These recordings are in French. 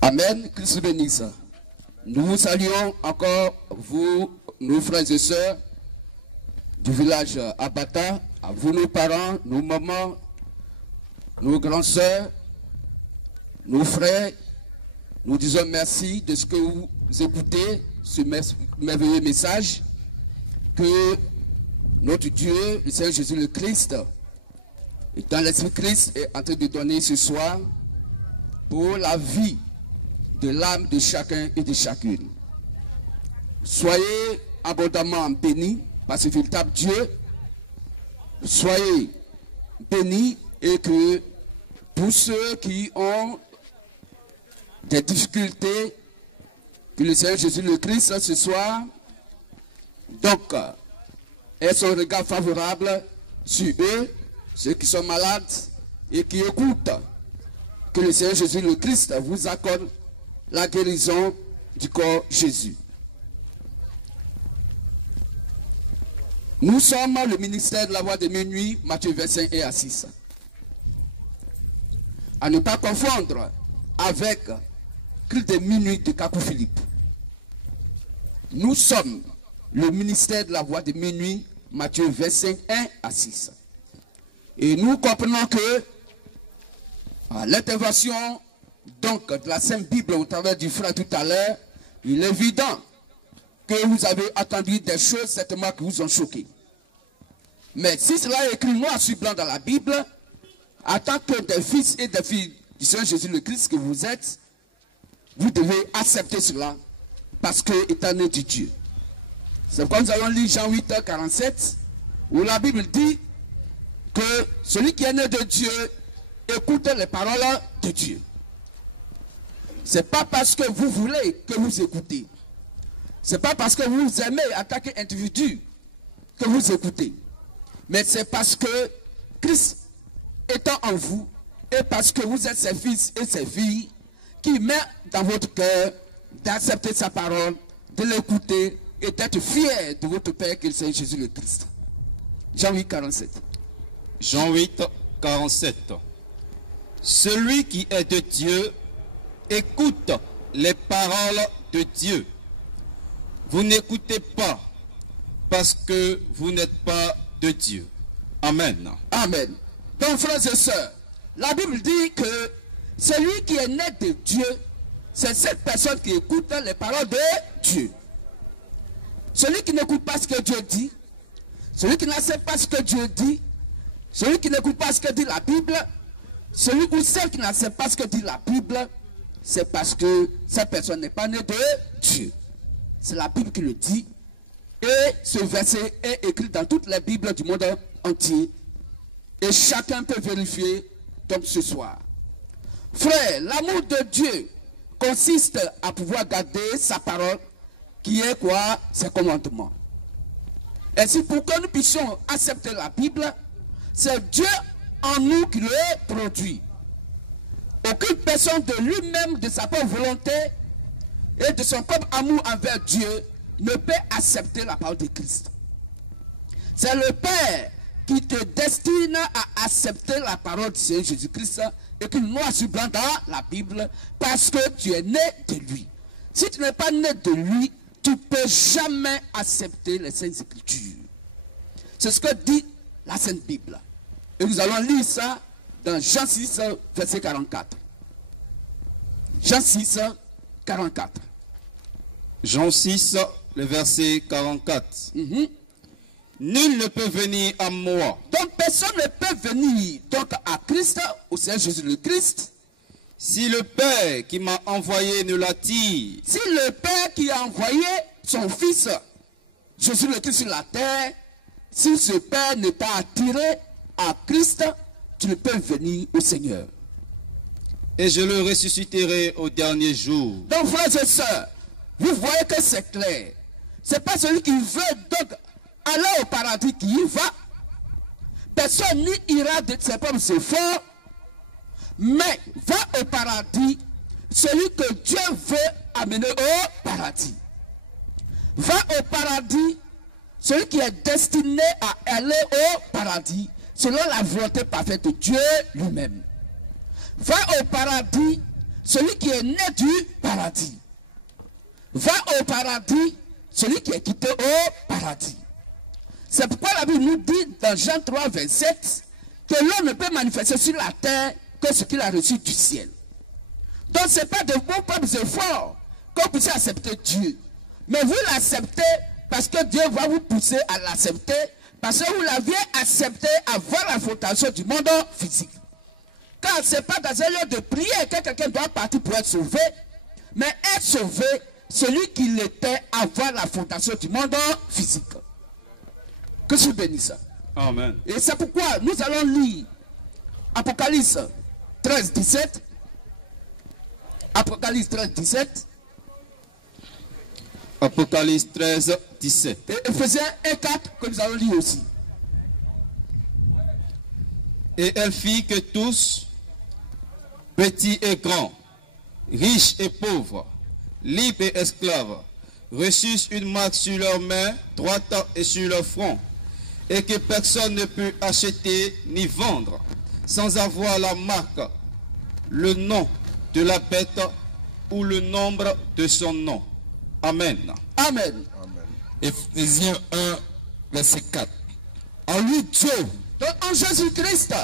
Amen. Christ bénisse. Nous vous saluons encore, vous, nos frères et sœurs du village Abata, à vous, nos parents, nos mamans, nos grandes sœurs, nos frères. Nous disons merci de ce que vous écoutez, ce merveilleux message que notre Dieu, le Seigneur Jésus le Christ, et dans l'Esprit Christ, est en train de donner ce soir pour la vie de l'âme de chacun et de chacune. Soyez abondamment bénis par ce véritable Dieu. Soyez bénis et que pour ceux qui ont des difficultés, que le Seigneur Jésus le Christ ce soir, donc, ait son regard favorable sur eux, ceux qui sont malades et qui écoutent. Que le Seigneur Jésus le Christ vous accorde la guérison du corps Jésus. Nous sommes le ministère de la voix de minuit, Matthieu 25 et à 6. À ne pas confondre avec cri de minuit de Kakou Philippe. Nous sommes le ministère de la voix de minuit, Matthieu 25, 1 à 6. Et nous comprenons que à l'intervention donc de la Sainte Bible au travers du frère tout à l'heure, il est évident que vous avez entendu des choses certainement qui vous ont choqué. Mais si cela est écrit noir sur blanc dans la Bible, en tant que des fils et des filles du Seigneur Jésus le Christ que vous êtes, vous devez accepter cela parce que étant né de Dieu. C'est pourquoi nous allons lire Jean 8, 47, où la Bible dit que celui qui est né de Dieu écoute les paroles de Dieu. Ce n'est pas parce que vous voulez que vous écoutez. Ce n'est pas parce que vous aimez en tant qu'individu que vous écoutez. Mais c'est parce que Christ étant en vous et parce que vous êtes ses fils et ses filles qui met dans votre cœur d'accepter sa parole, de l'écouter et d'être fier de votre Père qui est le Seigneur Jésus le Christ. Jean 8, 47. Jean 8, 47. Celui qui est de Dieu écoute les paroles de Dieu. Vous n'écoutez pas parce que vous n'êtes pas de Dieu. Amen. Amen. Donc frères et sœurs, la Bible dit que celui qui est né de Dieu, c'est cette personne qui écoute les paroles de Dieu. Celui qui n'écoute pas ce que Dieu dit, celui qui n'accepte pas ce que Dieu dit, celui qui n'écoute pas ce que dit la Bible, celui ou celle qui n'accepte pas ce que dit la Bible, c'est parce que cette personne n'est pas née de Dieu. C'est la Bible qui le dit. Et ce verset est écrit dans toutes les Bibles du monde entier. Et chacun peut vérifier donc ce soir. Frère, l'amour de Dieu consiste à pouvoir garder sa parole, qui est quoi? Ses commandements. Et si pour que nous puissions accepter la Bible, c'est Dieu en nous qui le produit. Aucune personne de lui-même, de sa propre volonté et de son propre amour envers Dieu ne peut accepter la parole de Christ. C'est le Père qui te destine à accepter la parole du Seigneur Jésus-Christ et qui noie sur blanc dans la Bible parce que tu es né de lui. Si tu n'es pas né de lui, tu ne peux jamais accepter les Saintes Écritures. C'est ce que dit la Sainte Bible. Et nous allons lire ça dans Jean 6, verset 44. Jean 6, 44. Jean 6, le verset 44. Nul ne peut venir à moi. Donc personne ne peut venir donc à Christ, au Seigneur Jésus le Christ, si le Père qui m'a envoyé ne l'attire. Si le Père qui a envoyé son Fils, Jésus le Christ sur la terre, si ce Père ne t'a attiré à Christ, tu ne peux venir au Seigneur. Et je le ressusciterai au dernier jour. Donc frères et sœurs, vous voyez que c'est clair. Ce n'est pas celui qui veut donc aller au paradis qui y va. Personne n'y ira de ses propres efforts, mais va au paradis celui que Dieu veut amener au paradis. Va au paradis celui qui est destiné à aller au paradis selon la volonté parfaite de Dieu lui-même. Va au paradis celui qui est né du paradis. Va au paradis, celui qui est quitté au paradis. C'est pourquoi la Bible nous dit dans Jean 3, 27, que l'homme ne peut manifester sur la terre que ce qu'il a reçu du ciel. Donc ce n'est pas de vos propres efforts que vous puissiez accepter Dieu. Mais vous l'acceptez parce que Dieu va vous pousser à l'accepter, parce que vous l'aviez accepté avant la fondation du monde physique. Car ce n'est pas dans un lieu de prière que quelqu'un doit partir pour être sauvé, mais être sauvé, celui qui l'était avant la fondation du monde physique. Que je bénisse. Amen. Et c'est pourquoi nous allons lire Apocalypse 13, 17. Apocalypse 13, 17. Apocalypse 13, 17. Et Ephésiens 1, 4 que nous allons lire aussi. Et elle fit que tous, petits et grands, riches et pauvres, libres et esclaves, reçussent une marque sur leurs mains droite et sur leur front, et que personne ne peut acheter ni vendre sans avoir la marque, le nom de la bête ou le nombre de son nom. Amen. Amen. Éphésiens 1, verset 4. En lui, Dieu Donc en Jésus-Christ,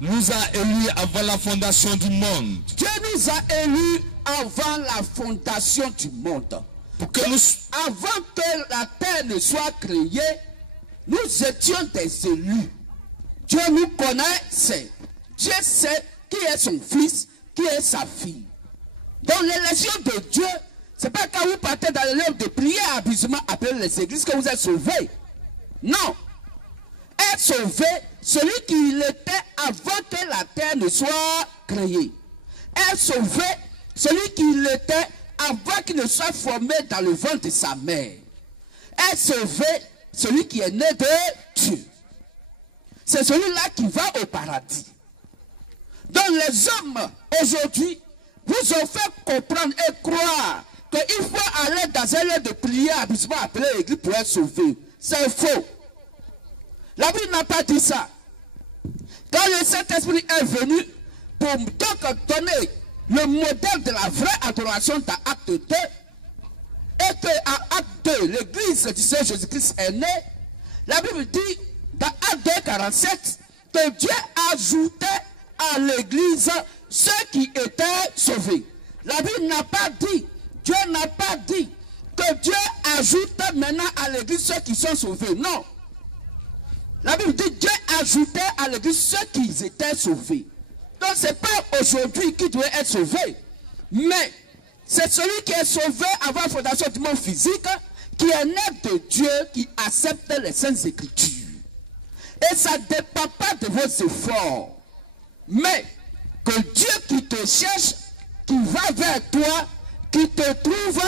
nous a élus avant la fondation du monde. Dieu nous a élus avant la fondation du monde. Pour que nous... Avant que la terre ne soit créée, nous étions des élus. Dieu nous connaissait. Dieu sait qui est son fils, qui est sa fille. Donc l'élection de Dieu, ce n'est pas quand vous partez dans le lieu de prière abusivement appelé les églises que vous êtes sauvés. Non. Être sauvé, celui qui l'était avant que la terre ne soit créée. Être sauvé, celui qui l'était avant qu'il ne soit formé dans le ventre de sa mère. Être sauvé, celui qui est né de Dieu. C'est celui-là qui va au paradis. Donc les hommes, aujourd'hui, vous ont fait comprendre et croire qu'il faut aller dans un lieu de prière abusivement appelé l'église pour être sauvé. C'est faux. La Bible n'a pas dit ça. Quand le Saint-Esprit est venu pour donc donner le modèle de la vraie adoration dans Acte 2, et qu'à Acte 2, l'église du Seigneur Jésus-Christ est née, la Bible dit dans Acte 2, 47, que Dieu ajoutait à l'église ceux qui étaient sauvés. La Bible n'a pas dit, Dieu n'a pas dit que Dieu ajoute maintenant à l'église ceux qui sont sauvés. Non. La Bible dit Dieu ajoutait à l'église ceux qui étaient sauvés. Donc ce n'est pas aujourd'hui qui doit être sauvé. Mais c'est celui qui est sauvé avant la fondation du monde physique, qui est né de Dieu, qui accepte les Saintes Écritures. Et ça ne dépend pas de vos efforts. Mais que Dieu qui te cherche, qui va vers toi, qui te trouve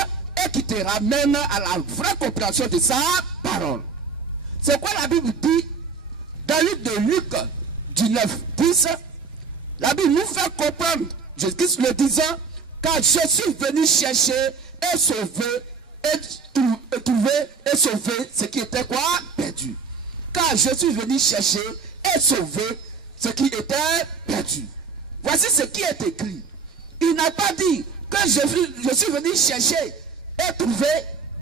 et qui te ramène à la vraie compréhension de sa parole. C'est quoi la Bible dit dans le livre de Luc 19, 10, la Bible nous fait comprendre, Jésus-Christ le disant, car je suis venu chercher et sauver, et trouver et sauver ce qui était quoi? Perdu. Car je suis venu chercher et sauver ce qui était perdu. Voici ce qui est écrit. Il n'a pas dit que je suis venu chercher et trouver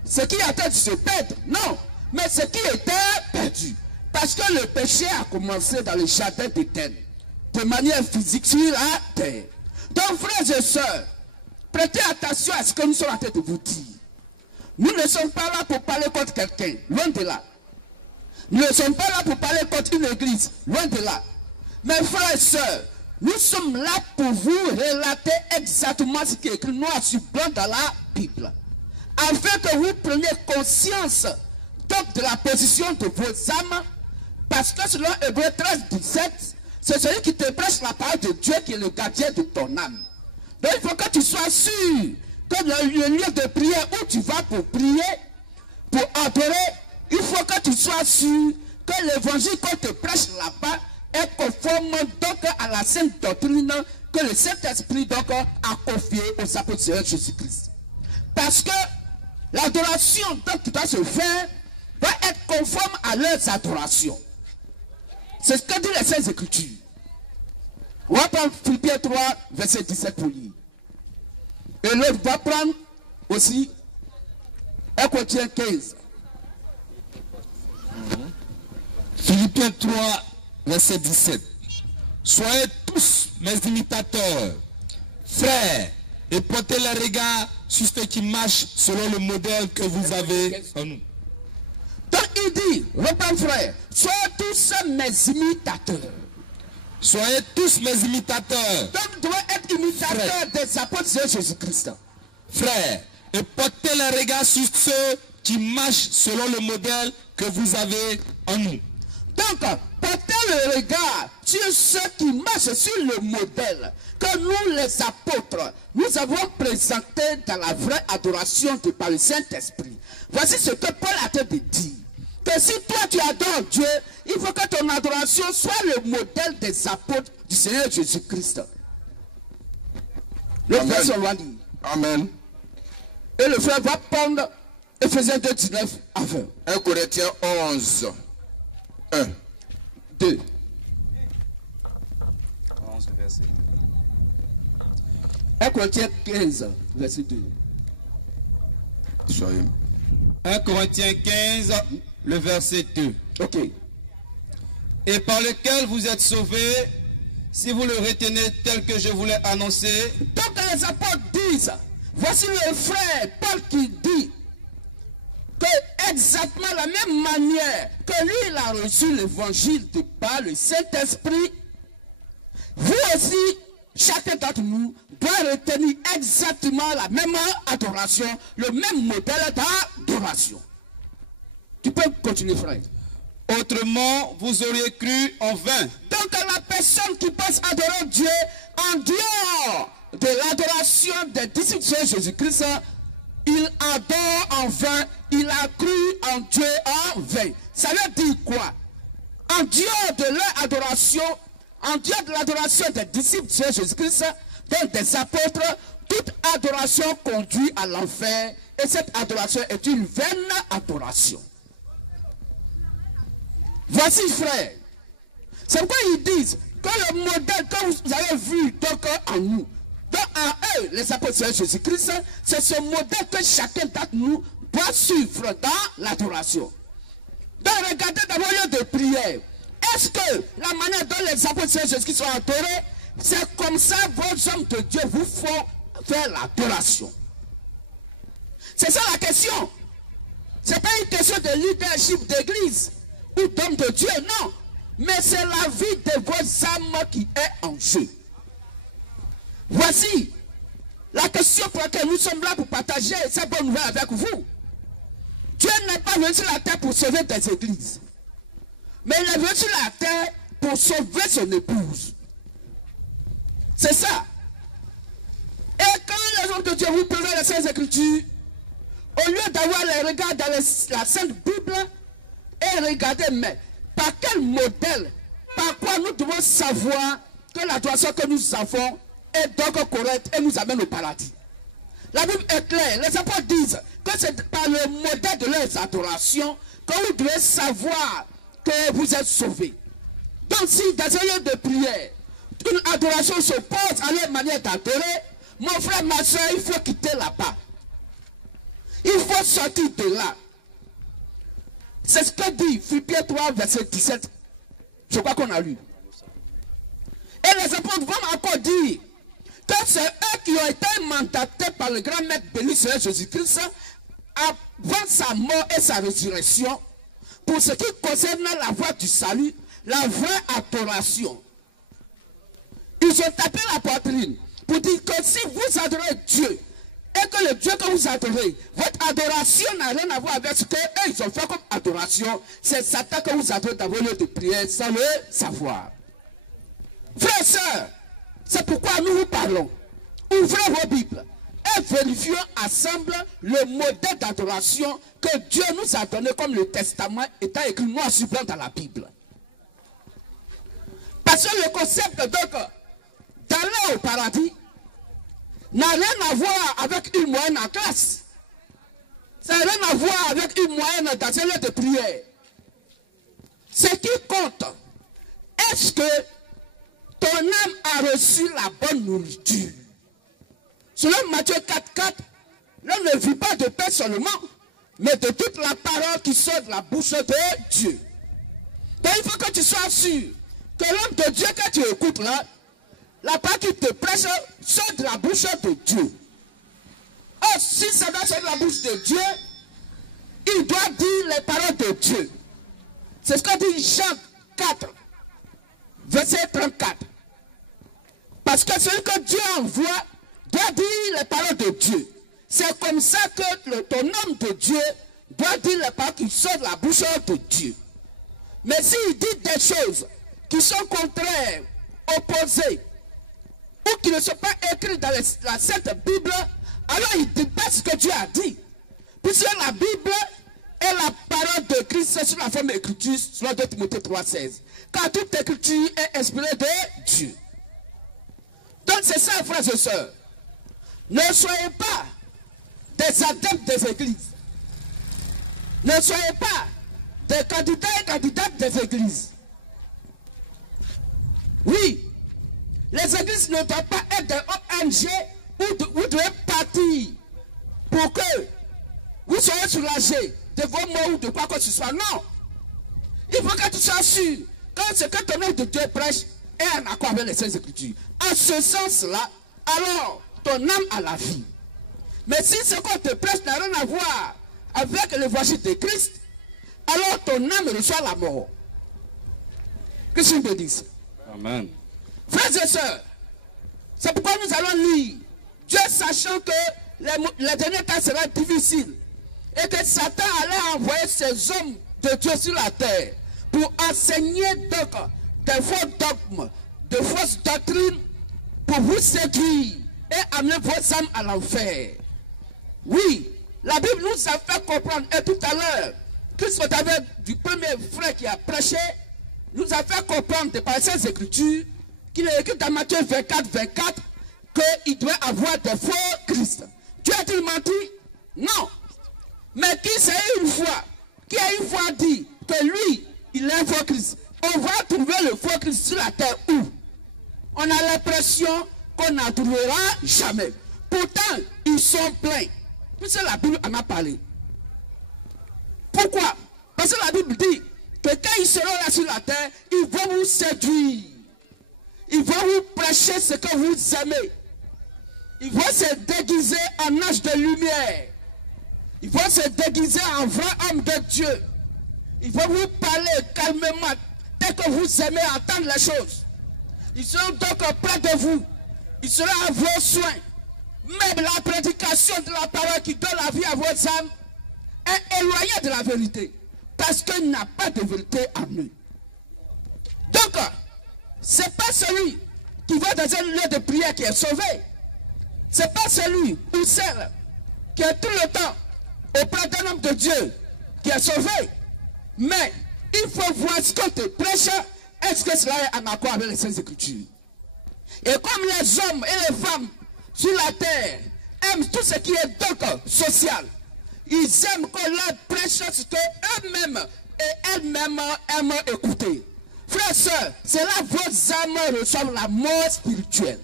ce qui a été se perdre. Non, mais ce qui était perdu. Parce que le péché a commencé dans le jardin d'Éden, de manière physique sur la terre. Donc, frères et sœurs, prêtez attention à ce que nous sommes en train de vous dire. Nous ne sommes pas là pour parler contre quelqu'un, loin de là. Nous ne sommes pas là pour parler contre une église, loin de là. Mais frères et sœurs, nous sommes là pour vous relater exactement ce qui est écrit noir sur blanc dans la Bible. Afin que vous preniez conscience donc de la position de vos âmes. Parce que selon Hébreux 13, 17, c'est celui qui te prêche la parole de Dieu qui est le gardien de ton âme. Donc il faut que tu sois sûr que le lieu de prière où tu vas pour prier, pour adorer, il faut que tu sois sûr que l'évangile qu'on te prêche là-bas est conforme donc à la sainte doctrine que le Saint-Esprit donc a confiée aux apôtres du Seigneur Jésus-Christ. Parce que l'adoration donc qui doit se faire va être conforme à leurs adorations. C'est ce que dit les Saintes Écritures. On va prendre Philippiens 3, verset 17 pour lire. Et l'autre va prendre aussi 1 Corinthiens 15. Philippiens 3, verset 17. Soyez tous mes imitateurs, frères, et portez les regards sur ceux qui marchent selon le modèle que vous avez en nous. Donc il dit, reprends frère, soyez tous mes imitateurs. Soyez tous mes imitateurs. Donc vous devez être imitateurs des apôtres de Jésus-Christ. Frères, et portez les regards sur ceux qui marchent selon le modèle que vous avez en nous. Donc, portez le regard sur ceux qui marchent sur le modèle que nous, les apôtres, nous avons présenté dans la vraie adoration par le Saint-Esprit. Voici ce que Paul a te dit. Que si toi tu adores Dieu, il faut que ton adoration soit le modèle des apôtres du Seigneur Jésus-Christ. Le frère Solwani. Amen. Et le frère va prendre Ephésiens 2, 19 à 20. 1 Corinthiens 11. 1. 2. 11 verset 1 Corinthiens 15, verset 2. 1 Corinthiens 15, le verset 2. Ok. Et par lequel vous êtes sauvés, si vous le retenez tel que je vous l'ai annoncé. Donc les apôtres disent, voici le frère Paul qui dit que exactement la même manière que lui il a reçu l'évangile de par le Saint-Esprit, vous aussi, chacun d'entre nous doit retenir exactement la même adoration, le même modèle d'adoration. Tu peux continuer, frère. Autrement, vous auriez cru en vain. Donc la personne qui passe adorer Dieu en dehors de l'adoration des disciples de Jésus-Christ, il adore en vain, il a cru en Dieu en vain. Ça veut dire quoi? En dehors de leur adoration, en dehors de l'adoration des disciples de Jésus-Christ, donc des apôtres, toute adoration conduit à l'enfer. Et cette adoration est une vaine adoration. Voici, frère. C'est pourquoi ils disent que le modèle que vous avez vu donc en nous, donc en eux, les apôtres de Jésus-Christ, c'est ce modèle que chacun d'entre nous doit suivre dans l'adoration. Donc regardez dans vos lieux de prière. Est-ce que la manière dont les apôtres de Jésus-Christ sont adorés, c'est comme ça vos hommes de Dieu vous font faire l'adoration? C'est ça la question. Ce n'est pas une question de leadership d'église ou d'homme de Dieu, non. Mais c'est la vie de vos âmes qui est en jeu. Voici la question pour laquelle nous sommes là pour partager cette bonne nouvelle avec vous. Dieu n'est pas venu sur la terre pour sauver des églises. Mais il est venu sur la terre pour sauver son épouse. C'est ça. Et quand les hommes de Dieu vous présentent les Saintes Écritures, au lieu d'avoir les regards dans la Sainte Bible, et regardez, mais par quel modèle, par quoi nous devons savoir que l'adoration que nous avons est donc correcte et nous amène au paradis? La Bible est claire. Les apôtres disent que c'est par le modèle de leurs adorations que vous devez savoir que vous êtes sauvés. Donc si dans un lieu de prière, une adoration s'oppose à leur manière d'adorer, mon frère, ma soeur, il faut quitter là-bas. Il faut sortir de là. C'est ce que dit Philippiens 3, verset 17. Je crois qu'on a lu. Et les apôtres vont encore dire que c'est eux qui ont été mandatés par le grand maître béni Seigneur Jésus-Christ avant sa mort et sa résurrection pour ce qui concerne la voie du salut, la vraie adoration. Ils ont tapé la poitrine pour dire que si vous adorez Dieu et que le Dieu que vous adorez, votre adoration n'a rien à voir avec ce qu'eux ils ont fait comme adoration, c'est Satan que vous adorez dans vos lieux de prière sans le savoir. Frères et sœurs, c'est pourquoi nous vous parlons. Ouvrez vos Bibles et vérifions ensemble le modèle d'adoration que Dieu nous a donné comme le Testament étant écrit noir sur blanc dans la Bible. Parce que le concept donc d'aller au paradis n'a rien à voir avec une moyenne en classe. Ça n'a rien à voir avec une moyenne dans un lieu de prière. Ce qui compte, est-ce que ton âme a reçu la bonne nourriture? Selon Matthieu 4,4, l'homme ne vit pas de pain seulement, mais de toute la parole qui sort de la bouche de Dieu. Donc il faut que tu sois sûr que l'homme de Dieu que tu écoutes là, la parole qui te prêche sort de la bouche de Dieu. Or, si ça doit sortir de la bouche de Dieu, il doit dire les paroles de Dieu. C'est ce que dit Jean 4, verset 34. Parce que celui que Dieu envoie doit dire les paroles de Dieu. C'est comme ça que ton homme de Dieu doit dire les paroles qui sortent de la bouche de Dieu. Mais s'il dit des choses qui sont contraires, opposées, ou qui ne sont pas écrites dans la Sainte Bible, alors il ne dit pas ce que Dieu a dit. Puisque la Bible est la parole de Christ sur la forme d'écriture, selon 2 Timothée 3,16. Car toute écriture est inspirée de Dieu. Donc c'est ça, frères et sœurs. Ne soyez pas des adeptes des églises. Ne soyez pas des candidats et candidates des églises. Oui, les églises ne doivent pas être des ONG où vous devez partir pour que vous soyez soulagés de vos mots ou de quoi que ce soit. Non. Il faut que tu sois sûr que ce que ton homme de Dieu prêche est en accord avec les Saintes Écritures. En ce sens-là, alors ton âme a la vie. Mais si ce qu'on te prêche n'a rien à voir avec l'évangile de Christ, alors ton âme reçoit la mort. Que je te dise. Amen. Frères et sœurs, c'est pourquoi nous allons lire. Dieu sachant que les derniers temps seraient difficiles et que Satan allait envoyer ses hommes de Dieu sur la terre pour enseigner donc des faux dogmes, de fausses doctrines pour vous séduire et amener vos âmes à l'enfer. Oui, la Bible nous a fait comprendre, et tout à l'heure, Christ au travers du premier frère qui a prêché, nous a fait comprendre par ces écritures qu'il est écrit dans Matthieu 24, 24 qu'il doit avoir des faux Christ. Dieu a-t-il menti? Non. Mais qui a une fois dit que lui, il est un faux Christ? On va trouver le faux Christ sur la terre où? On a l'impression qu'on n'en trouvera jamais. Pourtant, ils sont pleins. Puisque la Bible en a parlé. Pourquoi? Parce que la Bible dit que quand ils seront là sur la terre, ils vont vous séduire. Ils vont vous prêcher ce que vous aimez. Ils vont se déguiser en ange de lumière. Ils vont se déguiser en vrai homme de Dieu. Ils vont vous parler calmement dès que vous aimez entendre les choses. Ils seront donc près de vous. Ils seront à vos soins. Même la prédication de la parole qui donne la vie à vos âmes est éloignée de la vérité. Parce qu'il n'a pas de vérité en eux. Donc, ce n'est pas celui qui va dans un lieu de prière qui est sauvé. Ce n'est pas celui ou celle qui est tout le temps auprès d'un homme de Dieu qui est sauvé. Mais il faut voir ce qu'on te prêche. Est-ce que cela est en accord avec les Saintes Écritures? Et comme les hommes et les femmes sur la terre aiment tout ce qui est donc social, ils aiment qu'on leur prêche ce qu'eux-mêmes et elles-mêmes aiment écouter. Frères et sœurs, c'est là que vos âmes reçoivent la mort spirituelle.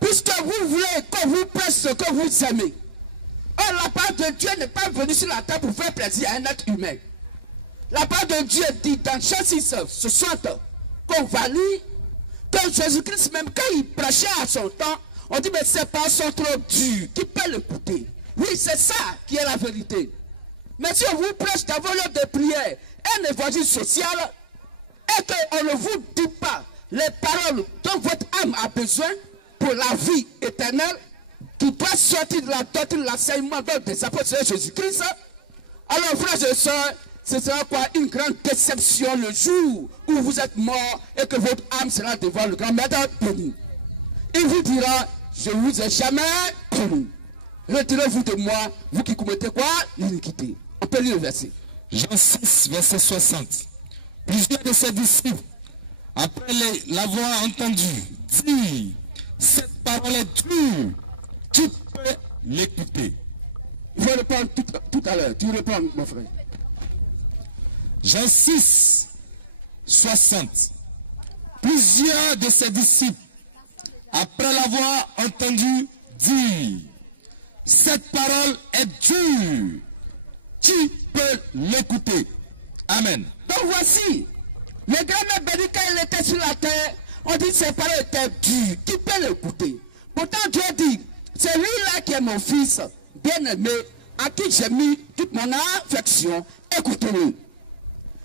Puisque vous voulez qu'on vous prêche ce que vous aimez. Or, la parole de Dieu n'est pas venue sur la terre pour faire plaisir à un être humain. La parole de Dieu dit dans Jean 6, ce soir, qu'on va lire, que Jésus-Christ, même quand il prêchait à son temps, on dit, mais ces paroles sont trop dures, qui peut l'écouter? Oui, c'est ça qui est la vérité. Mais si on vous prêche dans vos lieux de prière un évangile social, et qu'on ne vous dit pas les paroles dont votre âme a besoin pour la vie éternelle, qui doit sortir de la doctrine, l'enseignement des apôtres de Jésus-Christ, alors frères et sœurs, ce sera quoi? Une grande déception le jour où vous êtes mort et que votre âme sera devant le grand maître béni. Il vous dira, je ne vous ai jamais connu. Retirez-vous de moi, vous qui commettez quoi? L'iniquité. On peut lire le verset. Jean 6, verset 60. Plusieurs de ses disciples, après l'avoir entendu, dire, cette parole est dure, qui peut l'écouter? Il faut répondre tout à l'heure. Tu réponds, mon frère. Jean 6, 60. Plusieurs de ses disciples, après l'avoir entendu, dit, cette parole est dure. Qui peut l'écouter? Amen. Donc voici, le grand-mère béni, quand il était sur la terre, on dit que ses paroles étaient dures. Qui peut l'écouter? Pourtant Dieu dit, c'est lui-là qui est mon fils bien-aimé, à qui j'ai mis toute mon affection. Écoutez-le.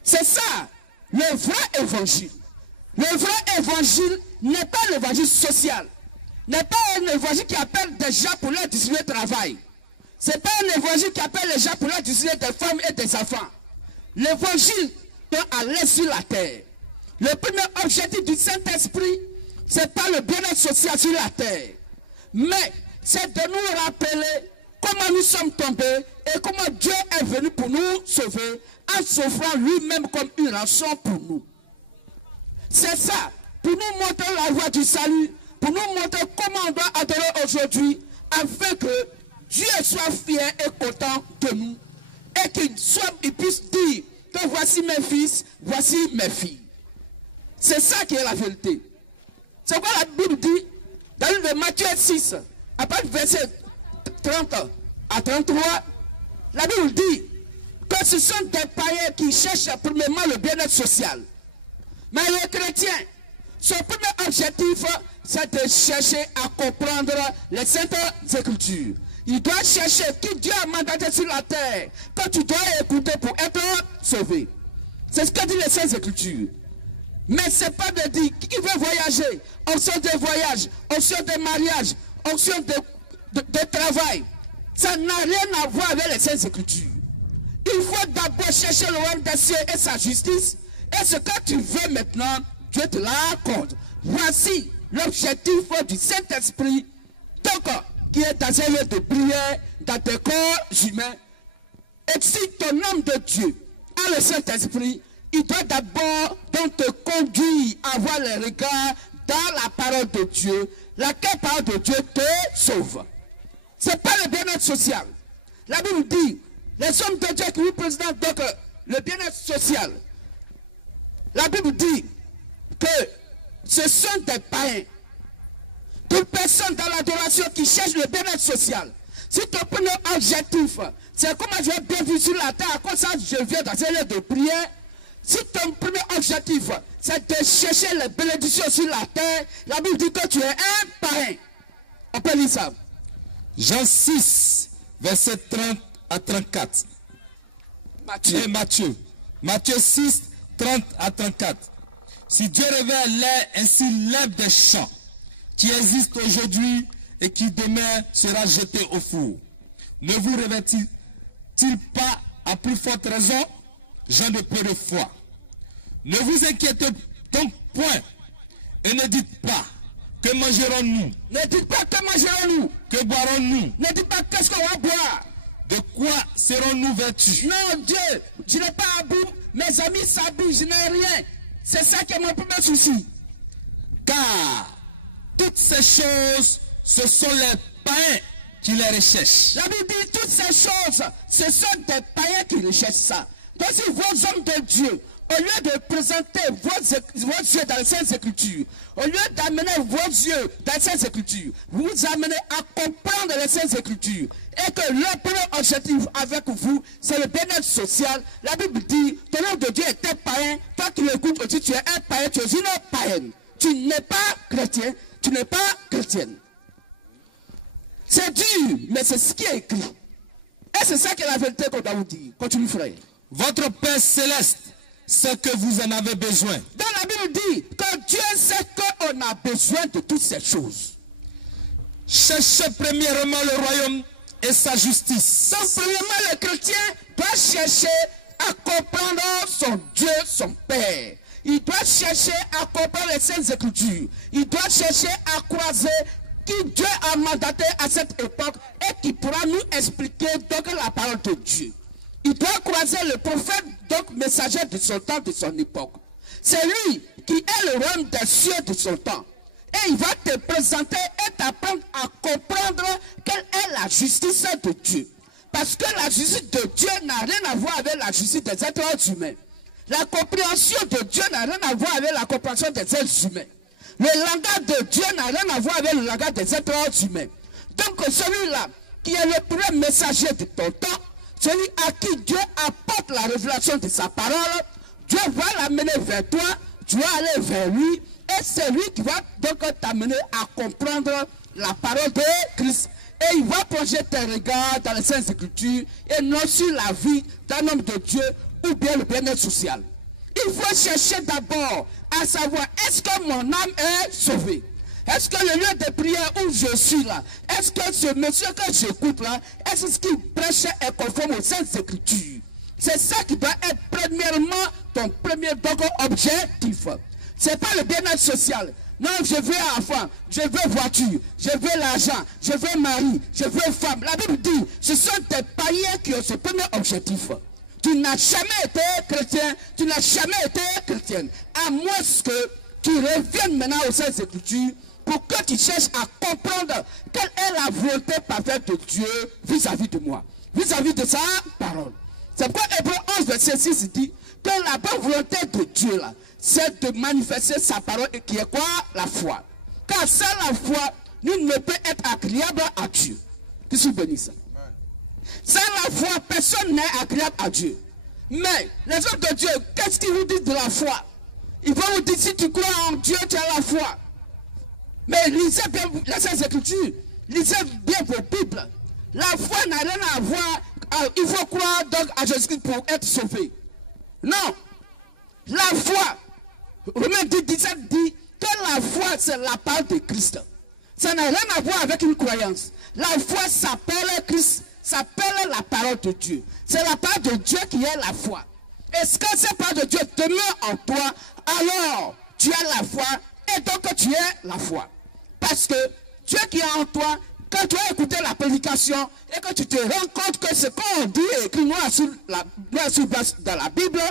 C'est ça, le vrai évangile. Le vrai évangile n'est pas l'évangile social. N'est pas un évangile qui appelle des gens pour leur distribuer le travail. Ce n'est pas un évangile qui appelle les gens pour leur distribuer des femmes et des enfants. L'évangile doit aller sur la terre. Le premier objectif du Saint-Esprit, ce n'est pas le bien-être social sur la terre. Mais c'est de nous rappeler comment nous sommes tombés et comment Dieu est venu pour nous sauver en s'offrant lui-même comme une rançon pour nous. C'est ça, pour nous montrer la voie du salut, pour nous montrer comment on doit adorer aujourd'hui, afin que Dieu soit fier et content de nous, et qu'il puisse dire que voici mes fils, voici mes filles. C'est ça qui est la vérité. C'est quoi la Bible dit dans le livre de Matthieu 6, à partir du verset 30 à 33, la Bible dit que ce sont des païens qui cherchent premièrement le bien-être social. Mais le chrétien, son premier objectif, c'est de chercher à comprendre les saintes écritures. Il doit chercher qui Dieu a mandaté sur la terre, que tu dois écouter pour être sauvé. C'est ce que dit les saintes écritures. Mais ce n'est pas de dire qui veut voyager, option de voyage, option de mariage, option de travail. Ça n'a rien à voir avec les saintes écritures. Il faut d'abord chercher le royaume des cieux et sa justice. Et ce que tu veux maintenant, Dieu te l'accorde. Voici l'objectif du Saint-Esprit, donc, qui est dans un lieu de prière, dans des corps humains. Et si ton homme de Dieu a le Saint-Esprit, il doit d'abord donc te conduire à avoir les regards dans la parole de Dieu, laquelle parole de Dieu te sauve. Ce n'est pas le bien-être social. La Bible dit, les hommes de Dieu qui représentent donc le bien-être social. La Bible dit que ce sont des païens. Toute personne dans l'adoration qui cherche le bien-être social. Si ton premier objectif, c'est comment je vais bien vivre sur la terre, comme ça je viens dans un lieu de prière. Si ton premier objectif, c'est de chercher les bénédictions sur la terre, la Bible dit que tu es un païen. On peut lire ça. Jean 6, verset 30 à 34. Et Matthieu. Matthieu 6, 30 à 34. Si Dieu révèle ainsi l'herbe des champs qui existe aujourd'hui et qui demain sera jeté au four, ne vous révèle-t-il pas à plus forte raison, gens de peu de foi? Ne vous inquiétez donc point et ne dites pas que mangerons-nous? Ne dites pas que mangerons-nous? Que boirons-nous? Ne dites pas qu'est-ce qu'on va boire? De quoi serons-nous vêtus? Non, Dieu, je n'ai pas à bout. Mes amis s'habillent, je n'ai rien. C'est ça qui est mon premier souci. Car toutes ces choses, ce sont les païens qui les recherchent. La Bible dit toutes ces choses, ce sont des païens qui recherchent ça. Donc si vos hommes de Dieu, au lieu de présenter vos yeux dans les Saintes Écritures, au lieu d'amener vos yeux dans les Saintes Écritures, vous amenez à comprendre les Saintes Écritures, et que le premier objectif avec vous, c'est le bien-être social. La Bible dit, ton homme de Dieu est un païen, toi qui l'écoutes aussi, tu es un païen, tu es une païenne. Tu n'es pas chrétien, tu n'es pas chrétienne. C'est dur, mais c'est ce qui est écrit. Et c'est ça qui est la vérité qu'on doit vous dire. Continue, frère. Votre Père céleste sait que vous en avez besoin. Dans la Bible dit que Dieu sait qu'on a besoin de toutes ces choses. Cherchez premièrement le royaume et sa justice. Donc, premièrement, le chrétien doit chercher à comprendre son Dieu, son Père. Il doit chercher à comprendre les Saintes Écritures. Il doit chercher à croiser qui Dieu a mandaté à cette époque et qui pourra nous expliquer donc la parole de Dieu. Il doit croiser le prophète, donc messager de son temps, de son époque. C'est lui qui est le royaume des cieux de son temps. Et il va te présenter et t'apprendre à comprendre quelle est la justice de Dieu. Parce que la justice de Dieu n'a rien à voir avec la justice des êtres humains. La compréhension de Dieu n'a rien à voir avec la compréhension des êtres humains. Le langage de Dieu n'a rien à voir avec le langage des êtres humains. Donc celui-là qui est le premier messager de ton temps, celui à qui Dieu apporte la révélation de sa parole, Dieu va l'amener vers toi, tu vas aller vers lui, et c'est lui qui va donc t'amener à comprendre la parole de Christ. Et il va plonger tes regards dans les Saintes Écritures et non sur la vie d'un homme de Dieu ou bien le bien-être social. Il faut chercher d'abord à savoir, est-ce que mon âme est sauvée? Est-ce que le lieu de prière où je suis là, est-ce que ce monsieur que j'écoute là, est-ce que ce qu'il prêche est conforme aux Saintes Écritures? C'est ça qui doit être premièrement ton premier objectif. Ce n'est pas le bien-être social. Non, je veux enfant, je veux voiture, je veux l'argent, je veux mari, je veux femme. La Bible dit, ce sont des païens qui ont ce premier objectif. Tu n'as jamais été chrétien, tu n'as jamais été chrétienne. À moins que tu reviennes maintenant aux Saintes Écritures pour que tu cherches à comprendre quelle est la volonté parfaite de Dieu vis-à-vis de moi, vis-à-vis de sa parole. C'est pourquoi Hébreux 11, verset 6 dit que la bonne volonté de Dieu là, c'est de manifester sa parole et qui est quoi? La foi. Car sans la foi, nul ne peut être agréable à Dieu. Que je bénisse ça. Sans la foi, personne n'est agréable à Dieu. Mais les hommes de Dieu, qu'est-ce qu'ils vous disent de la foi? Ils vont vous dire, si tu crois en Dieu, tu as la foi. Mais lisez bien les Saintes Écritures, lisez bien vos Bibles. La foi n'a rien à voir, il faut croire donc à Jésus-Christ pour être sauvé. Non. La foi, Romains 10:17 dit que la foi c'est la parole de Christ. Ça n'a rien à voir avec une croyance. La foi s'appelle Christ, s'appelle la parole de Dieu. C'est la parole de Dieu qui est la foi. Est-ce que cette parole de Dieu demeure en toi? Alors tu as la foi et donc tu es la foi. Parce que Dieu qui est en toi, quand tu as écouté la prédication et que tu te rends compte que ce qu'on dit est écrit noir sur blanc dans la Bible,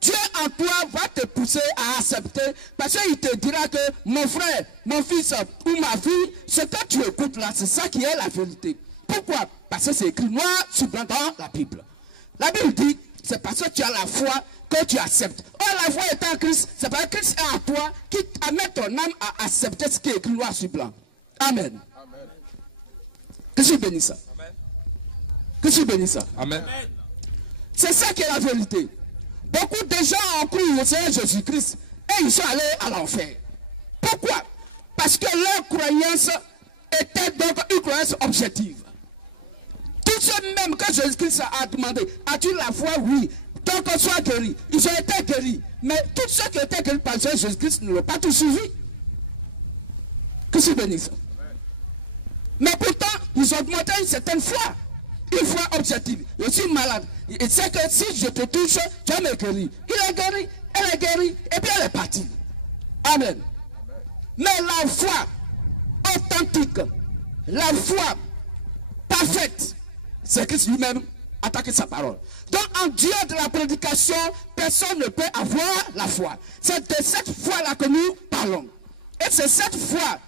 Dieu en toi va te pousser à accepter parce qu'il te dira que mon frère, mon fils ou ma fille, ce que tu écoutes là, c'est ça qui est la vérité. Pourquoi? Parce que c'est écrit noir sur blanc dans la Bible. La Bible dit, c'est parce que tu as la foi que tu acceptes. Or la foi est en Christ, c'est parce que Christ est en toi qui amène ton âme à accepter ce qui est écrit noir sur blanc. Amen. Amen. Que je bénisse ça. Amen. Que je bénisse ça. Amen. C'est ça qui est la vérité. Beaucoup de gens ont cru au Seigneur Jésus-Christ et ils sont allés à l'enfer. Pourquoi? Parce que leur croyance était donc une croyance objective. Tous ceux même que Jésus-Christ a demandé, as-tu la foi? Oui. Donc on soit guéri. Ils ont été guéris. Mais tous ceux qui étaient guéris par Jésus-Christ ne l'ont pas tous suivi. Que je bénisse. Mais pourtant, ils ont demandé une certaine foi. Une foi objective. Je suis malade. Il sait que si je te touche, tu vas me guérir. Il est guéri, elle est guérie, et puis elle est partie. Amen. Mais la foi authentique, la foi parfaite, c'est Christ lui-même attaquer sa parole. Donc en Dieu de la prédication, personne ne peut avoir la foi. C'est de cette foi-là que nous parlons. Et c'est cette foi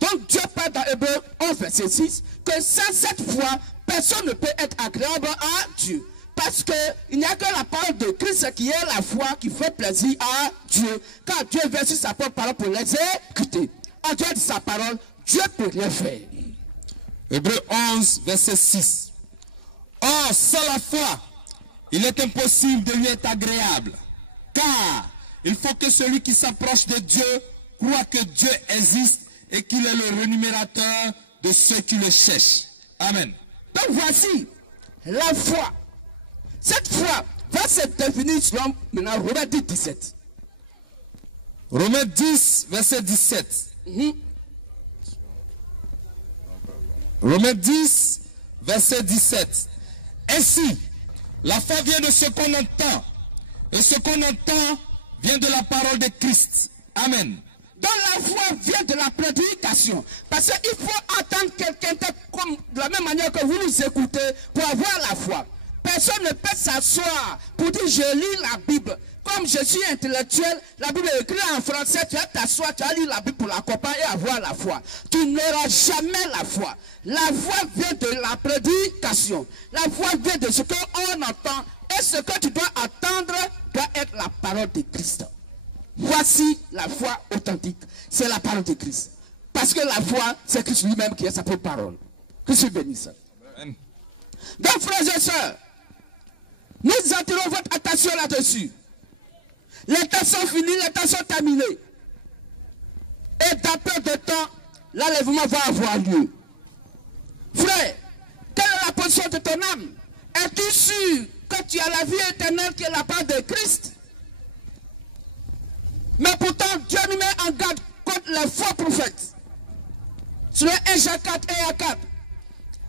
dont Dieu parle dans Hébreux 11, verset 6, que sans cette foi, personne ne peut être agréable à Dieu. Parce qu'il n'y a que la parole de Christ qui est la foi qui fait plaisir à Dieu. Quand Dieu verse sa propre parole pour l'exécuter. En Dieu de sa parole, Dieu peut rien faire. Hébreux 11, verset 6. Or, sans la foi, il est impossible de lui être agréable. Car il faut que celui qui s'approche de Dieu croit que Dieu existe et qu'il est le rémunérateur de ceux qui le cherchent. Amen. Donc voici la foi. Cette foi va se définir selon maintenant Romains 10, 17. Romains 10, verset 17. Romains 10, verset 17. Ainsi, la foi vient de ce qu'on entend. Et ce qu'on entend vient de la parole de Christ. Amen. Donc la foi vient de la prédication. Parce qu'il faut entendre quelqu'un comme de la même manière que vous nous écoutez pour avoir la foi. Personne ne peut s'asseoir pour dire je lis la Bible. Comme je suis intellectuel, la Bible est écrite en français, tu vas t'asseoir, tu vas lire la Bible pour la comprendre et avoir la foi. Tu n'auras jamais la foi. La foi vient de la prédication. La foi vient de ce qu'on entend. Et ce que tu dois attendre doit être la parole de Christ. Voici la foi authentique. C'est la parole de Christ. Parce que la foi, c'est Christ lui-même qui est sa propre parole. Que Dieu bénisse. Amen. Donc, frères et sœurs, nous attirons votre attention là-dessus. Les temps sont finis, les temps sont terminés. Et dans peu de temps, l'enlèvement va avoir lieu. Frère, quelle est la position de ton âme? Es-tu sûr que tu as la vie éternelle qui est la part de Christ? Mais pourtant, Dieu nous met en garde contre les faux prophètes. Sur le 1 Jean 4 et à 4,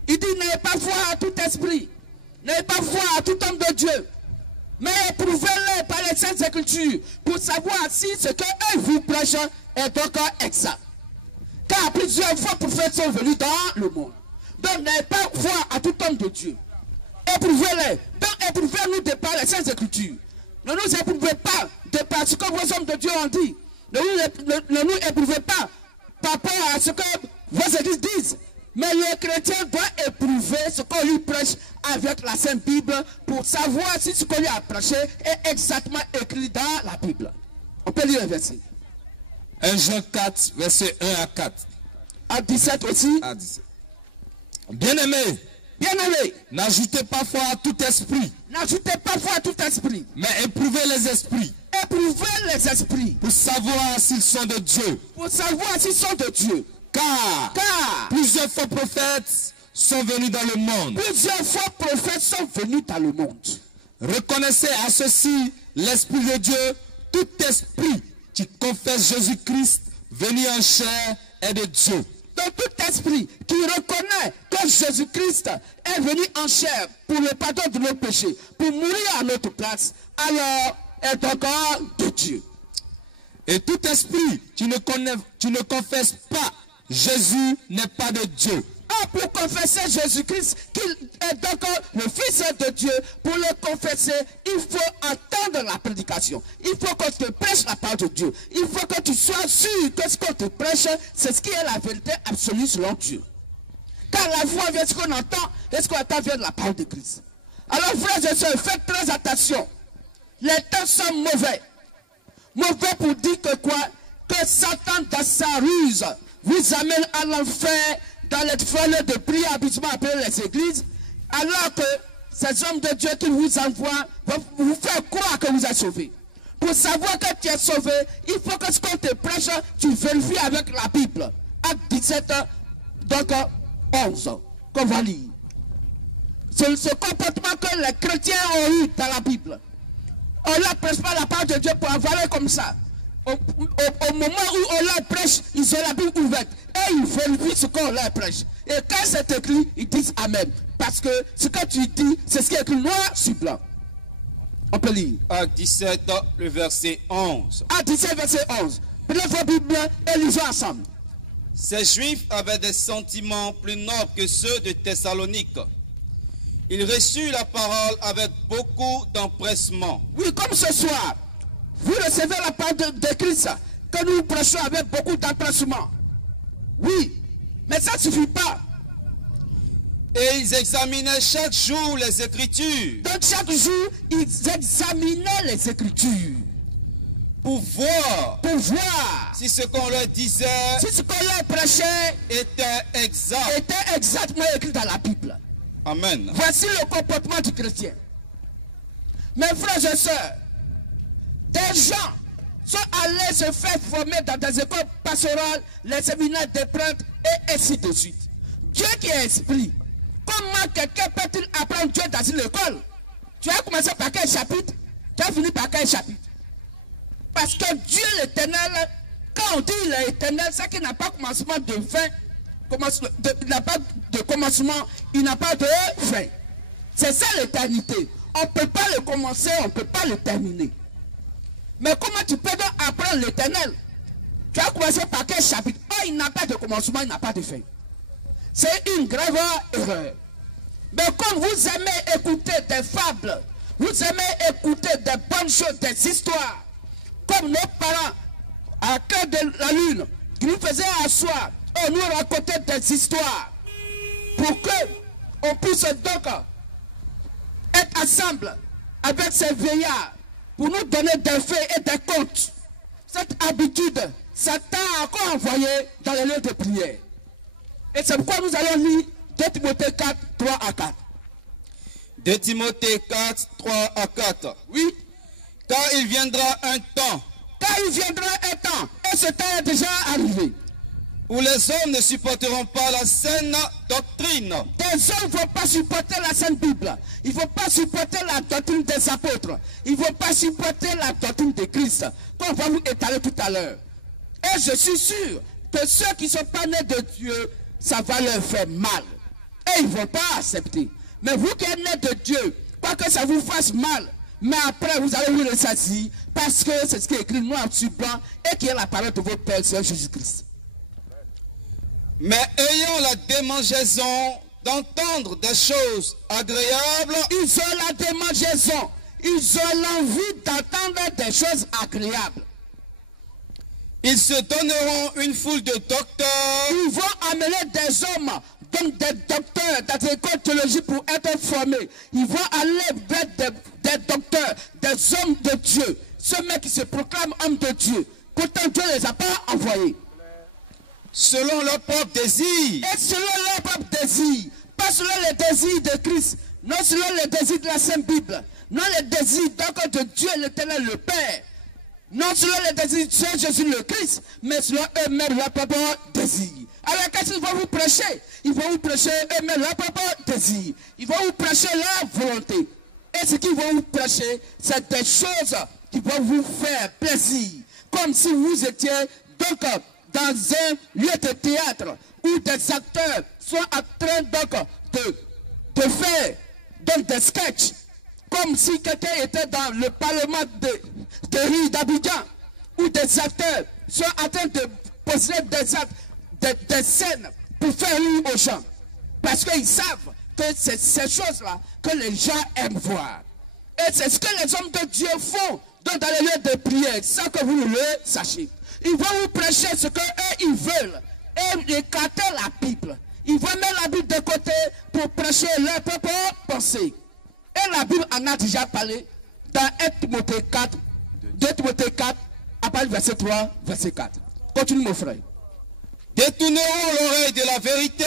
il dit, n'ayez pas foi à tout esprit, n'ayez pas foi à tout homme de Dieu, mais éprouvez-les par les saintes écritures, pour savoir si ce qu'eux vous prêchent est encore exact. Car plusieurs faux prophètes sont venus dans le monde. Donc n'ayez pas foi à tout homme de Dieu. Éprouvez-les. Donc éprouvez-nous de par les saintes écritures. Ne nous éprouvez pas de par ce que vos hommes de Dieu ont dit. Ne nous éprouvez pas par rapport à ce que vos églises disent. Mais le chrétien doit éprouver ce qu'on lui prêche avec la Sainte Bible pour savoir si ce qu'on lui a prêché est exactement écrit dans la Bible. On peut lire un verset. 1 Jean 4, verset 1 à 4. À 17 aussi. À 17. Bien-aimés, Bien-aimés, n'ajoutez pas foi à tout esprit, n'ajoutez pas foi à tout esprit. mais éprouvez les esprits, Éprouvez les esprits pour savoir s'ils sont de Dieu. pour savoir s'ils sont de Dieu. Car plusieurs faux prophètes sont venus dans le monde. Plusieurs faux prophètes sont venus dans le monde. Reconnaissez à ceci l'Esprit de Dieu. Tout esprit qui confesse Jésus-Christ venu en chair est de Dieu. Donc tout esprit qui reconnaît que Jésus-Christ est venu en chair pour le pardon de nos péchés, pour mourir à notre place, alors est encore de Dieu. Et tout esprit qui ne confesse pas Jésus n'est pas de Dieu. Pour confesser Jésus-Christ, qu'il est donc le Fils de Dieu, pour le confesser, il faut entendre la prédication. Il faut qu'on te prêche la parole de Dieu. Il faut que tu sois sûr que ce qu'on te prêche, c'est ce qui est la vérité absolue selon Dieu. Car la foi vient de ce qu'on entend, et ce qu'on entend vient de la parole de Christ. Alors, frères et sœurs, faites très attention. Les temps sont mauvais. Mauvais pour dire que quoi? Que Satan, dans sa ruse, vous amène à l'enfer dans les foyers de prière habituellement appelés les églises, alors que ces hommes de Dieu qui vous envoient vont vous faire croire que vous êtes sauvés. Pour savoir que tu es sauvé, il faut que ce qu'on te prêche, tu vérifies avec la Bible. Acte 17, donc 11, qu'on va lire. C'est ce comportement que les chrétiens ont eu dans la Bible. On ne prêche pas la parole de Dieu pour avaler comme ça. Au moment où on leur prêche, ils ont la Bible ouverte. Et ils vérifient ce qu'on leur prêche. Et quand c'est écrit, ils disent Amen. Parce que ce que tu dis, c'est ce qui est écrit noir sur blanc. On peut lire. Acte 17, le verset 11. Acte 17, verset 11. Prenez vos Bibles et lisons ensemble. Ces Juifs avaient des sentiments plus nobles que ceux de Thessalonique. Ils reçurent la parole avec beaucoup d'empressement. Oui, comme ce soir, vous recevez la parole de Christ que nous prêchons avec beaucoup d'empressement. Oui, mais ça ne suffit pas. Et ils examinaient chaque jour les Écritures. Donc chaque jour, ils examinaient les Écritures. Pour voir Si si ce qu'on leur disait ce qu'on leur prêchait était exact. était exactement écrit dans la Bible. Amen. Voici le comportement du chrétien. Mes frères et sœurs, des gens sont allés se faire former dans des écoles pastorales, les séminaires des prêtres et ainsi de suite. Dieu qui est esprit, comment quelqu'un peut-il apprendre Dieu dans une école? Tu as commencé par quel chapitre? Tu as fini par quel chapitre? Parce que Dieu l'éternel, quand on dit l'éternel, c'est qu'il n'a pas commencement de fin, il n'a pas de commencement, il n'a pas de fin. C'est ça l'éternité. On ne peut pas le commencer, on ne peut pas le terminer. Mais comment tu peux donc apprendre l'éternel? Tu as commencé par quel chapitre? Oh, il n'a pas de commencement, il n'a pas de fin. C'est une grave erreur. Mais comme vous aimez écouter des fables, vous aimez écouter des bonnes choses, des histoires, comme nos parents, à cœur de la lune, qui nous faisaient asseoir, on nous racontait des histoires, pour que on puisse donc être ensemble avec ces vieillards, pour nous donner des faits et des comptes. Cette habitude, Satan a encore envoyé dans les lieux de prière. Et c'est pourquoi nous allons lire 2 2 Timothée 4, 3 à 4. 2 Timothée 4, 3 à 4. Oui. Car il viendra un temps. Car il viendra un temps, et ce temps est déjà arrivé, où les hommes ne supporteront pas la saine doctrine. des hommes ne vont pas supporter la Sainte Bible. Ils ne vont pas supporter la doctrine des apôtres. Ils ne vont pas supporter la doctrine de Christ, qu'on va vous étaler tout à l'heure. Et je suis sûr que ceux qui ne sont pas nés de Dieu, ça va leur faire mal. Et ils ne vont pas accepter. Mais vous qui êtes nés de Dieu, pas que ça vous fasse mal, mais après vous allez vous ressaisir, parce que c'est ce qui est écrit noir sur blanc et qui est la parole de votre Père, Seigneur Jésus-Christ. Mais ayant la démangeaison d'entendre des choses agréables, Ils ont la démangeaison. Ils ont l'envie d'entendre des choses agréables. ils se donneront une foule de docteurs Ils vont amener des hommes, donc des docteurs dans des écoles théologiques pour être formés. Ils vont aller vers des docteurs, des hommes de Dieu. Ceux mecs qui se proclament hommes de Dieu. Pourtant Dieu ne les a pas envoyés. selon leur propre désir. Et selon leur propre désir. Pas selon les désirs de Christ. Non selon les désirs de la Sainte Bible. Non les désirs donc de Dieu l'Éternel le Père. Non selon les désirs de Jésus le Christ, mais selon eux-mêmes leur propre désir. Alors qu'est-ce qu'ils vont vous prêcher? Ils vont vous prêcher eux-mêmes leur propre désir. Ils vont vous prêcher leur volonté. Et ce qu'ils vont vous prêcher, c'est des choses qui vont vous faire plaisir. Comme si vous étiez donc dans un lieu de théâtre où des acteurs sont en train donc de faire donc des sketchs. Comme si quelqu'un était dans le parlement de rue d'Abidjan, où des acteurs sont en train de poser des scènes pour faire rire aux gens. Parce qu'ils savent que c'est ces choses-là que les gens aiment voir. Et c'est ce que les hommes de Dieu font dans les lieux de prière, sans que vous le sachiez. Ils vont vous prêcher ce qu'eux ils veulent et écarter la Bible. Ils vont mettre la Bible de côté pour prêcher leur propre pensée. Et la Bible en a déjà parlé dans 1 Timothée 4, 2 Timothée 4, à partir du verset 3, verset 4. Continue mon frère. Détourneront l'oreille de la vérité.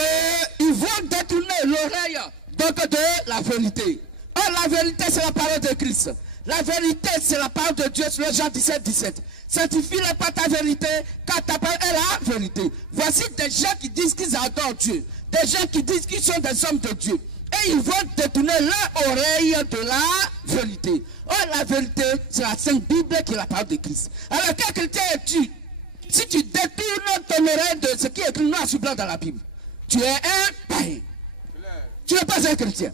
Ils vont détourner l'oreille donc de la vérité. Or la vérité c'est la parole de Christ. La vérité c'est la parole de Dieu sur le Jean 17, 17. Sanctifie-les par ta vérité, car ta parole est la vérité. Voici des gens qui disent qu'ils adorent Dieu. Des gens qui disent qu'ils sont des hommes de Dieu. Et ils vont détourner leur oreille de la vérité. Or la vérité c'est la Sainte Bible qui est la parole de Christ. Alors quel chrétien es-tu? Si tu détournes ton oreille de ce qui est écrit noir sur blanc dans la Bible, tu es un païen. Tu n'es pas un chrétien.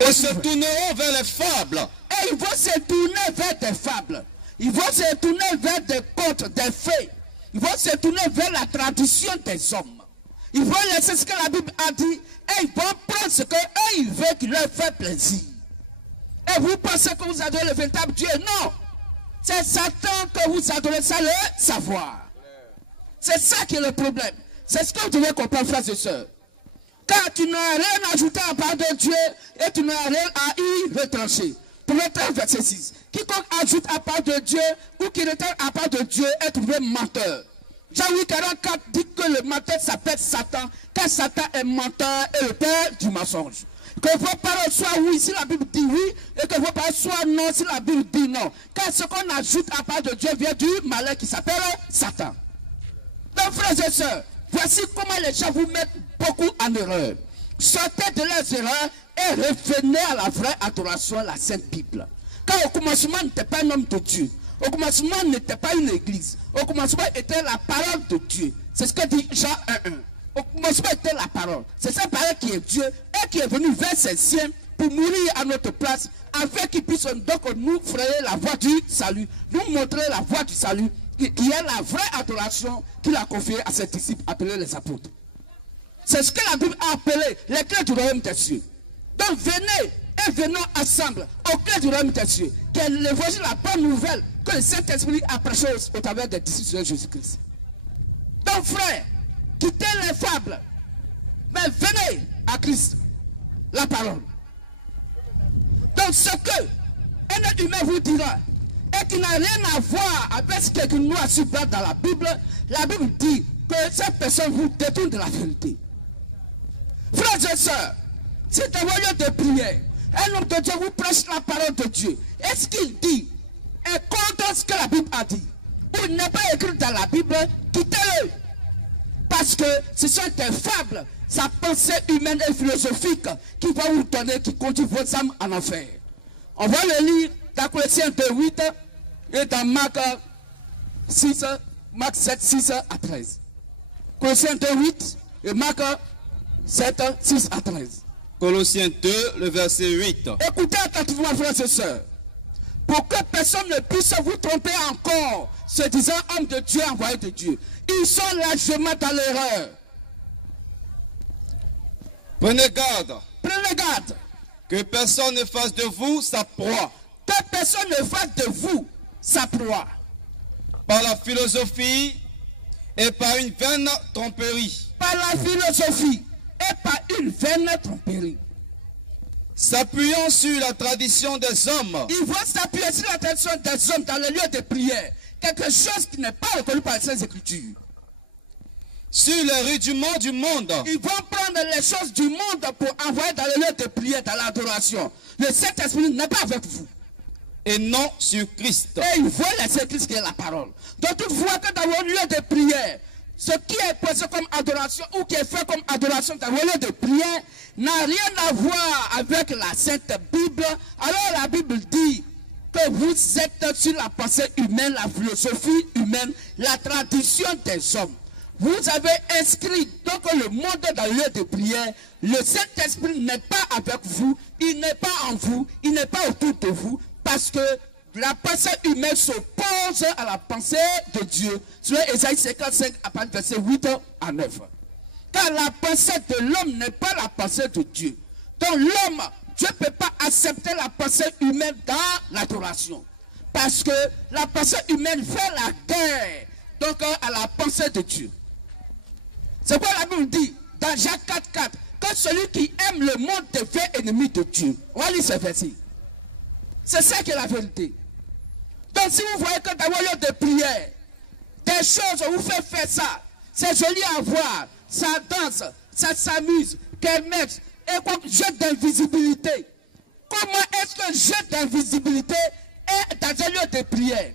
Et se tourneront vers les fables. Et ils vont se tourner vers des fables. Ils vont se tourner vers des contes, des faits. Ils vont se tourner vers la tradition des hommes. Ils vont laisser ce que la Bible a dit et ils vont prendre ce qu'eux ils veulent qui leur fait plaisir. Et vous pensez que vous adorez le véritable Dieu? Non. C'est Satan que vous adorez, ça le savoir. C'est ça qui est le problème. C'est ce que vous devez comprendre, frères et sœurs. Car tu n'as rien ajouté à part de Dieu et tu n'as rien à y retrancher. Proverbe verset 6. Quiconque ajoute à part de Dieu ou qui retranche à part de Dieu est trouvé menteur. Jean 8, 44 dit que le menteur s'appelle Satan, car Satan est menteur et le père du mensonge. Que vos paroles soient oui si la Bible dit oui, et que vos paroles soient non si la Bible dit non. Car ce qu'on ajoute à part de Dieu vient du malin qui s'appelle Satan. Donc frères et sœurs, voici comment les gens vous mettent beaucoup en erreur. Sortez de leurs erreurs et revenez à la vraie adoration, la Sainte Bible. Car au commencement n'était pas un homme de Dieu. Au commencement n'était pas une église. Au commencement était la parole de Dieu. C'est ce que dit Jean 1.1. Au commencement était la parole. C'est cette parole qui est Dieu et qui est venu vers ses siens pour mourir à notre place afin qu'il puisse donc nous frayer la voie du salut, nous montrer la voie du salut qui est la vraie adoration qu'il a confiée à ses disciples appelés les apôtres. C'est ce que la Bible a appelé les clés du royaume des cieux. Donc venez et venons ensemble aux clés du royaume des cieux, qui est l'évangile, la bonne nouvelle que le Saint-Esprit a prêché au travers des disciples de Jésus-Christ. Donc frère, quittez les fables, mais venez à Christ, la parole. Donc ce que un être humain vous dira et qui n'a rien à voir avec ce qui est noir sur blanc dans la Bible dit que cette personne vous détourne de la vérité. Frères et sœurs, si dans vos lieux de prière, un homme de Dieu vous prêche la parole de Dieu, est-ce qu'il dit est contre ce que la Bible a dit, ou il n'est pas écrit dans la Bible, quittez-le. Parce que ce sont des fables, sa pensée humaine et philosophique qui va vous donner, qui conduit vos âmes en enfer. On va le lire dans Colossiens 2, 8 et dans Marc 7, 6 à 13. Colossiens 2, 8 et Marc 7, 6 à 13. Colossiens 2, le verset 8. Écoutez attentivement, frères et sœurs. Pour que personne ne puisse vous tromper encore, se disant homme de Dieu, envoyé de Dieu. Ils sont largement dans l'erreur. Prenez garde. Prenez garde. Que personne ne fasse de vous sa proie. Que personne ne fasse de vous sa proie. Par la philosophie et par une vaine tromperie. Par la philosophie et par une vaine tromperie. S'appuyant sur la tradition des hommes. Ils vont s'appuyer sur la tradition des hommes dans le lieu de prière. Quelque chose qui n'est pas reconnu par les Saintes Écritures. Sur les rudiments du monde. Ils vont prendre les choses du monde pour envoyer dans le lieu de prière, dans l'adoration. Le Saint-Esprit n'est pas avec vous. Et non sur Christ. Et il faut laisser Christ qui est la parole. Donc tu vois que dans vos lieux de prière, ce qui est posé comme adoration ou qui est fait comme adoration dans vos lieux de prière n'a rien à voir avec la Sainte Bible. Alors la Bible dit que vous êtes sur la pensée humaine, la philosophie humaine, la tradition des hommes. Vous avez inscrit donc le monde dans le lieu de prière. Le Saint-Esprit n'est pas avec vous, il n'est pas en vous, il n'est pas autour de vous, parce que la pensée humaine s'oppose à la pensée de Dieu. Sur Ésaïe 55, à partir du verset 8 à 9. Car la pensée de l'homme n'est pas la pensée de Dieu. Donc l'homme, Dieu ne peut pas accepter la pensée humaine dans l'adoration. Parce que la pensée humaine fait la guerre donc à la pensée de Dieu. C'est quoi la Bible dit dans Jacques 4,4 que celui qui aime le monde devient ennemi de Dieu. On va lire ce verset. C'est ça qui est la vérité. Donc si vous voyez que dans vos lieux de prière, des choses, on vous fait faire ça, c'est joli à voir, ça danse, ça s'amuse, qu'elle met, et comme jeu d'invisibilité. Comment est-ce que jeu d'invisibilité est dans un lieu de prière?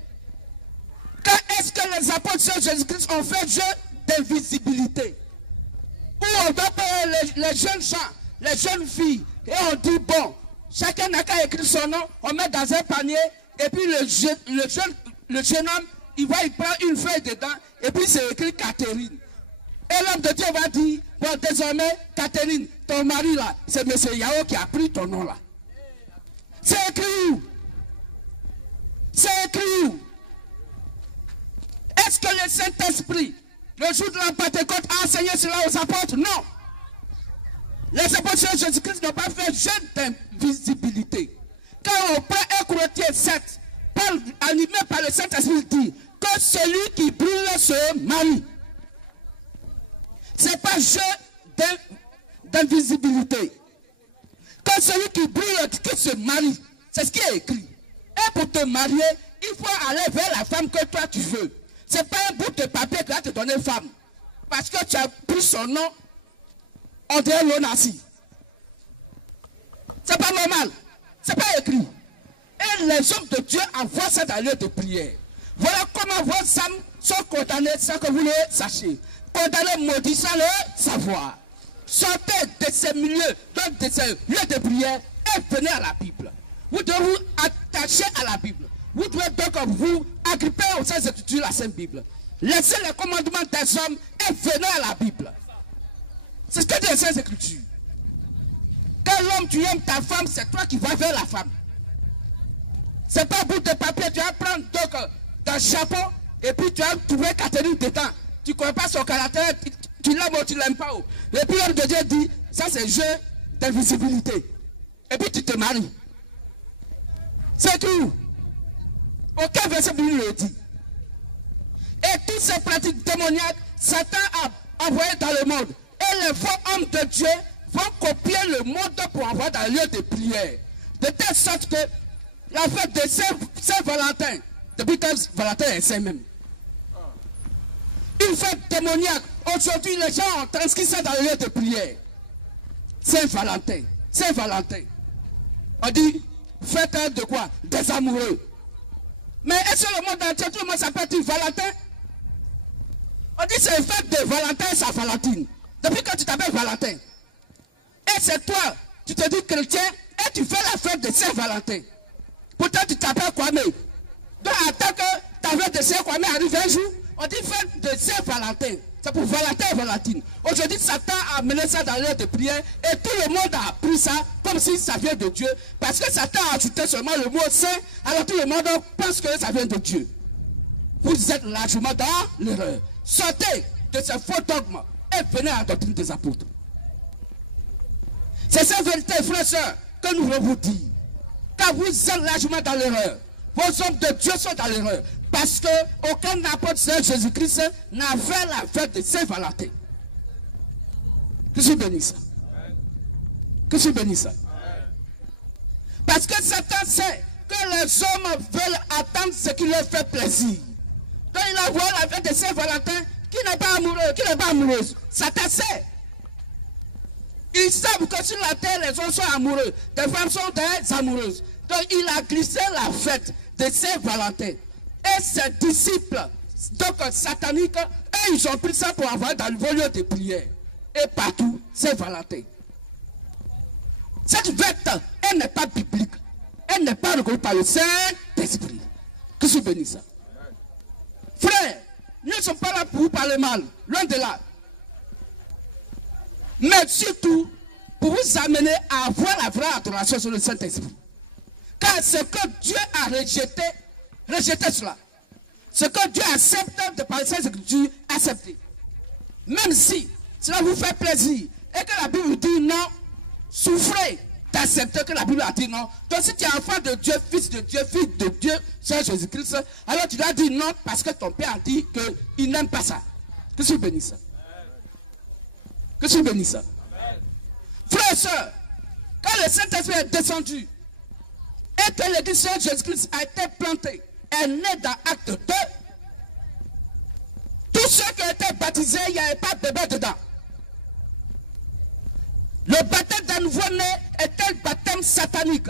Quand est-ce que les apôtres de Jésus-Christ ont fait jeu d'invisibilité? Où on doit payer les jeunes gens, les jeunes filles, et on dit bon, chacun n'a qu'à écrire son nom, on met dans un panier, et puis le jeune homme, il prend une feuille dedans, et puis c'est écrit Catherine. Et l'homme de Dieu va dire, bon désormais, Catherine, ton mari là, c'est M. Yao qui a pris ton nom là. C'est écrit où? C'est écrit où? Est-ce que le Saint-Esprit, le jour de la Pentecôte, a enseigné cela aux apôtres? Non. Les apôtres de Jésus-Christ n'ont pas fait jeu d'invisibilité. Quand on prend 1 Corinthiens 7, Paul, animé par le Saint-Esprit, dit que celui qui brûle se marie. Ce n'est pas jeu d'invisibilité. Que celui qui brûle qui se marie. C'est ce qui est écrit. Et pour te marier, il faut aller vers la femme que toi tu veux. Ce n'est pas un bout de papier qui va te donner femme. Parce que tu as pris son nom, on dirait l'onassi. C'est pas normal. C'est pas écrit. Et les hommes de Dieu envoient ça dans le lieu de prière. Voilà comment vos âmes sont condamnées sans que vous le sachiez. Condamnées, maudits sans le savoir. Sortez de ces milieux, donc de ces lieux de prière et venez à la Bible. Vous devez vous attacher à la Bible. Vous devez donc vous agripper aux Saintes Écritures, la Sainte Bible. Laissez les commandements des hommes et venez à la Bible. C'est ce que dit les Saintes Écritures. Quand l'homme tu aimes ta femme, c'est toi qui vas vers la femme. C'est pas un bout de papier, tu vas prendre donc ton chapeau et puis tu vas trouver Catherine dedans. Tu ne connais pas son caractère, tu l'aimes ou tu ne l'aimes pas. Et puis l'homme de Dieu dit, ça c'est jeu d'invisibilité. Et puis tu te maries. C'est tout. Aucun verset biblique le dit. Et toutes ces pratiques démoniaques, Satan a envoyé dans le monde. Et les faux hommes de Dieu vont copier le monde pour envoyer dans le lieu de prière. De telle sorte que la fête de Saint-Valentin, depuis que Valentin est saint même, une fête démoniaque. Aujourd'hui, les gens ont transcrit ça dans le lieu de prière. Saint-Valentin. Saint-Valentin. On dit fête de quoi? Des amoureux. Mais est-ce que le monde entier, tout le monde s'appelle Valentin? On dit c'est fête de Valentin, sa Valentine. Depuis que tu t'appelles Valentin. Et c'est toi, tu te dis chrétien et tu fais la fête de Saint-Valentin. Pourtant tu t'appelles Kwame. Donc attends que ta fête de Saint-Kwame arrive un jour, on dit fête de Saint-Valentin. C'est pour Valentin et Valentine. Aujourd'hui, Satan a amené ça dans l'heure de prière et tout le monde a pris ça comme si ça vient de Dieu. Parce que Satan a ajouté seulement le mot saint, alors tout le monde pense que ça vient de Dieu. Vous êtes largement dans l'erreur. Sortez de ce faux dogme et venez à la doctrine des apôtres. C'est cette vérité, frères et sœurs, que nous voulons vous dire. Car vous êtes largement dans l'erreur. Vos hommes de Dieu sont dans l'erreur. Parce qu'aucun apôtre de Jésus-Christ n'a fait la fête de Saint-Valentin. Que je bénisse ça. Que je bénisse ça. Parce que Satan sait que les hommes veulent attendre ce qui leur fait plaisir. Quand il envoie la fête de Saint-Valentin, qui n'est pas amoureux, qui n'est pas amoureuse, Satan sait. Ils savent que sur la terre, les hommes sont amoureux. Des femmes sont des amoureuses. Donc il a glissé la fête de Saint-Valentin. Et ses disciples, donc sataniques, et ils ont pris ça pour avoir dans le volume de prière. Et partout, Saint-Valentin. Cette fête, elle n'est pas biblique. Elle n'est pas reconnue par le Saint-Esprit. Que je bénisse ça. Frère, nous ne sommes pas là pour vous parler mal. Loin de là. Mais surtout, pour vous amener à avoir la vraie adoration sur le Saint-Esprit. Car ce que Dieu a rejeté, rejetez cela. Ce que Dieu accepte de par les Saintes Écritures, acceptez. Même si cela vous fait plaisir et que la Bible dit non, souffrez d'accepter que la Bible a dit non. Donc si tu es enfant de Dieu, fils de Dieu, Seigneur Jésus-Christ, alors tu dois dire non parce que ton père a dit qu'il n'aime pas ça. Que je bénisse ça. Que je bénisse ça. Frères et sœurs, quand le Saint-Esprit est descendu et que l'église Seigneur Jésus-Christ a été plantée, est né dans Acte 2. Tous ceux qui ont été baptisés, il n'y avait pas de bébé dedans. Le baptême d'un nouveau-né était le baptême satanique.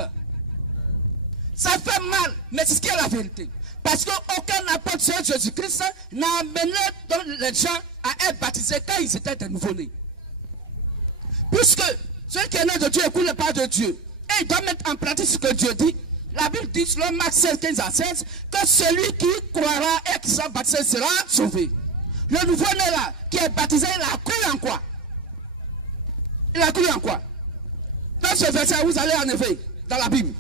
Ça fait mal, mais c'est ce qui est la vérité. Parce qu'aucun apôtre Seigneur Jésus-Christ n'a amené les gens à être baptisés quand ils étaient des nouveau-nés. Puisque celui qui est né de Dieu écoute la parole de Dieu. Et il doit mettre en pratique ce que Dieu dit. La Bible dit, selon Marc 16, 15 à 16, que celui qui croira et qui sera baptisé sera sauvé. Le nouveau-né là, qui est baptisé, il a cru en quoi? Il a cru en quoi? Dans ce verset, vous allez en effet, dans la Bible.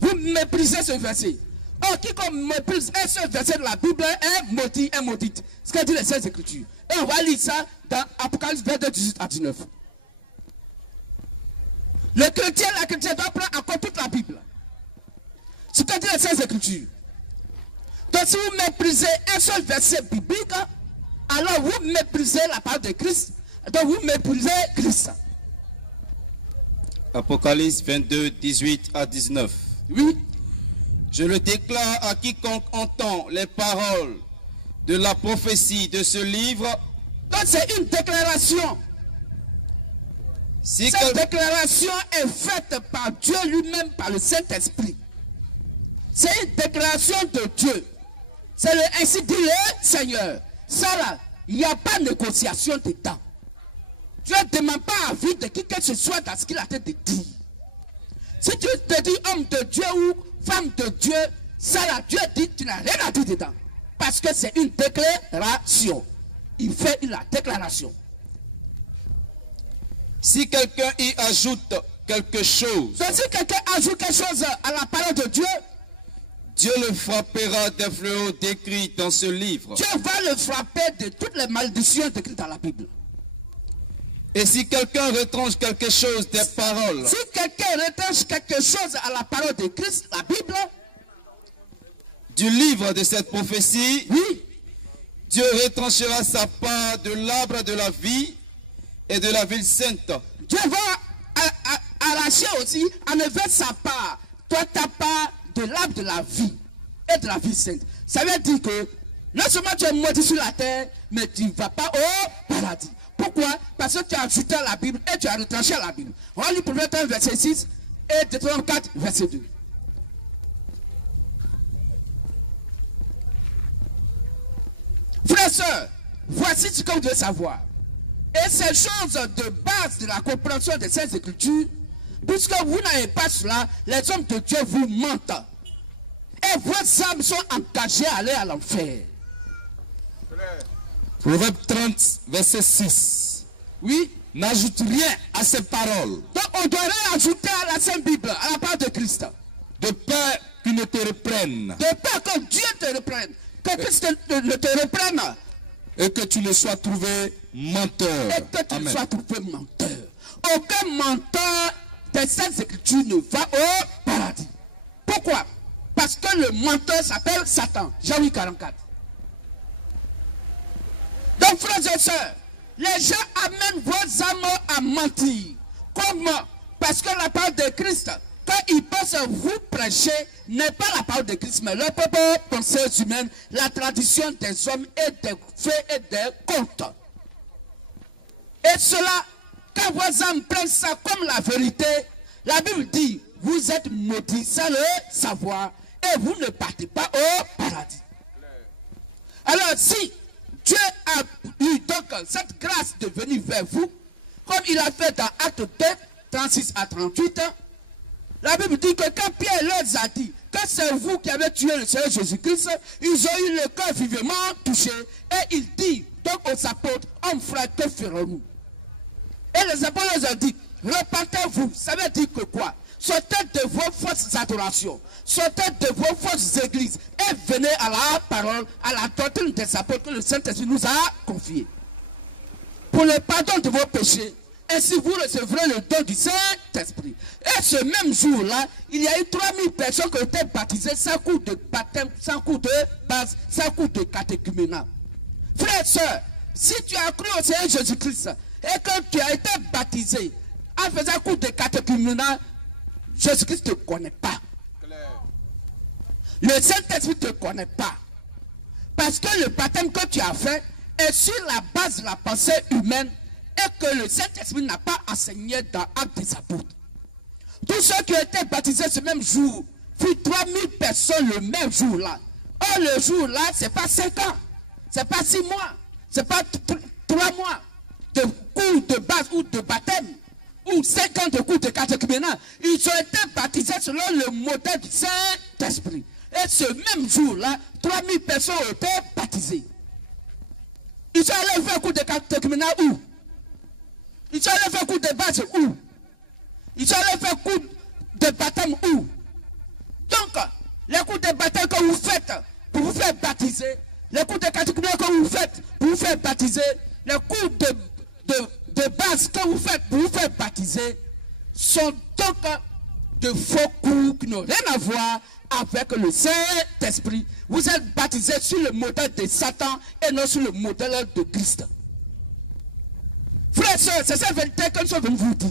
Vous méprisez ce verset. Or, quiconque méprise un seul verset de la Bible est maudit et maudite. Ce que dit les Saintes Écritures. Et on va lire ça dans Apocalypse 22, 18 à 19. Le chrétien, la chrétienne doit prendre encore toute la Bible. Ce que dit les Saintes Écritures. Donc si vous méprisez un seul verset biblique, alors vous méprisez la parole de Christ. Donc vous méprisez Christ. Apocalypse 22, 18 à 19. Oui. Je le déclare à quiconque entend les paroles de la prophétie de ce livre. Donc c'est une déclaration. Si Cette déclaration est faite par Dieu lui-même, par le Saint-Esprit. C'est une déclaration de Dieu. C'est ainsi dit le Seigneur. Ça là, il n'y a pas de négociation dedans. Dieu ne demande pas avis de qui que ce soit dans ce qu'il a été de dire. Si tu te dis homme de Dieu ou femme de Dieu, ça là, Dieu dit, tu n'as rien à dire dedans. Parce que c'est une déclaration. Il fait la déclaration. Si quelqu'un y ajoute quelque chose, Donc si quelqu'un ajoute quelque chose à la parole de Dieu, Dieu le frappera des fléaux décrits dans ce livre. Dieu va le frapper de toutes les malédictions décrites dans la Bible. Et si quelqu'un retranche quelque chose des paroles, Si quelqu'un retranche quelque chose à la parole de Christ, la Bible, du livre de cette prophétie, oui, Dieu retranchera sa part de l'arbre de la vie et de la ville sainte. Dieu va arracher aussi, enlever sa part, toi ta part de l'arbre de la vie et de la vie sainte. Ça veut dire que non seulement tu es maudit sur la terre, mais tu ne vas pas au paradis. Pourquoi? Parce parce que tu as ajouté à la Bible et tu as retranché à la Bible. On va lire Proverbe 1, verset 6 et Deutéronome 4, verset 2. Frères et sœurs, voici ce que vous devez savoir. Et ces choses de base de la compréhension de ces Écritures, puisque vous n'avez pas cela, les hommes de Dieu vous mentent. Et vos âmes sont engagées à aller à l'enfer. Proverbe 30, verset 6. Oui. N'ajoute rien à ces paroles. Donc on doit rien ajouter à la Sainte Bible, à la parole de Christ. De peur qu'il ne te reprenne. De peur que Dieu te reprenne. Que Christ ne te reprenne. Et que tu ne sois trouvé menteur. Et que tu Amen. ne sois trouvé menteur. Aucun menteur de ces Écritures ne va au paradis. Pourquoi? Parce que le menteur s'appelle Satan. Jean 8, 44. Donc, frères et sœurs, les gens amènent vos âmes à mentir. Comment? Parce que la parole de Christ, quand ils pensent vous prêcher, n'est pas la parole de Christ, mais leur propre pensée humaine, la tradition des hommes et des faits et des contes. Et cela, quand vos âmes prennent ça comme la vérité, la Bible dit, vous êtes maudits sans le savoir et vous ne partez pas au paradis. Alors si Dieu a eu donc cette grâce de venir vers vous, comme il a fait dans Acte 2, 36 à 38, la Bible dit que quand Pierre leur a dit que c'est vous qui avez tué le Seigneur Jésus-Christ, ils ont eu le cœur vivement touché. Et il dit donc aux apôtres, hommes frères, que ferons-nous? Et les apôtres leur ont dit, repentez-vous. Ça veut dire que quoi? Sortez de vos fausses adorations, sortez de vos fausses églises et venez à la parole, à la doctrine des apôtres que le Saint-Esprit nous a confiée. Pour le pardon de vos péchés, ainsi vous recevrez le don du Saint-Esprit. Et ce même jour-là, il y a eu 3000 personnes qui ont été baptisées sans coup de baptême, sans coup de base, sans coup de catéchuménat. Frères et sœurs, si tu as cru au Seigneur Jésus-Christ et que tu as été baptisé en faisant coup de catéchuménat, Jésus-Christ ne te connaît pas. Le Saint-Esprit ne te connaît pas. Parce que le baptême que tu as fait est sur la base de la pensée humaine et que le Saint-Esprit n'a pas enseigné dans Actes des Apôtres. Tous ceux qui ont été baptisés ce même jour furent 3000 personnes le même jour-là. Or, le jour-là, ce n'est pas 5 ans, ce n'est pas 6 mois, ce n'est pas 3 mois de cours de base ou de baptême, ou 5 ans de cours de catéchuménat. Ils ont été baptisés selon le modèle du Saint-Esprit. Et ce même jour-là, 3000 personnes ont été baptisées. Ils sont allés faire cours de catéchuménat où? Ils sont allés faire cours de base où? Ils sont allés faire cours de baptême où? Donc, les cours de baptême que vous faites pour vous faire baptiser, les cours de catéchuménat que vous faites pour vous faire baptiser, les cours de base que vous faites pour vous faire baptiser, sont donc de faux cours qui n'ont rien à voir avec le Saint-Esprit. Vous êtes baptisés sur le modèle de Satan et non sur le modèle de Christ. Frères et sœurs, c'est cette vérité que nous sommes venus vous dire.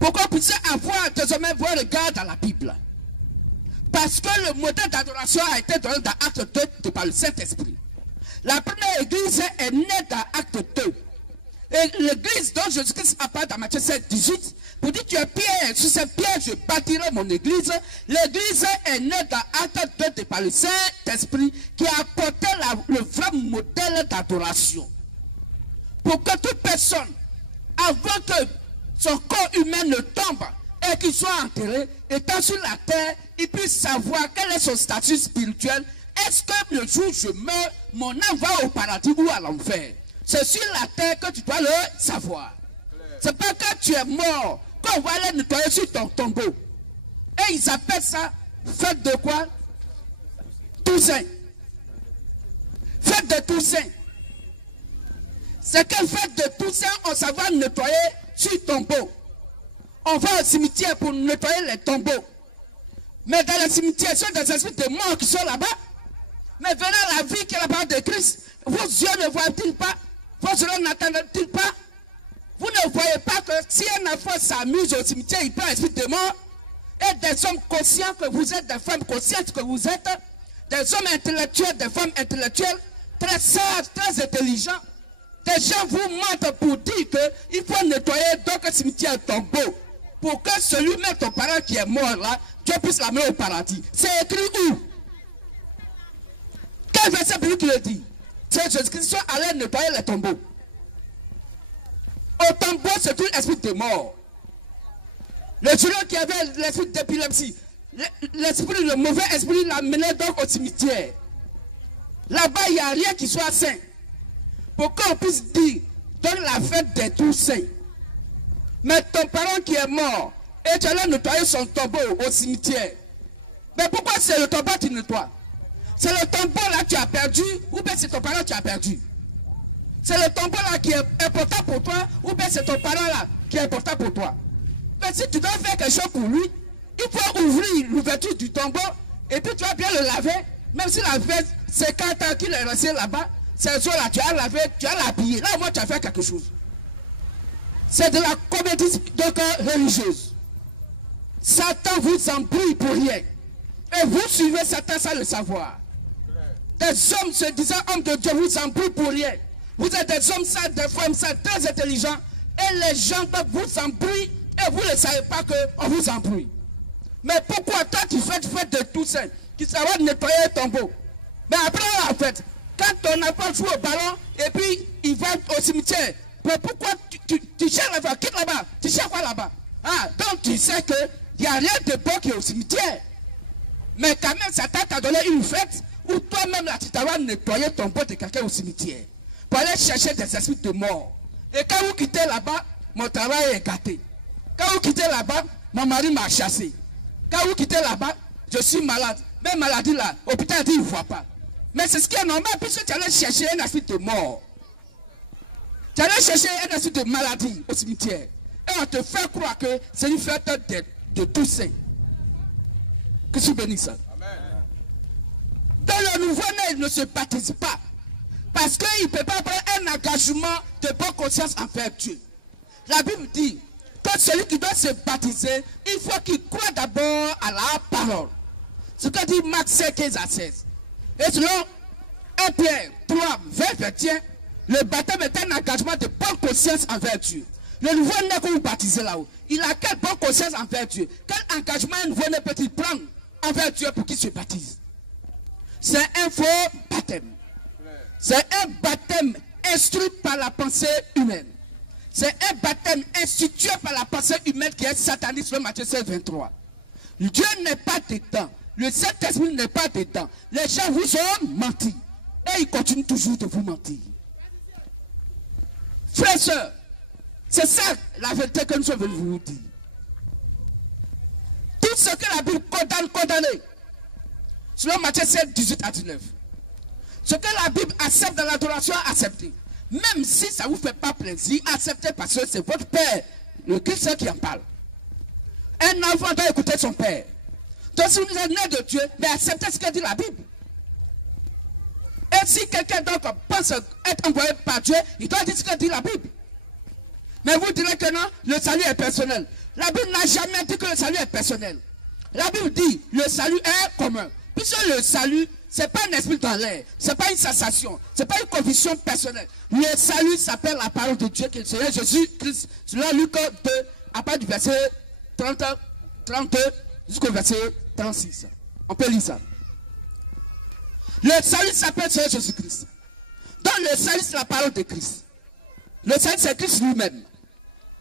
Pour qu'on puisse avoir désormais vos regards dans la Bible. Parce que le modèle d'adoration a été donné dans Acte 2 par le Saint-Esprit. La première église est née dans Acte 2. Et l'église dont Jésus-Christ apparaît dans Matthieu 7, 18, pour dire tu es Pierre, sur cette pierre je bâtirai mon église. L'église est née dans Acte 2 par le Saint-Esprit qui a apporté le vrai modèle d'adoration. Pour que toute personne, avant que son corps humain ne tombe et qu'il soit enterré, étant sur la terre, il puisse savoir quel est son statut spirituel. Est-ce que le jour où je meurs, mon âme va au paradis ou à l'enfer? C'est sur la terre que tu dois le savoir. C'est pas quand tu es mort qu'on va aller nettoyer sur ton tombeau. Et ils appellent ça fête de quoi? Toussaint. Fête de Toussaint. C'est que fête de Toussaint, on s'en va nettoyer sur le tombeau. On va au cimetière pour nettoyer les tombeaux. Mais dans le cimetière, il y a des esprits de morts qui sont là-bas. Mais venant à la vie qui est la parole de Christ, vos yeux ne voient-ils pas? Vos oreilles n'entendent-ils pas? Vous ne voyez pas que si un enfant s'amuse au cimetière, il prend l'esprit de mort? Et des hommes conscients que vous êtes, des femmes conscientes que vous êtes, des hommes intellectuels, des femmes intellectuelles, très sages, très intelligents. Des gens vous mentent pour dire chaque cimetière un tombeau pour que celui, même ton parent qui est mort là, Dieu puisse l'amener au paradis. C'est écrit où? Quel verset biblique le dit? C'est Jésus-Christ allait nettoyer les tombeaux. Au tombeau, c'est tout l'esprit de mort. Le juron qui avait l'esprit d'épilepsie, le mauvais esprit l'a mené donc au cimetière. Là-bas, il n'y a rien qui soit saint. Pour qu'on puisse dire, donne la fête des tous saints. Mais ton parent qui est mort, et tu allais nettoyer son tombeau au cimetière. Mais pourquoi c'est le tombeau que tu nettoies? C'est le tombeau là que tu as perdu, ou bien c'est ton parent qui a perdu? C'est le tombeau là qui est important pour toi, ou bien c'est ton parent là qui est important pour toi? Mais si tu dois faire quelque chose pour lui, il faut ouvrir l'ouverture du tombeau, et puis tu vas bien le laver, même si la veste, c'est 4 ans qu'il est resté là-bas, c'est ça là, tu as lavé, tu as l'habillé. Là, au moins, tu as fait quelque chose. C'est de la comédie donc religieuse. Satan vous embrouille pour rien. Et vous suivez Satan sans le savoir. Des hommes se disant hommes de Dieu vous embrouillent pour rien. Vous êtes des hommes sages, des femmes sages, très intelligents. Et les gens vous embrouillent et vous ne savez pas qu'on vous embrouille. Mais pourquoi toi tu fais de tout ça, qui savoir nettoyer le tombeau? Mais après la fête, quand ton enfant joue au ballon et puis il va au cimetière, mais pourquoi tu cherches là-bas? Quitte là-bas, tu cherches quoi là-bas? Ah, donc tu sais qu'il n'y a rien de bon qui est au cimetière. Mais quand même, Satan t'a donné une fête où toi-même là tu t'as nettoyer ton pot de quelqu'un au cimetière pour aller chercher des esprits de mort. Et quand vous quittez là-bas, mon travail est gâté. Quand vous quittez là-bas, mon mari m'a chassé. Quand vous quittez là-bas, je suis malade. Même maladie là, l'hôpital dit il ne voit pas. Mais c'est ce qui est normal, puisque tu allais chercher un esprit de mort. Tu allais chercher un esprit de maladie au cimetière. Et on te fait croire que c'est une fête de tous saints. Que tu bénisses. Dans le nouveau-né, il ne se baptise pas. Parce qu'il ne peut pas prendre un engagement de bonne conscience envers Dieu. La Bible dit que celui qui doit se baptiser, il faut qu'il croie d'abord à la parole. Ce que dit Marc 5, 15 à 16. Et selon 1 Pierre 3, 20, 21, le baptême est un engagement de bonne conscience envers Dieu. Le nouveau-né que vous baptisez là-haut, il a quelle bonne conscience envers Dieu? Quel engagement un nouveau-né peut-il prendre envers Dieu pour qu'il se baptise? C'est un faux baptême. C'est un baptême instruit par la pensée humaine. C'est un baptême institué par la pensée humaine qui est sataniste, le Matthieu 16, 23. Dieu n'est pas dedans. Le Saint-Esprit n'est pas dedans. Les gens vous ont menti. Et ils continuent toujours de vous mentir. Frères et sœurs, c'est ça la vérité que nous sommes venus vous dire. Tout ce que la Bible condamne, selon Matthieu 7, 18 à 19. Ce que la Bible accepte dans l'adoration, acceptez. Même si ça ne vous fait pas plaisir, acceptez parce que c'est votre Père, le Christ qui en parle. Un enfant doit écouter son Père. Donc si vous êtes né de Dieu, mais acceptez ce que dit la Bible. Et si quelqu'un donc pense être envoyé par Dieu, il doit dire ce que dit la Bible. Mais vous direz que non, le salut est personnel. La Bible n'a jamais dit que le salut est personnel. La Bible dit le salut est commun. Puisque le salut, ce n'est pas un esprit dans l'air, ce n'est pas une sensation, ce n'est pas une conviction personnelle. Le salut s'appelle la parole de Dieu, qui est le Seigneur Jésus-Christ. Selon Luc 2, à partir du verset 32 jusqu'au verset 36. On peut lire ça. Le salut s'appelle Seigneur Jésus-Christ. Donc le salut, c'est la parole de Christ. Le salut, c'est Christ lui-même.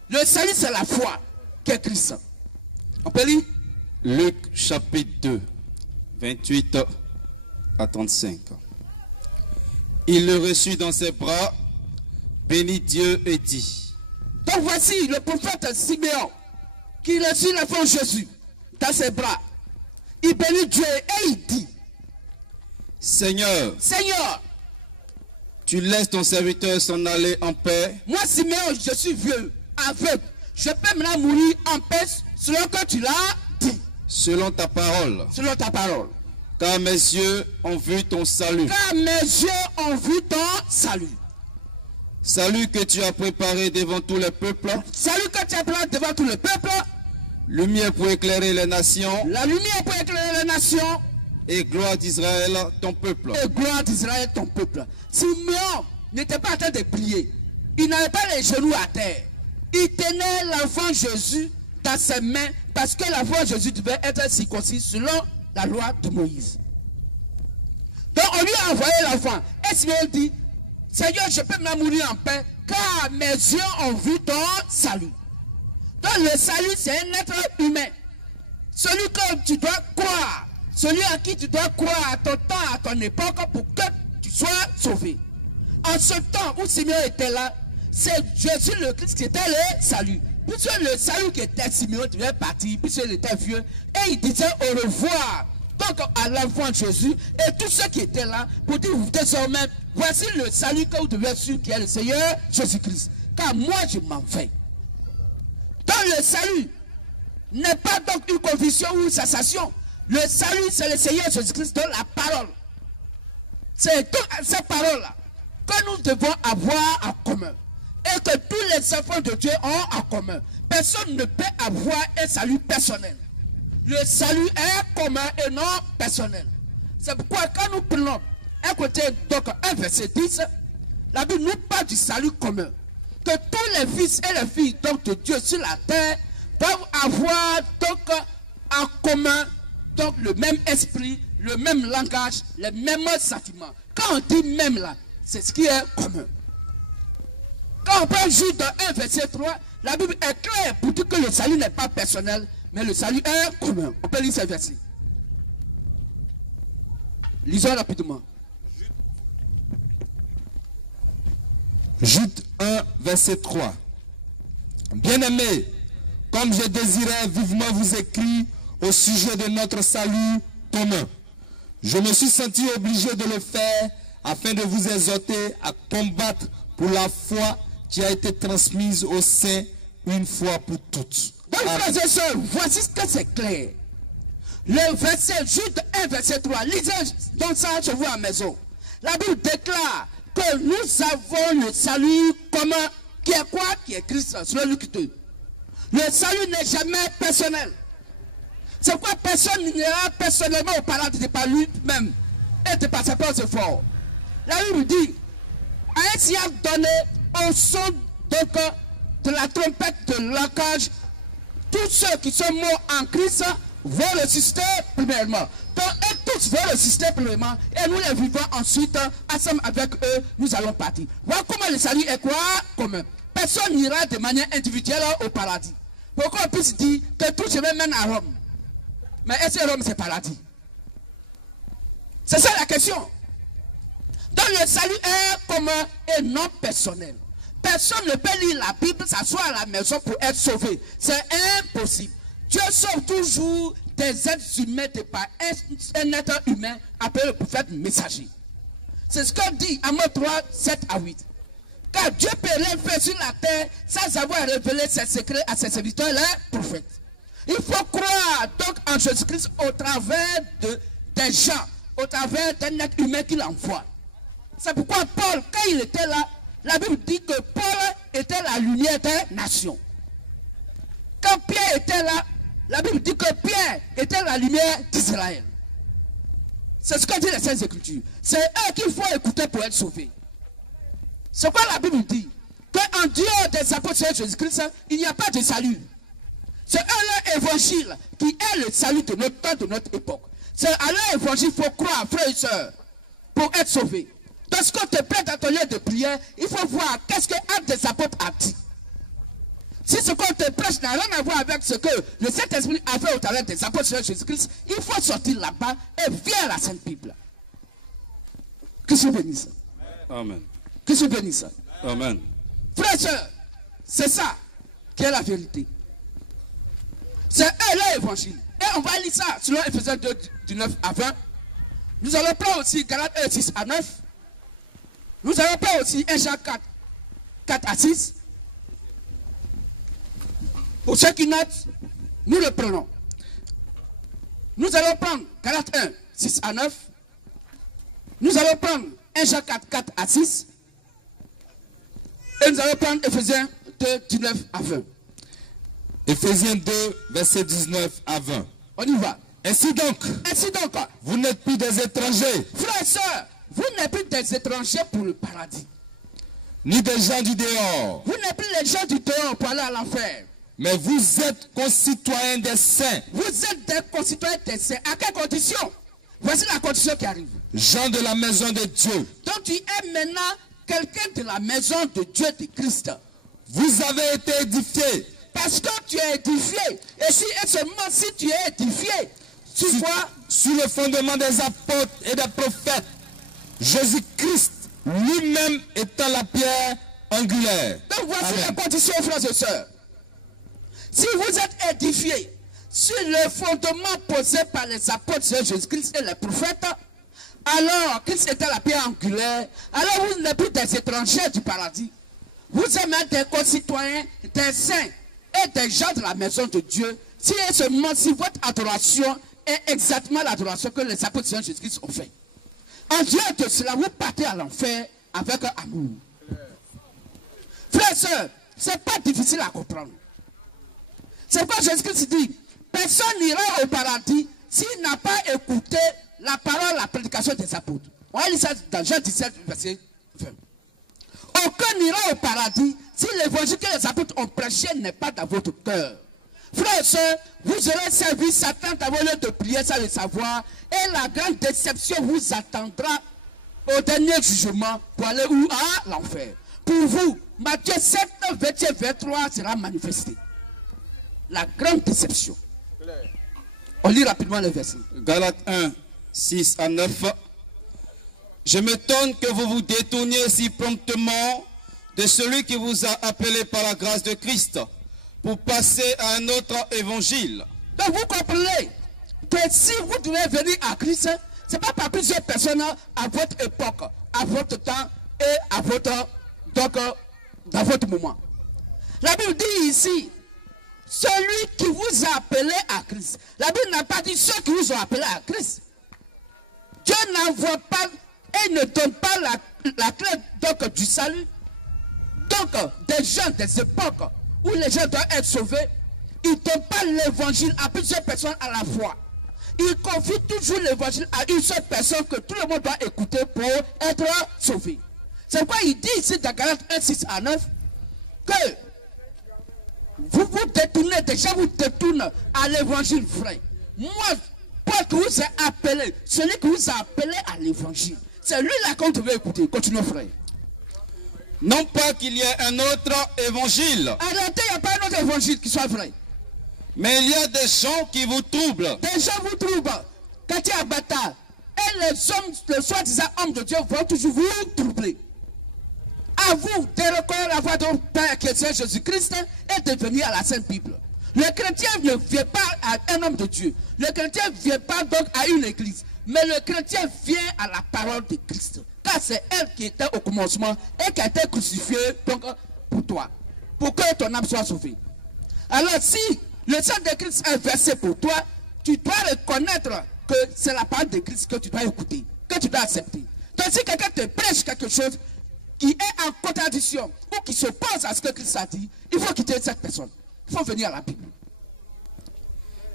Le salut, c'est la foi qui est Christ. On peut lire Luc chapitre 2, 28 à 35. Il le reçut dans ses bras, bénit Dieu et dit. Donc voici le prophète Siméon qui reçut l'enfant Jésus dans ses bras. Il bénit Dieu et il dit. Seigneur, tu laisses ton serviteur s'en aller en paix. Moi Siméon, je suis vieux, aveugle. Je peux maintenant mourir en paix selon que tu l'as dit. Selon ta parole. Selon ta parole. Car mes yeux ont vu ton salut. Car mes yeux ont vu ton salut. Salut que tu as préparé devant tous les peuples. Salut que tu as préparé devant tous les peuples. Lumière pour éclairer les nations. La lumière pour éclairer les nations. Et gloire d'Israël, ton peuple. Et gloire d'Israël, ton peuple. Simeon n'était pas en train de prier. Il n'avait pas les genoux à terre. il tenait l'enfant Jésus dans ses mains parce que l'enfant Jésus devait être circoncis selon la loi de Moïse. Donc on lui a envoyé l'enfant. Et Simeon dit, Seigneur, je peux même mourir en paix car mes yeux ont vu ton salut. Donc le salut, c'est un être humain. Celui que tu dois croire, celui à qui tu dois croire à ton temps, à ton époque, pour que tu sois sauvé. En ce temps où Simeon était là, c'est Jésus le Christ qui était le salut. Puisque le salut qui était Simeon devait partir, puisqu'il était vieux, et il disait au revoir donc à l'enfant Jésus et tous ceux qui étaient là pour dire désormais, voici le salut que vous devez suivre qui est le Seigneur Jésus-Christ. Car moi je m'en vais. Donc le salut n'est pas donc une conviction ou une sensation. Le salut, c'est le Seigneur Jésus-Christ dans la parole. C'est toutes ces paroles-là que nous devons avoir en commun. Et que tous les enfants de Dieu ont en commun. Personne ne peut avoir un salut personnel. Le salut est commun et non personnel. C'est pourquoi quand nous prenons donc un verset 10, la Bible nous parle du salut commun. Que tous les fils et les filles donc, de Dieu sur la terre doivent avoir donc en commun donc, le même esprit, le même langage, les mêmes sentiments. Quand on dit même là, c'est ce qui est commun. Quand on prend juste dans 1 verset 3, la Bible est claire pour dire que le salut n'est pas personnel, mais le salut est commun. On peut lire ce verset. Lisons rapidement. Jude 1, verset 3. Bien-aimés, comme je désirais vivement vous écrire au sujet de notre salut commun, je me suis senti obligé de le faire afin de vous exhorter à combattre pour la foi qui a été transmise aux saints une fois pour toutes. Donc, frères et sœurs, voici ce que c'est clair. Le verset, Jude 1, verset 3, lisez donc ça chez vous à la maison. La Bible déclare que nous avons le salut commun, qui est quoi? Qui est Christ, selon Luc 2. Le salut n'est jamais personnel. C'est pourquoi personne n'ira personnellement au paradis de par lui-même et de par ses propres efforts. La Bible dit, à un signal donné au son donc, de la trompette de l'archange, tous ceux qui sont morts en Christ vont ressusciter premièrement. Donc, et tous vont ressusciter premièrement, et nous les vivons ensuite, ensemble avec eux, nous allons partir. Voilà comment le salut est quoi? Commun. Personne n'ira de manière individuelle au paradis. Pourquoi on puisse dire que tout chemin mène à Rome? Mais est-ce que Rome c'est paradis? C'est ça la question. Donc le salut est commun et non personnel. Personne ne peut lire la Bible, s'asseoir à la maison pour être sauvé. C'est impossible. Dieu sauve toujours des êtres humains de par un être humain appelé le prophète messager. C'est ce qu'on dit Amos 3, 7 à 8. Car Dieu peut rien faire sur la terre sans avoir révélé ses secrets à ses serviteurs, les prophètes. Il faut croire donc en Jésus-Christ au travers des gens, au travers d'un être humain qu'il envoie. C'est pourquoi Paul, quand il était là, la Bible dit que Paul était la lumière des nations. Quand Pierre était là, la Bible dit que Pierre était la lumière d'Israël. C'est ce que dit les Saintes Écritures. C'est eux qu'il faut écouter pour être sauvé. C'est quoi la Bible dit? Qu'en dehors des apôtres de Jésus-Christ, il n'y a pas de salut. C'est leur évangile qui est le salut de notre temps, de notre époque. C'est à leur évangile qu'il faut croire, frères et sœurs, pour être sauvé. Dans ce qu'on te plaît dans ton lieu de prière, il faut voir qu'est-ce que Actes des apôtres a dit. Si ce qu'on te prêche n'a rien à voir avec ce que le Saint-Esprit a fait au travers des apôtres de Jésus-Christ, il faut sortir là-bas et viens à la Sainte Bible. Que Dieu bénisse. Amen. Que Dieu bénisse. Amen. Frères et sœurs, c'est ça qui est la vérité. C'est eux leur évangile. Et on va lire ça selon Ephésiens 2, du 9 à 20. Nous allons prendre aussi Galates 1, 6 à 9. Nous allons prendre aussi 1 Jean 4, 4 à 6. Pour ceux qui notent, nous le prenons. Nous allons prendre Galates 1, 6 à 9. Nous allons prendre 1 Jean 4, 4 à 6. Et nous allons prendre Ephésiens 2, 19 à 20. Ephésiens 2, verset 19 à 20. On y va. Ainsi donc, vous n'êtes plus des étrangers. Frères et sœurs, vous n'êtes plus des étrangers pour le paradis. ni des gens du dehors, Vous n'êtes plus les gens du dehors pour aller à l'enfer. mais vous êtes concitoyens des saints, Vous êtes des concitoyens des saints. À quelles conditions? Voici la condition qui arrive. gens de la maison de Dieu. Donc tu es maintenant quelqu'un de la maison de Dieu de Christ. Vous avez été édifiés Parce que tu es édifié. Et seulement si tu es édifié, tu vois, sur le fondement des apôtres et des prophètes, Jésus-Christ lui-même étant la pierre angulaire. donc voici Amen. la condition, frères et sœurs. Si vous êtes édifiés sur le fondement posé par les apôtres de Jésus-Christ et les prophètes, alors Christ était la pierre angulaire, alors vous n'êtes plus des étrangers du paradis. Vous êtes même des concitoyens, des saints et des gens de la maison de Dieu. Si et seulement si votre adoration est exactement l'adoration que les apôtres de Jésus-Christ ont fait. En dehors de cela, vous partez à l'enfer avec un amour. Frères et sœurs, ce n'est pas difficile à comprendre. C'est quoi Jésus-Christ dit? Personne n'ira au paradis s'il n'a pas écouté la parole, la prédication des apôtres. On lit ça dans Jean 17, verset 20. Aucun n'ira au paradis si l'évangile que les apôtres ont prêché n'est pas dans votre cœur. Frères et sœurs, vous aurez servi Satan dans vos lieux de prière sans le savoir, et la grande déception vous attendra au dernier jugement pour aller où? À l'enfer. Pour vous, Matthieu 7, verset 23 sera manifesté. La grande déception. On lit rapidement le verset. Galates 1, 6 à 9. Je m'étonne que vous vous détourniez si promptement de celui qui vous a appelé par la grâce de Christ pour passer à un autre évangile. Donc vous comprenez que si vous devez venir à Christ, ce n'est pas par plusieurs personnes à votre époque, à votre temps et à votre, donc, dans votre moment. La Bible dit ici, celui qui vous a appelé à Christ. La Bible n'a pas dit ceux qui vous ont appelé à Christ. Dieu n'envoie pas et ne donne pas la clé donc, du salut. Donc, des gens des époques où les gens doivent être sauvés, ils ne donnent pas l'évangile à plusieurs personnes à la fois. Ils confient toujours l'évangile à une seule personne que tout le monde doit écouter pour être sauvé. C'est pourquoi il dit ici dans Galates 1, 6 à 9 que vous vous détournez, déjà vous détournez à l'évangile vrai. Moi, Paul qui vous a appelé, celui qui vous a appelé à l'évangile, c'est lui-là qu'on devait écouter. Continuez, frère. Non pas qu'il y ait un autre évangile, Arrêtez, il n'y a pas un autre évangile qui soit vrai. mais il y a des gens qui vous troublent. Des gens vous troublent. Quand il y a bataille, et les hommes, les soi-disant hommes de Dieu vont toujours vous troubler. À vous de reconnaître la voix de votre Père qui est Seigneur Jésus-Christ et de venir à la Sainte Bible. Le chrétien ne vient pas à un homme de Dieu. Le chrétien ne vient pas donc à une église. Mais le chrétien vient à la parole de Christ. Car c'est elle qui était au commencement et qui a été crucifiée donc, pour toi. Pour que ton âme soit sauvée. Alors si le sang de Christ est versé pour toi, tu dois reconnaître que c'est la parole de Christ que tu dois écouter, que tu dois accepter. Donc si quelqu'un te prêche quelque chose qui est en contradiction ou qui s'oppose à ce que Christ a dit, il faut quitter cette personne. Il faut venir à la Bible.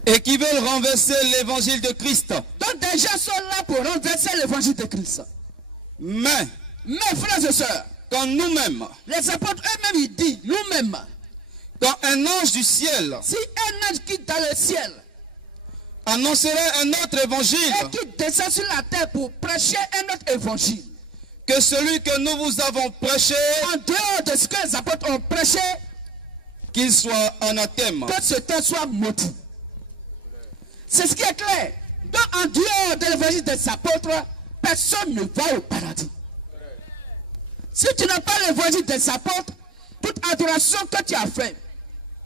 Et qui veulent renverser l'évangile de Christ. Donc des gens sont là pour renverser l'évangile de Christ. Mais, frères et sœurs, quand nous-mêmes, les apôtres eux-mêmes, ils disent, nous-mêmes, quand un ange du ciel si un ange quitte dans le ciel annoncerait un autre évangile et qui descend sur la terre pour prêcher un autre évangile, que celui que nous vous avons prêché, en dehors de ce que les apôtres ont prêché, qu'il soit anathème. que ce temps soit maudit. C'est ce qui est clair. Donc en dehors de l'évangile des apôtres, personne ne va au paradis. Si tu n'as pas l'évangile des apôtres, toute adoration que tu as fait,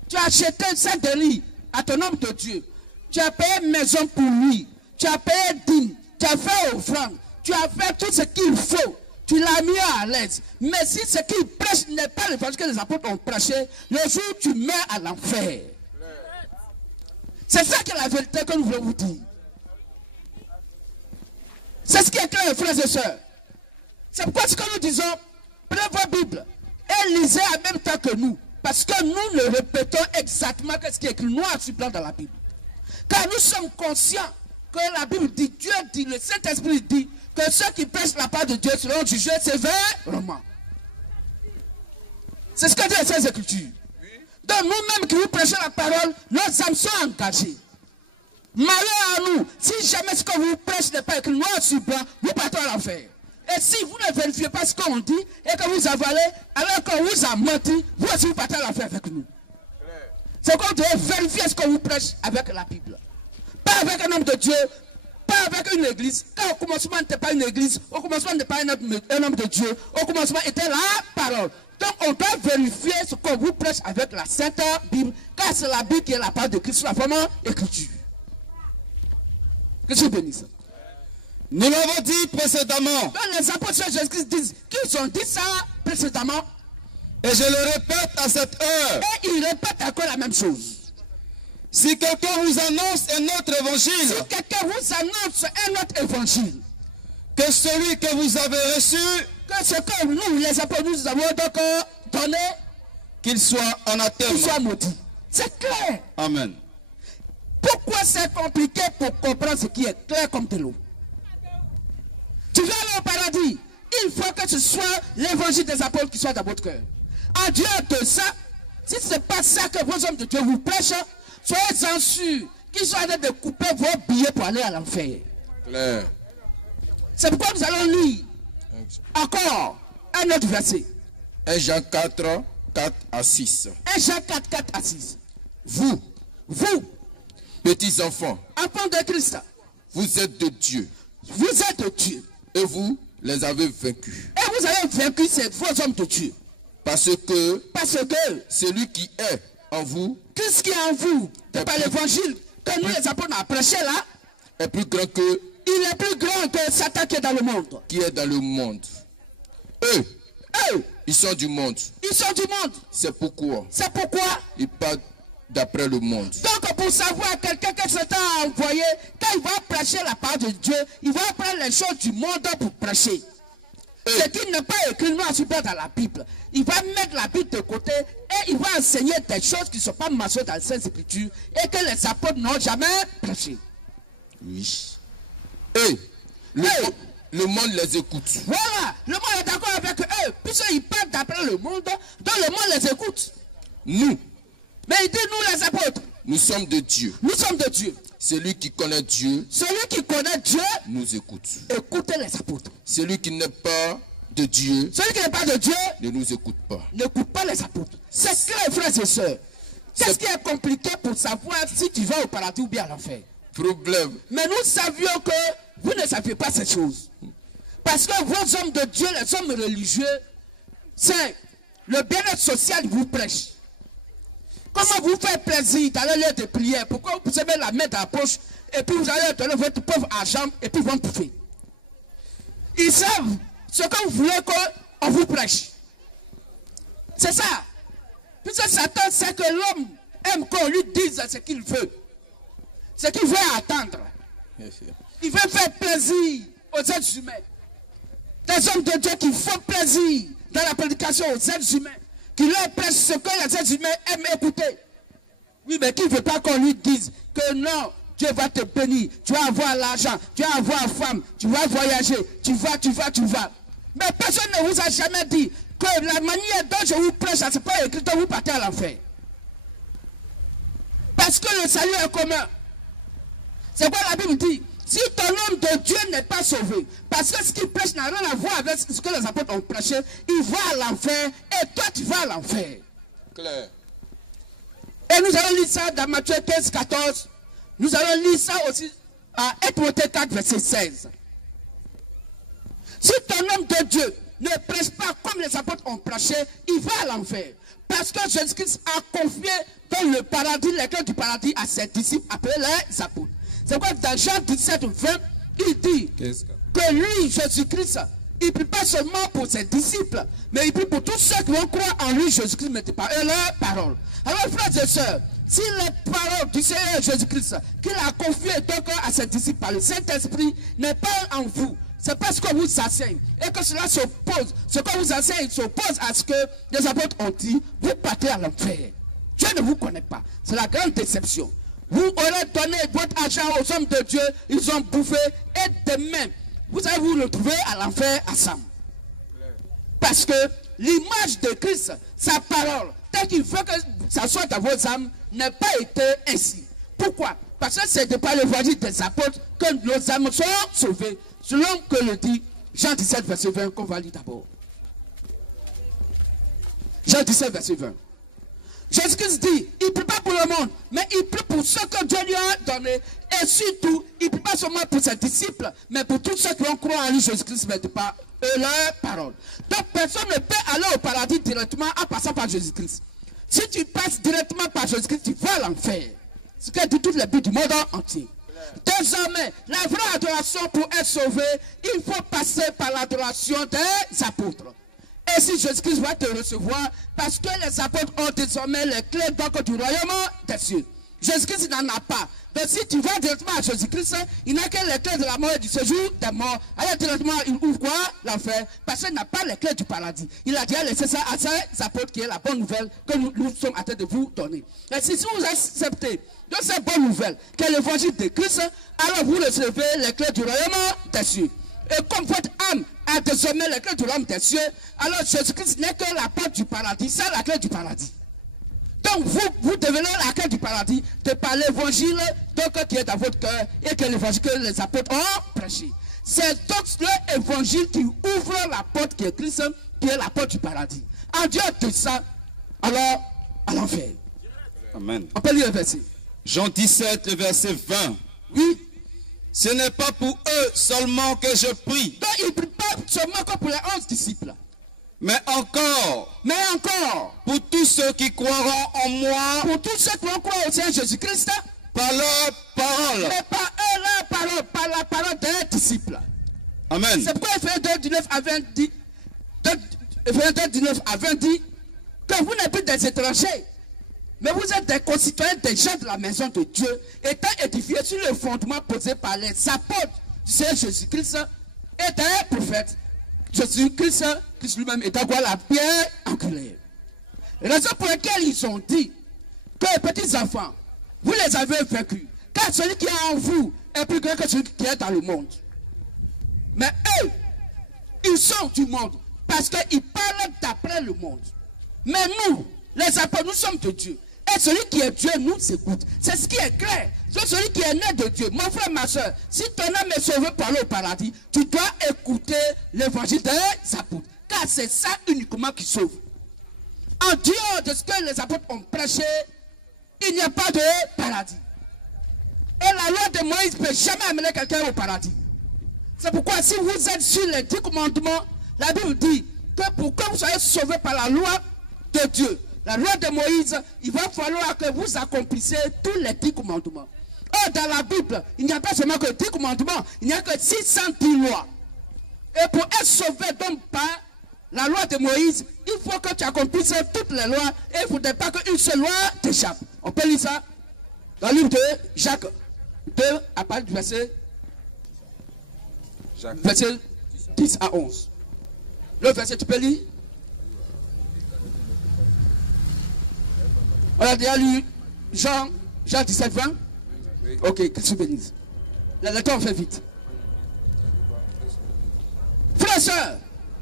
tu as acheté un saint de lit à ton homme de Dieu, tu as payé maison pour lui, tu as payé dîme, tu as fait offrande, tu as fait tout ce qu'il faut, tu l'as mis à l'aise. Mais si ce qu'il prêche n'est pas l'évangile que les apôtres ont prêché, le jour où tu meurs à l'enfer. C'est ça qui est la vérité que nous voulons vous dire. C'est ce qui est clair, frères et sœurs. C'est pourquoi ce que nous disons, prenez vos Bibles et lisez en même temps que nous. Parce que nous le répétons exactement ce qui est écrit noir sur blanc dans la Bible. Car nous sommes conscients que la Bible dit, Dieu dit, le Saint-Esprit dit, que ceux qui prêchent la part de Dieu seront jugés sévèrement. C'est ce que dit les Saintes Écritures. Donc nous-mêmes qui vous prêchons la parole, nos âmes sont engagées. Malheur à nous, si jamais ce que vous prêchez n'est pas écrit noir sur blanc, vous partez à l'enfer. Et si vous ne vérifiez pas ce qu'on dit et que vous avalez, alors qu'on vous a menti, vous aussi vous partez à l'enfer avec nous. C'est qu'on doit vérifier ce qu'on vous prêche avec la Bible. Pas avec un homme de Dieu, pas avec une église. Car au commencement n'était pas une église, au commencement n'était pas un homme de Dieu, au commencement était la parole. Donc on doit vérifier ce qu'on vous prêche avec la Sainte Bible, car c'est la Bible qui est la parole de Christ, la forme écriture. Que Dieu bénisse. Nous l'avons dit précédemment. Donc les apôtres de Jésus-Christ disent qu'ils ont dit ça précédemment. Et je le répète à cette heure. Et ils répètent encore la même chose. Si quelqu'un vous annonce un autre évangile, Si quelqu'un vous annonce un autre évangile, que celui que vous avez reçu, que ce que nous, les apôtres, nous avons donc donné, qu'il soit anathème. qu'il soit maudit. C'est clair. Amen. Pourquoi c'est compliqué pour comprendre ce qui est clair comme de l'eau? Tu veux aller au paradis, il faut que ce soit l'évangile des apôtres qui soit dans votre cœur. En dehors de ça, si ce n'est pas ça que vos hommes de Dieu vous prêchent, soyez-en sûrs qu'ils sont en train de couper vos billets pour aller à l'enfer. Claire. C'est pourquoi nous allons lire encore un autre verset. 1 Jean 4, 4 à 6. 1 Jean 4, 4 à 6. Vous, petits enfants, Enfants de Christ, vous êtes de Dieu vous êtes de Dieu. et vous les avez vaincus. Et vous avez vaincu vos hommes de Dieu. Parce que Celui qui est en vous Christ qui est en vous, c'est par l'évangile que nous les apôtres avons prêché là, est plus grand que il est plus grand que Satan qui est dans le monde. qui est dans le monde. Eux, ils sont du monde. Ils sont du monde. C'est pourquoi C'est pourquoi, ils parlent d'après le monde. donc pour savoir quelqu'un que Satan a envoyé, quand il va prêcher la parole de Dieu, il va prendre les choses du monde pour prêcher. Ce qui n'est pas écrit noir sur blanc dans la Bible. Il va mettre la Bible de côté et il va enseigner des choses qui ne sont pas mentionnées dans les Saintes Écritures et que les apôtres n'ont jamais prêché. Oui. Et le monde les écoute. Voilà, le monde est d'accord avec eux, puisqu'ils parlent d'après le monde, donc le monde les écoute. Nous, Mais il dit, nous les apôtres, nous sommes de Dieu. nous sommes de Dieu. Celui qui connaît Dieu Celui qui connaît Dieu, nous écoute. écoutez les apôtres. Celui qui n'est pas de Dieu Celui qui n'est pas de Dieu, ne nous écoute pas. n'écoute pas les apôtres. C'est clair, frères et sœurs. Qu'est-ce qui est compliqué pour savoir si tu vas au paradis ou bien à l'enfer? Problème. Mais nous savions que vous ne saviez pas ces choses. Parce que vos hommes de Dieu, les hommes religieux, c'est le bien-être social qui vous prêche. Comment vous faire plaisir dans le lieu de prière? Pourquoi vous aimez la mettre dans la poche et puis vous allez donner votre pauvre argent et puis vous en bouffer? Ils savent ce que vous voulez qu'on vous prêche. C'est ça. Puisque Satan sait que l'homme aime qu'on lui dise ce qu'il veut. Ce qu'il veut attendre. Il veut faire plaisir aux êtres humains. Des hommes de Dieu qui font plaisir dans la prédication aux êtres humains. Qui leur prêchent ce que les êtres humains aiment écouter. Oui, mais qui ne veut pas qu'on lui dise que non, Dieu va te bénir, tu vas avoir l'argent, tu vas avoir femme, tu vas voyager, tu vas. Mais personne ne vous a jamais dit que la manière dont je vous prêche, ce n'est pas écrit que vous partez à l'enfer. Parce que le salut est commun. C'est quoi la Bible dit? Si ton homme de Dieu n'est pas sauvé, parce que ce qu'il prêche n'a rien à voir avec ce que les apôtres ont prêché, il va à l'enfer et toi tu vas à l'enfer. Claire. Et nous allons lire ça dans Matthieu 15, 14. Nous allons lire ça aussi à 1 Timothée 4, verset 16. Si ton homme de Dieu ne prêche pas comme les apôtres ont prêché, il va à l'enfer. Parce que Jésus-Christ a confié dans le paradis, les clés du paradis à ses disciples appelés les apôtres. C'est quoi dans Jean 17, 20, il dit que lui, Jésus-Christ, il ne prie pas seulement pour ses disciples, mais il prie pour tous ceux qui vont croire en lui, Jésus-Christ, mais par leurs paroles. Alors, frères et sœurs, si les paroles du Seigneur Jésus-Christ, qu'il a confiées donc à ses disciples par le Saint-Esprit, n'est pas en vous, c'est parce que vous enseigne. Et que cela s'oppose, ce que vous enseigne s'oppose à ce que les apôtres ont dit, vous partez à l'enfer. Dieu ne vous connaît pas. C'est la grande déception. Vous aurez donné votre argent aux hommes de Dieu, ils ont bouffé, et demain, vous allez vous retrouver à l'enfer ensemble. Parce que l'image de Christ, sa parole, tel qu'il veut que ça soit dans vos âmes, n'a pas été ainsi. Pourquoi? Parce que c'est de par l'évangile des apôtres que nos âmes sont sauvées, selon que le dit Jean 17, verset 20, qu'on va lire d'abord. Jean 17, verset 20. Jésus-Christ dit, il ne prie pas pour le monde, mais il prie pour ceux que Dieu lui a donné. Et surtout, il ne prie pas seulement pour ses disciples, mais pour tous ceux qui ont cru en lui, Jésus-Christ, mais pas eux leur parole. Donc personne ne peut aller au paradis directement en passant par Jésus-Christ. Si tu passes directement par Jésus-Christ, tu vas à l'enfer. Ce que dit toutes les Bibles du monde entier. Désormais, la vraie adoration pour être sauvé, il faut passer par l'adoration des apôtres. Et si Jésus-Christ va te recevoir, parce que les apôtres ont désormais les clés donc du royaume des cieux. Jésus-Christ n'en a pas. Donc si tu vas directement à Jésus-Christ, il n'a que les clés de la mort et du séjour des morts. Alors directement, il ouvre quoi? L'enfer. Parce qu'il n'a pas les clés du paradis. Il a déjà laissé ça à ses apôtres, qui est la bonne nouvelle que nous sommes en train de vous donner. Et si vous acceptez de cette bonne nouvelle, qui est l'évangile de Christ, alors vous recevez les clés du royaume des cieux. Et comme votre âme a désormais les clés du royaume des cieux, alors Jésus-Christ n'est que la porte du paradis, c'est la clé du paradis. Donc vous devenez la clé du paradis de par l'évangile qui est dans votre cœur et que l'évangile que les apôtres ont prêché. C'est donc l'évangile qui ouvre la porte qui est Christ, qui est la porte du paradis. En Dieu de ça, alors à l'enfer. Amen. On peut lire le verset. Jean 17, le verset 20. Oui. Ce n'est pas pour eux seulement que je prie. Donc il ne prie pas seulement que pour les 11 disciples. Mais encore pour tous ceux qui croiront en moi, pour tous ceux qui vont croire au Seigneur Jésus-Christ, par leur parole. Mais pas eux leur parole, par la parole des disciples. Amen. C'est pourquoi Ephésiens 2, 19 à 20 dit, Ephésiens 2, 19 à 20 dit que vous n'êtes plus des étrangers, mais vous êtes des concitoyens, des gens de la maison de Dieu, étant édifiés sur le fondement posé par les apôtres du Seigneur Jésus-Christ et des prophètes. Jésus-Christ, Christ lui-même est quoi? La pierre angulaire. Raison pour laquelle ils ont dit que les petits enfants, vous les avez vaincus, car celui qui est en vous est plus grand que celui qui est dans le monde. Mais eux, ils sont du monde parce qu'ils parlent d'après le monde. Mais nous, les apôtres, nous sommes de Dieu. Et celui qui est Dieu nous écoute. C'est ce qui est clair. Donc celui qui est né de Dieu, mon frère, ma soeur, si ton âme est sauvée par le paradis, tu dois écouter l'évangile des apôtres. Car c'est ça uniquement qui sauve. En dehors de ce que les apôtres ont prêché, il n'y a pas de paradis. Et la loi de Moïse ne peut jamais amener quelqu'un au paradis. C'est pourquoi si vous êtes sur les 10 commandements, la Bible dit que pour que vous soyez sauvés par la loi de Dieu, la loi de Moïse, il va falloir que vous accomplissiez tous les 10 commandements. Or, dans la Bible, il n'y a pas seulement que 10 commandements, il n'y a que 610 lois. Et pour être sauvé donc par la loi de Moïse, il faut que tu accomplisses toutes les lois et il ne faudrait pas qu'une seule loi t'échappe. On peut lire ça dans le livre de Jacques 2, à partir du verset 10 à 11. Le verset, tu peux lire? On a déjà lu Jean 17, 20. Ok, que tu bénisses. La lecture, on fait vite. Frères et sœurs,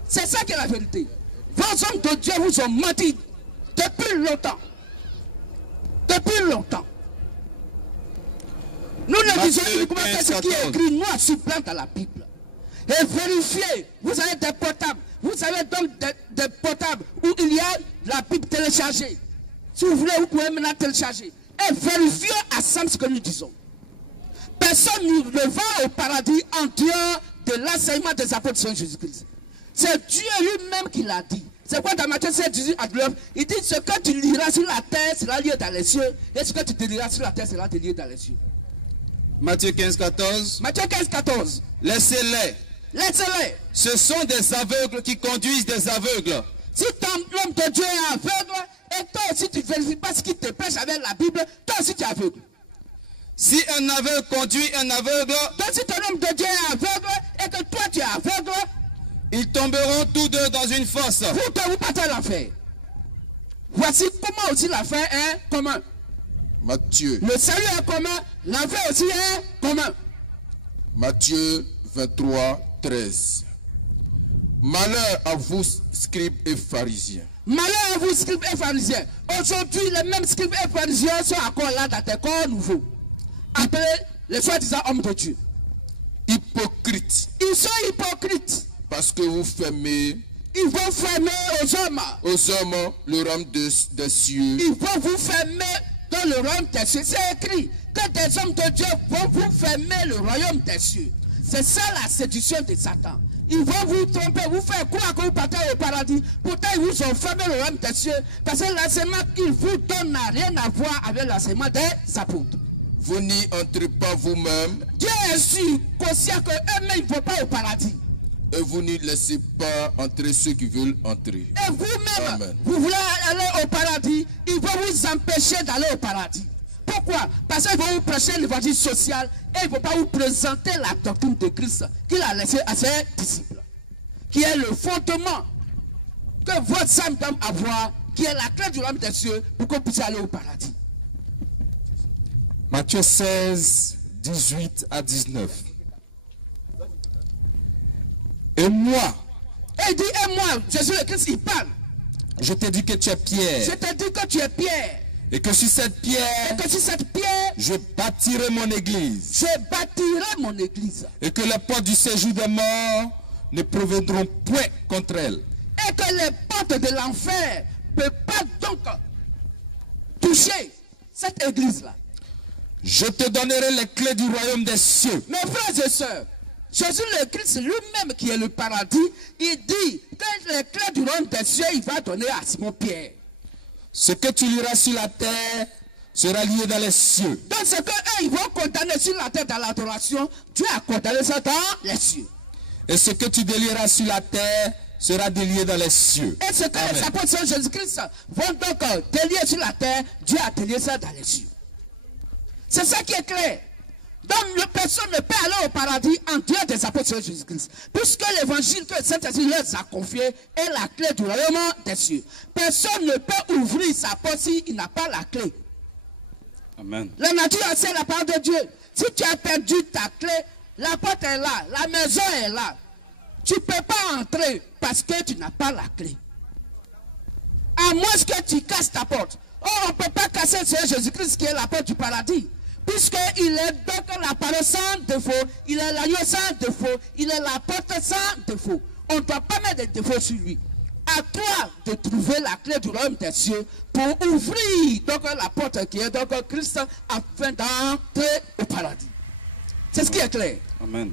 c'est ça qui est la vérité. Vos hommes de Dieu vous ont menti depuis longtemps. Depuis longtemps. Nous ne disons uniquement que ce qui est écrit noir sur blanc dans la Bible. Et vérifiez, vous avez des portables. Vous avez donc des portables où il y a la Bible téléchargée. Si vous voulez, vous pouvez maintenant télécharger. Et vérifiez ensemble ce que nous disons. Personne ne va au paradis en dehors de l'enseignement des apôtres de Jésus-Christ. C'est Dieu lui-même qui l'a dit. C'est quoi dans Matthieu 7, 18 à 19? Il dit ce que tu liras sur la terre sera lié dans les cieux. Et ce que tu déliras sur la terre sera lié dans les cieux. Matthieu 15, 14. Matthieu 15, 14. Laissez-les. Laissez-les. Ce sont des aveugles qui conduisent des aveugles. Si l'homme de Dieu est aveugle, et toi aussi tu ne vérifies pas ce qui te prêche avec la Bible, toi aussi tu es aveugle. Si un aveugle conduit un aveugle, donc si ton homme de Dieu est aveugle, et que toi tu es aveugle, ils tomberont tous deux dans une fosse. Vous partez à l'enfer. Voici comment aussi l'enfer est commun. Matthieu. Le salut est commun, l'enfer aussi est commun. Matthieu 23, 13. Malheur à vous, scribes et pharisiens. Malheur à vous, scribes et pharisiens. Aujourd'hui, les mêmes scribes et pharisiens sont encore là dans des corps nouveaux. Appelés les soi-disant hommes de Dieu. Hypocrites. Ils sont hypocrites. Parce que vous fermez. Ils vont fermer aux hommes. Aux hommes le royaume des cieux. Ils vont vous fermer dans le royaume des cieux. C'est écrit que des hommes de Dieu vont vous fermer le royaume des cieux. C'est ça la séduction de Satan. Ils vont vous tromper, vous faire croire que vous partez au paradis. Pourtant, ils vous ont fermé le royaume des cieux. Parce que l'enseignement qu'ils vous donnent n'a rien à voir avec l'enseignement des apôtres. Vous n'y entrez pas vous-même. Dieu est sûr, conscient qu'eux-mêmes ne vont pas au paradis. Et vous n'y laissez pas entrer ceux qui veulent entrer. Et vous-même, Amen. vous voulez aller au paradis, ils vont vous empêcher d'aller au paradis. Pourquoi? Parce qu'ils vont vous prêcher l'évangile social et ils ne vont pas vous présenter la doctrine de Christ qu'il a laissée à ses disciples. Qui est le fondement que votre âme doit avoir, qui est la clé du royaume des cieux pour que vous puissiez aller au paradis. Matthieu 16, 18 à 19. Et moi, Et il dit, et moi, Jésus le Christ, il parle. je te dis que tu es Pierre. Je te dis que tu es Pierre. Et que sur cette pierre, Et que sur cette pierre, je bâtirai mon église. je bâtirai mon église. Et que les portes du séjour des morts ne prévaudront point contre elle. Et que les portes de l'enfer ne peuvent pas donc toucher cette église-là. Je te donnerai les clés du royaume des cieux. Mes frères et sœurs, Jésus le Christ lui-même qui est le paradis, il dit que les clés du royaume des cieux, il va donner à Simon Pierre. Ce que tu liras sur la terre sera lié dans les cieux. Donc ce que eux, ils vont condamner sur la terre dans l'adoration, Dieu a condamné ça dans les cieux. Et ce que tu délieras sur la terre sera délié dans les cieux. Et ce que Amen. les apôtres de Jésus-Christ vont donc délier sur la terre, Dieu a délié ça dans les cieux. C'est ça qui est clair. Donc, personne ne peut aller au paradis en dehors des apôtres de Jésus-Christ. Puisque l'évangile que Saint-Esprit leur a confié est la clé du royaume des cieux. Personne ne peut ouvrir sa porte s'il n'a pas la clé. Amen. La nature c'est la parole de Dieu. Si tu as perdu ta clé, la porte est là, la maison est là. Tu ne peux pas entrer parce que tu n'as pas la clé. À moins que tu casses ta porte. Oh, on ne peut pas casser Seigneur Jésus-Christ qui est la porte du paradis. Puisqu'il est donc la parole sans défaut, il est l'agneau sans défaut, il est la porte sans défaut. On ne doit pas mettre de défaut sur lui. À toi de trouver la clé du royaume des cieux pour ouvrir donc la porte qui est donc Christ afin d'entrer au paradis. C'est ce qui est clair. Amen.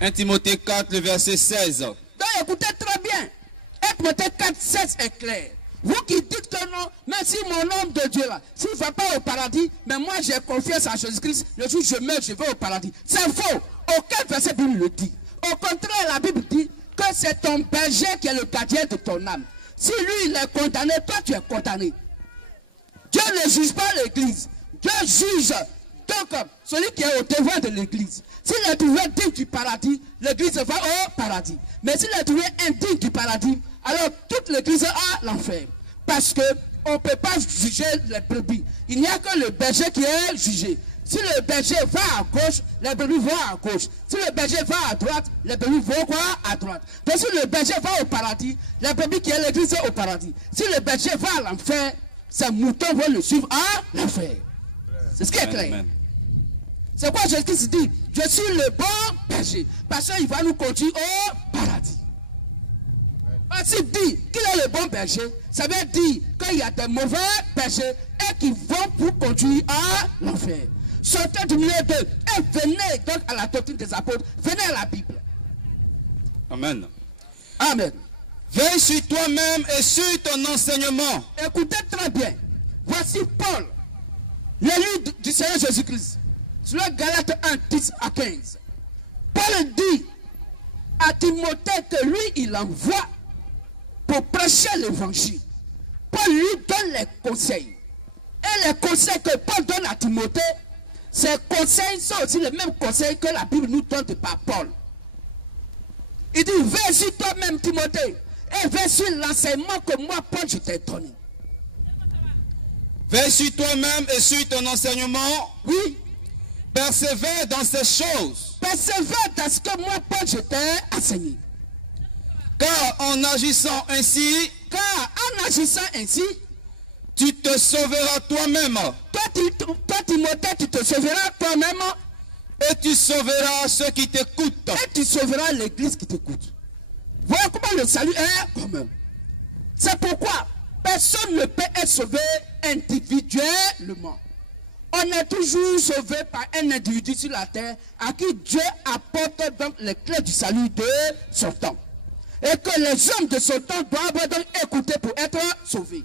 1 Timothée 4, le verset 16. Donc écoutez très bien. 1 Timothée 4, 16 est clair. Vous qui dites que non, mais si mon homme de Dieu là, s'il ne va pas au paradis, mais moi j'ai confiance en Jésus-Christ, le jour où je meurs, je vais au paradis. C'est faux. Aucun verset Bible le dit. Au contraire, la Bible dit que c'est ton berger qui est le gardien de ton âme. Si lui il est condamné, toi tu es condamné. Dieu ne juge pas l'église. Dieu juge donc celui qui est au devant de l'église. S'il est trouvé digne du paradis, l'église va au paradis. Mais s'il est trouvé indigne du paradis, alors toute l'église a l'enfer. Parce qu'on ne peut pas juger les brebis. Il n'y a que le berger qui est jugé. Si le berger va à gauche, les brebis vont à gauche. Si le berger va à droite, les brebis vont quoi? À droite. Donc si le berger va au paradis, les brebis qui est l'église au paradis. Si le berger va à l'enfer, ses moutons vont le suivre à l'enfer. C'est ce qui est clair. Amen. C'est quoi Jésus dit? Je suis le bon berger. Parce qu'il va nous conduire au paradis. S'il dit qu'il est le bon berger, ça veut dire qu'il y a des mauvais bergers et qui vont vous conduire à l'enfer. Sortez du milieu d'eux et venez donc à la doctrine des apôtres, venez à la Bible. Amen. Amen. Veille sur toi-même et sur ton enseignement. Écoutez très bien. Voici Paul, l'élu du Seigneur Jésus-Christ. Sur le Galates 1, 10 à 15. Paul dit à Timothée que lui, il envoie pour prêcher l'évangile. Paul lui donne les conseils. Et les conseils que Paul donne à Timothée, ces conseils sont aussi les mêmes conseils que la Bible nous donne par Paul. Il dit, veille sur toi-même, Timothée, et veille sur l'enseignement que moi, Paul, je t'ai donné. Veille sur toi-même et sur ton enseignement. Oui, Persévère dans ces choses. persévère dans ce que moi, Paul, je t'ai enseigné. Car en agissant ainsi, tu te sauveras toi-même. Toi, Timothée, tu te sauveras toi-même. Et tu sauveras ceux qui t'écoutent. Et tu sauveras l'église qui t'écoute. Voilà comment le salut est commun. C'est pourquoi personne ne peut être sauvé individuellement. On est toujours sauvé par un individu sur la terre à qui Dieu apporte donc les clés du salut de son temps. Et que les hommes de son temps doivent donc écouter pour être sauvés.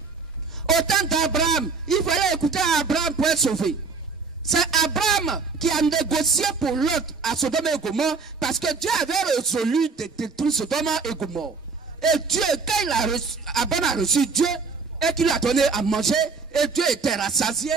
Au temps d'Abraham, il fallait écouter Abraham pour être sauvé. C'est Abraham qui a négocié pour Lot à Sodome et Gomorrhe parce que Dieu avait résolu de détruire Sodome et Gomorrhe. Et Dieu, quand Abraham a reçu Dieu et qu'il a donné à manger, et Dieu était rassasié,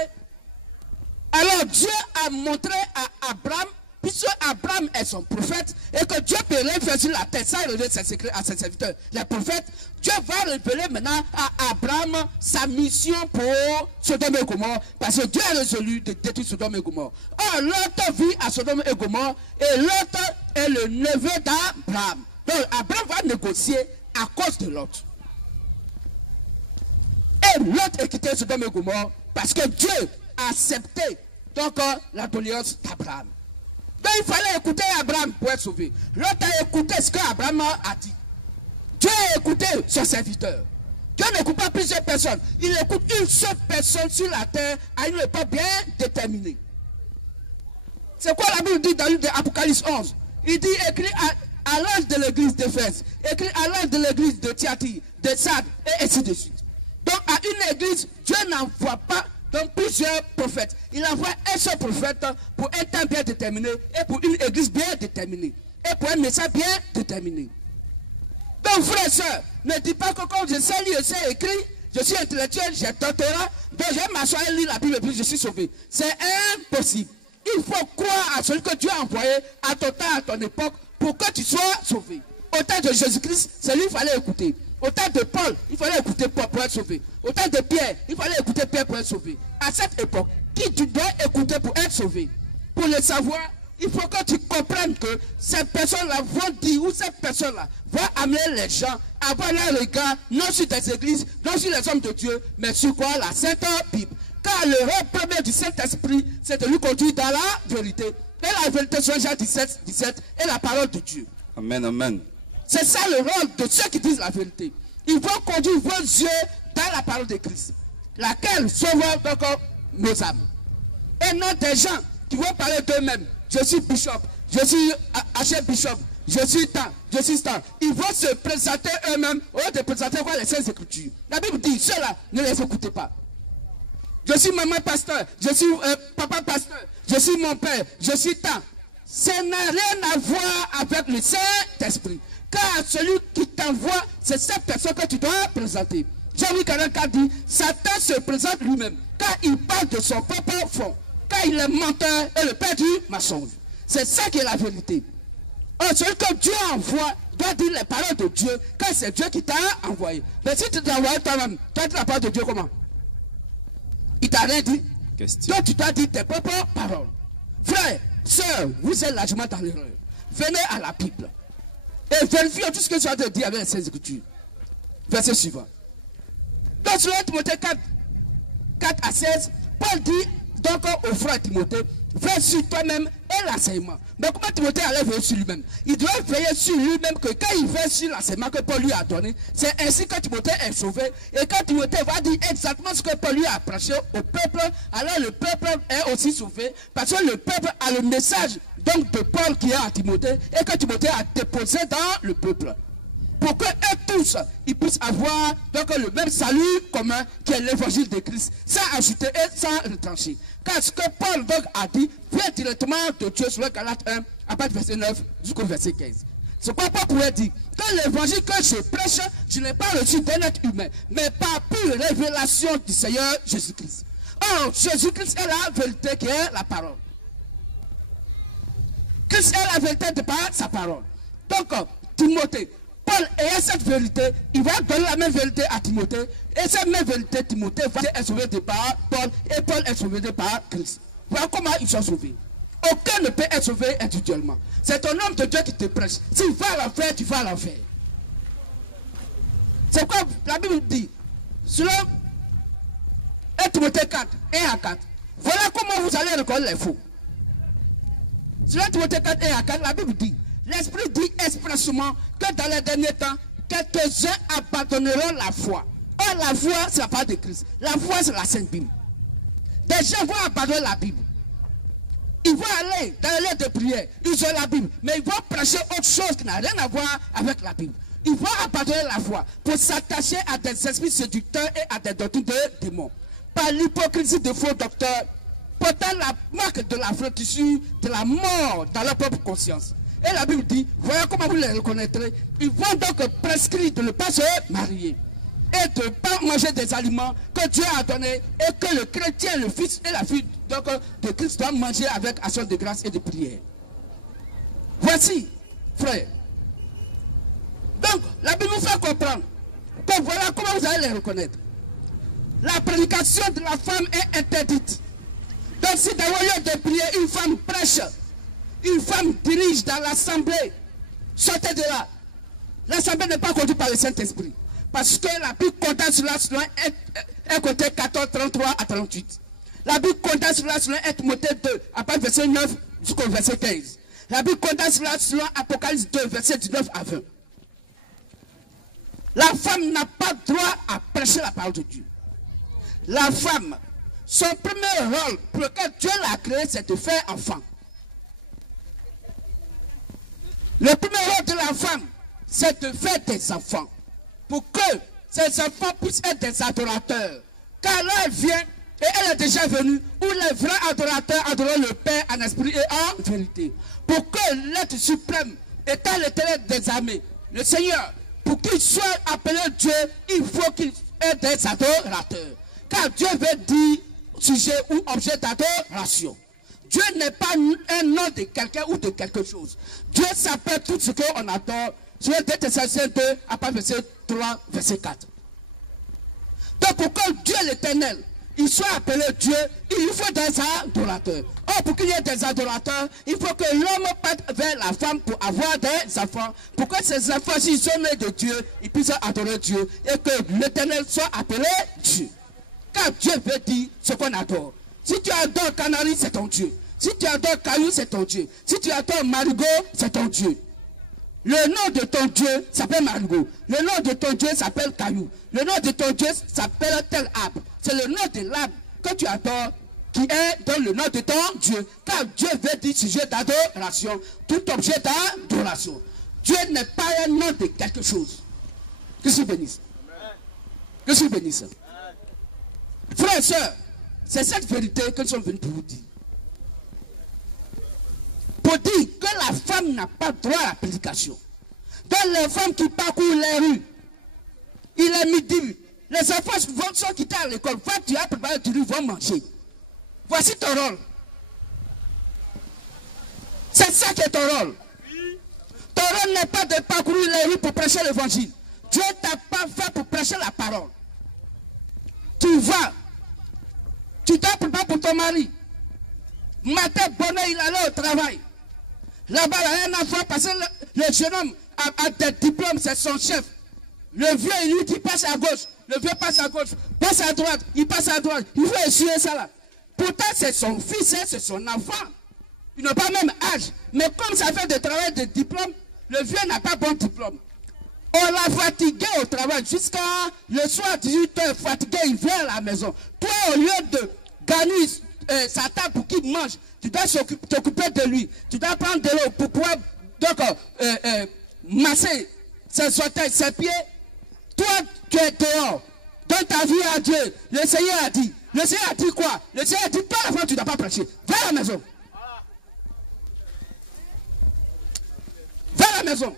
alors Dieu a montré à Abraham, puisque Abraham est son prophète, et que Dieu peut rien faire sur la terre sans révéler ses secrets à ses serviteurs, les prophètes, Dieu va révéler maintenant à Abraham sa mission pour Sodome et Gomorrhe, parce que Dieu a résolu de détruire Sodome et Gomorrhe. Or, Lot vit à Sodome et Gomorrhe, et Lot est le neveu d'Abraham. Donc, Abraham va négocier à cause de Lot. Et Lot a quitté Sodome et Gomorrhe, parce que Dieu a accepté donc la tolérance d'Abraham. Donc il fallait écouter Abraham pour être sauvé. L'autre a écouté ce qu'Abraham a dit. Dieu a écouté son serviteur. Dieu n'écoute pas plusieurs personnes. Il écoute une seule personne sur la terre à une époque bien déterminée. C'est quoi la Bible dit dans le livre d'Apocalypse 11? Il dit écrit à l'ange de l'église d'Éphèse, écrit à l'ange de l'église de Thyatire, de Sardes, et ainsi de suite. Donc à une église, Dieu n'envoie pas donc plusieurs prophètes. Il envoie un seul prophète pour un temps bien déterminé et pour une église bien déterminée. Et pour un message bien déterminé. Donc frères et sœurs, ne dis pas que comme je sais lire, je sais écrire, je suis intellectuel, j'ai doctorat, donc je vais m'asseoir et lire la Bible et puis je suis sauvé. C'est impossible. Il faut croire à celui que Dieu a envoyé à ton temps, à ton époque, pour que tu sois sauvé. Au temps de Jésus-Christ, c'est lui qu'il fallait écouter. Au temps de Paul, il fallait écouter Paul pour être sauvé. Au temps de Pierre, il fallait écouter Pierre pour être sauvé. À cette époque, qui tu dois écouter pour être sauvé? Pour le savoir, il faut que tu comprennes que ces personnes-là vont dire, ou ces personnes-là vont amener les gens à avoir leur regard, non sur des églises, non sur les hommes de Dieu, mais sur quoi? La Sainte Bible. Car le rôle premier du Saint-Esprit, c'est de lui conduire dans la vérité. Et la vérité, c'est Jean 17 est la parole de Dieu. Amen, amen. C'est ça le rôle de ceux qui disent la vérité. Ils vont conduire vos yeux dans la parole de Christ, laquelle sauve donc nos âmes. Et non des gens qui vont parler d'eux-mêmes. Je suis bishop, je suis archbishop, je suis tant, je suis tant. Ils vont se présenter eux-mêmes au lieu de présenter quoi les Saintes Écritures. La Bible dit, ceux-là, ne les écoutez pas. Je suis maman pasteur, je suis papa pasteur, je suis mon père, je suis tant. Ça n'a rien à voir avec le Saint-Esprit. Car celui qui t'envoie, c'est cette personne que tu dois présenter. Jean-Louis 44 dit, Satan se présente lui-même, car il parle de son propre fond, car il est menteur et le père du mensonge. C'est ça qui est la vérité. Or, celui que Dieu envoie doit dire les paroles de Dieu, car c'est Dieu qui t'a envoyé. Mais si tu t'es envoyé toi-même, tu as dit la parole de Dieu comment? Il t'a rien dit. Question. Donc tu dois dire tes propres paroles. Frères, sœurs, vous êtes largement dans l'erreur. Venez à la Bible. Et vérifiez tout ce que tu as dit avec les Saintes Écritures. Verset suivant. Donc sur 1 Timothée 4 à 16, Paul dit donc au frère Timothée, veille sur toi-même et l'enseignement. Mais comment Timothée allait veiller sur lui-même? Il doit veiller sur lui-même que quand il veille sur l'enseignement que Paul lui a donné, c'est ainsi que Timothée est sauvé. Et quand Timothée va dire exactement ce que Paul lui a prêché au peuple, alors le peuple est aussi sauvé. Parce que le peuple a le message donc de Paul qui est à Timothée et que Timothée a déposé dans le peuple. Pour que eux tous, ils puissent avoir donc le même salut commun qui est l'évangile de Christ, sans ajouter et sans retrancher. Car ce que Paul donc a dit vient directement de Dieu sur le Galates 1, à partir du verset 9 jusqu'au verset 15. C'est quoi Paul pouvait dire? Que l'évangile que je prêche, je n'ai pas reçu d'un être humain, mais par pure révélation du Seigneur Jésus-Christ. Or, Jésus-Christ est la vérité qui est la parole. Christ est la vérité de par sa parole. Donc, Timothée, Paul ayant cette vérité, il va donner la même vérité à Timothée. Et cette même vérité, Timothée va être sauvé par Paul. Et Paul est sauvé par Christ. Voilà comment ils sont sauvés. Aucun ne peut être sauvé individuellement. C'est ton homme de Dieu qui te prêche. S'il va à l'enfer, tu vas à l'enfer. C'est quoi la Bible dit? Selon 1 Timothée 4, 1 à 4. Voilà comment vous allez reconnaître les faux. Selon 1 Timothée 4, 1 à 4, la Bible dit, l'Esprit dit expressement que dans les derniers temps, quelques-uns abandonneront la foi. Or, la foi, c'est la parole de Christ. La foi, c'est la Sainte Bible. Des gens vont abandonner la Bible. Ils vont aller dans les lieux de prière. Ils ont la Bible. Mais ils vont prêcher autre chose qui n'a rien à voir avec la Bible. Ils vont abandonner la foi pour s'attacher à des esprits séducteurs et à des doctrines de démons. Par l'hypocrisie de faux docteurs, portant la marque de la flétrissure, de la mort dans leur propre conscience. Et la Bible dit, voilà comment vous les reconnaîtrez. Ils vont donc prescrire de ne pas se marier et de ne pas manger des aliments que Dieu a donnés et que le chrétien, le fils et la fille donc, de Christ doivent manger avec action de grâce et de prière. Voici, frère. Donc, la Bible nous fait comprendre que voilà comment vous allez les reconnaître. La prédication de la femme est interdite. Donc, si dans le lieu de prière, une femme prêche, une femme dirige dans l'assemblée, sortez de là. L'assemblée n'est pas conduite par le Saint-Esprit. Parce que la Bible condense cela selon 1 Corinthiens 14, 33 à 38. La Bible condense cela selon 1 Timothée 2, à partir du verset 9 jusqu'au verset 15. La Bible condense cela selon Apocalypse 2, verset 19 à 20. La femme n'a pas droit à prêcher la parole de Dieu. La femme, son premier rôle pour lequel Dieu l'a créé, c'est de faire enfant. Le premier rôle de la femme, c'est de faire des enfants. Pour que ces enfants puissent être des adorateurs. Car là, elle vient, et elle est déjà venue, où les vrais adorateurs adorent le Père en esprit et en vérité. Pour que l'être suprême, étant l'Éternel des armées, le Seigneur, pour qu'il soit appelé Dieu, il faut qu'il ait des adorateurs. Car Dieu veut dire sujet ou objet d'adoration. Dieu n'est pas un nom de quelqu'un ou de quelque chose. Dieu s'appelle tout ce qu'on adore. Sur 2 Thessaloniciens 2, à partir du verset 3, verset 4. Donc pour que Dieu l'Éternel, il soit appelé Dieu, il faut des adorateurs. Or, pour qu'il y ait des adorateurs, il faut que l'homme parte vers la femme pour avoir des enfants. Pour que ces enfants, s'ils sont nés de Dieu, ils puissent adorer Dieu. Et que l'Éternel soit appelé Dieu. Car Dieu veut dire ce qu'on adore. Si tu adores Canari, c'est ton Dieu. Si tu adores Caillou, c'est ton Dieu. Si tu adores Marigot, c'est ton Dieu. Le nom de ton Dieu s'appelle Marigot. Le nom de ton Dieu s'appelle Caillou. Le nom de ton Dieu s'appelle tel arbre. C'est le nom de l'arbre que tu adores qui est dans le nom de ton Dieu. Car Dieu veut dire sujet d'adoration. Tout objet d'adoration. Dieu n'est pas un nom de quelque chose. Que je bénisse. Que je bénisse. Frères et sœurs, c'est cette vérité que nous sommes venus pour vous dire. Pour dire que la femme n'a pas droit à la prédication. Dans les femmes qui parcourent les rues, il est midi, les enfants sont quittés à l'école, tu as préparé du riz, vont manger. Voici ton rôle. C'est ça qui est ton rôle. Ton rôle n'est pas de parcourir les rues pour prêcher l'évangile. Dieu ne t'a pas fait pour prêcher la parole. Tu vas, tu t'as préparé pour ton mari. Matin, bonheur, il allait au travail. Là-bas, il y a un enfant parce que le jeune homme a des diplômes, c'est son chef. Le vieux, il lui dit passe à gauche. Le vieux passe à gauche, passe à droite, il passe à droite. Il faut essuyer ça là. Pourtant, c'est son fils, c'est son enfant. Ils n'ont pas le même âge. Mais comme ça fait de travail de diplôme, le vieux n'a pas bon diplôme. On l'a fatigué au travail jusqu'à le soir, 18h, fatigué, il vient à la maison. Toi, au lieu de gagner sa table pour qu'il mange, tu dois t'occuper de lui. Tu dois prendre de l'eau pour pouvoir donc, masser ses orteils, ses pieds. Toi, tu es dehors. Donne ta vie à Dieu. Le Seigneur a dit. Le Seigneur a dit quoi? Le Seigneur a dit, toi, la femme, tu ne dois pas prêcher. Va à la maison. Va à la maison.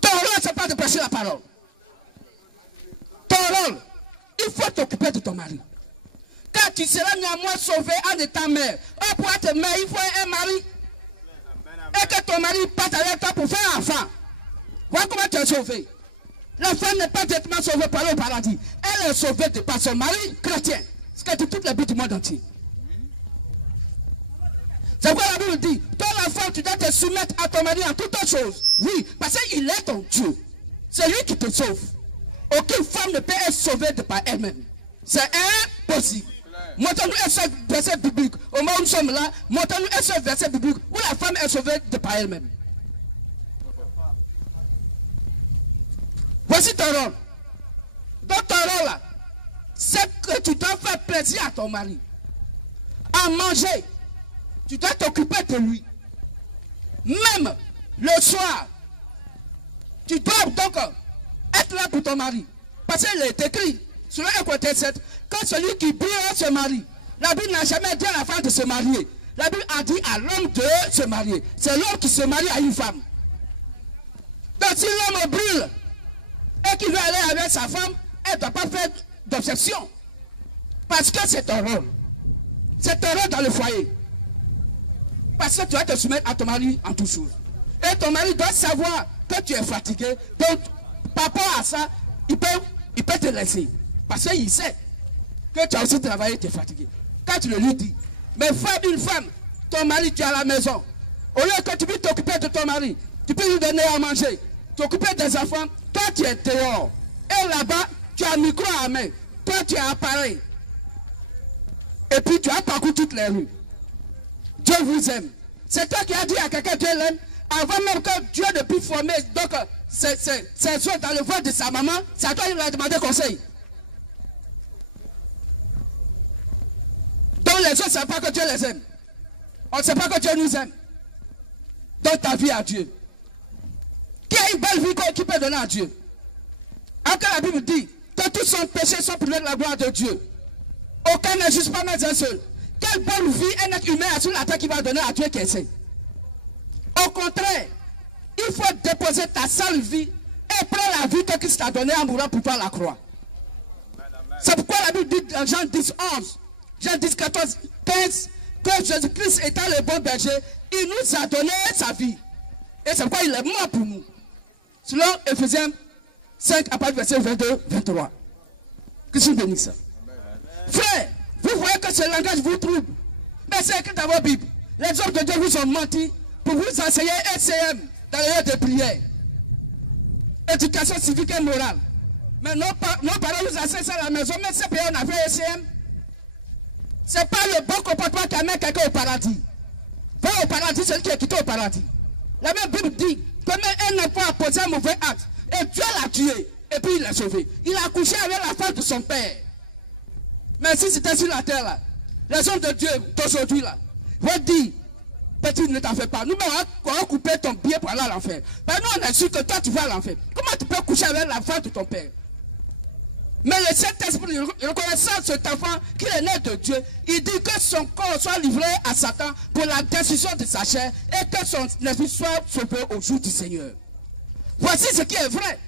Ton rôle, ce n'est pas de prêcher la parole. Ton rôle, il faut t'occuper de ton mari. Car tu seras néanmoins sauvé en étant mère. Or, pour être mère, il faut un mari. Et que ton mari parte avec toi pour faire un enfant. Voilà comment tu es sauvé. La femme n'est pas directement sauvée par le paradis. Elle est sauvée de par son mari chrétien. Ce qui est de toutes les buts du monde entier. C'est quoi la Bible dit? Toi, la femme, tu dois te soumettre à ton mari en toutes choses. Oui, parce qu'il est ton Dieu. C'est lui qui te sauve. Aucune femme ne peut être sauvée de par elle-même. C'est impossible. Montrez-nous un seul verset biblique. Au moment où nous sommes là, montrez-nous un seul verset biblique où la femme est sauvée de par elle-même. Voici ton rôle. Dans ton rôle là, c'est que tu dois faire plaisir à ton mari. À manger, tu dois t'occuper de lui. Même le soir, tu dois donc être là pour ton mari. Parce qu'il est écrit sur 1 Corinthiens 7, quand celui qui brille se marie, la Bible n'a jamais dit à la femme de se marier. La Bible a dit à l'homme de se marier. C'est l'homme qui se marie à une femme. Donc si l'homme brûle et qu'il veut aller avec sa femme, elle ne doit pas faire d'objection. Parce que c'est ton rôle. C'est ton rôle dans le foyer. Parce que tu dois te soumettre à ton mari en toutes choses. Et ton mari doit savoir que tu es fatigué. Donc, par rapport à ça, il peut te laisser. Parce qu'il sait que tu as aussi travaillé, tu es fatigué. Quand tu le lui dis, mais une femme, ton mari, tu es à la maison. Au lieu que tu puisses t'occuper de ton mari, tu peux lui donner à manger, t'occuper des enfants, toi tu es dehors. Et là-bas, tu as un micro à main. Toi tu as appareil. Et puis tu as parcouru toutes les rues. Dieu vous aime. C'est toi qui as dit à quelqu'un Dieu l'aime. Avant même que Dieu ne puisse former donc ses œufs dans le ventre de sa maman, c'est à toi qu'il a demandé conseil. Donc les autres ne savent pas que Dieu les aime. On ne sait pas que Dieu nous aime. Donne ta vie à Dieu. Qui a une belle vie qui peut donner à Dieu? Alors que la Bible dit que tous son péché sont privés de la gloire de Dieu. Aucun n'est juste pas même un seul. Quelle bonne vie un être humain sur la terre qui va donner à Dieu qui essaie? Au contraire, il faut déposer ta seule vie et prendre la vie que Christ t'a donnée en mourant pour toi à la croix. C'est pourquoi la Bible dit dans Jean 10, 11, Jean 10, 14, 15, que Jésus-Christ étant le bon berger, il nous a donné sa vie. Et c'est pourquoi il est mort pour nous. Selon Ephésiens 5, à partir du verset 22, 23. Que je bénisse. Frère, vous voyez que ce langage vous trouble. Mais c'est écrit dans votre Bible. Les hommes de Dieu vous ont menti pour vous enseigner ECM dans les heures de prière. Éducation civique et morale. Mais nos parents nous enseignent ça à la maison, mais c'est payé, on a fait ECM. Ce n'est pas le bon comportement qui amène quelqu'un au paradis. Va au paradis, celui qui est quitté au paradis. La même Bible dit que même un enfant a posé un mauvais acte. Et Dieu l'a tué. Et puis il l'a sauvé. Il a couché avec la femme de son père. Mais si c'était sur la terre là, les hommes de Dieu d'aujourd'hui là, vont dire, petit, ne t'en fais pas. Nous, on va couper ton pied pour aller à l'enfer. Mais nous, on est sûr que toi, tu vas à l'enfer. Comment tu peux coucher avec la femme de ton père? Mais le Saint-Esprit, reconnaissant cet enfant qui est né de Dieu, il dit que son corps soit livré à Satan pour la destruction de sa chair et que son esprit soit sauvé au jour du Seigneur. Voici ce qui est vrai.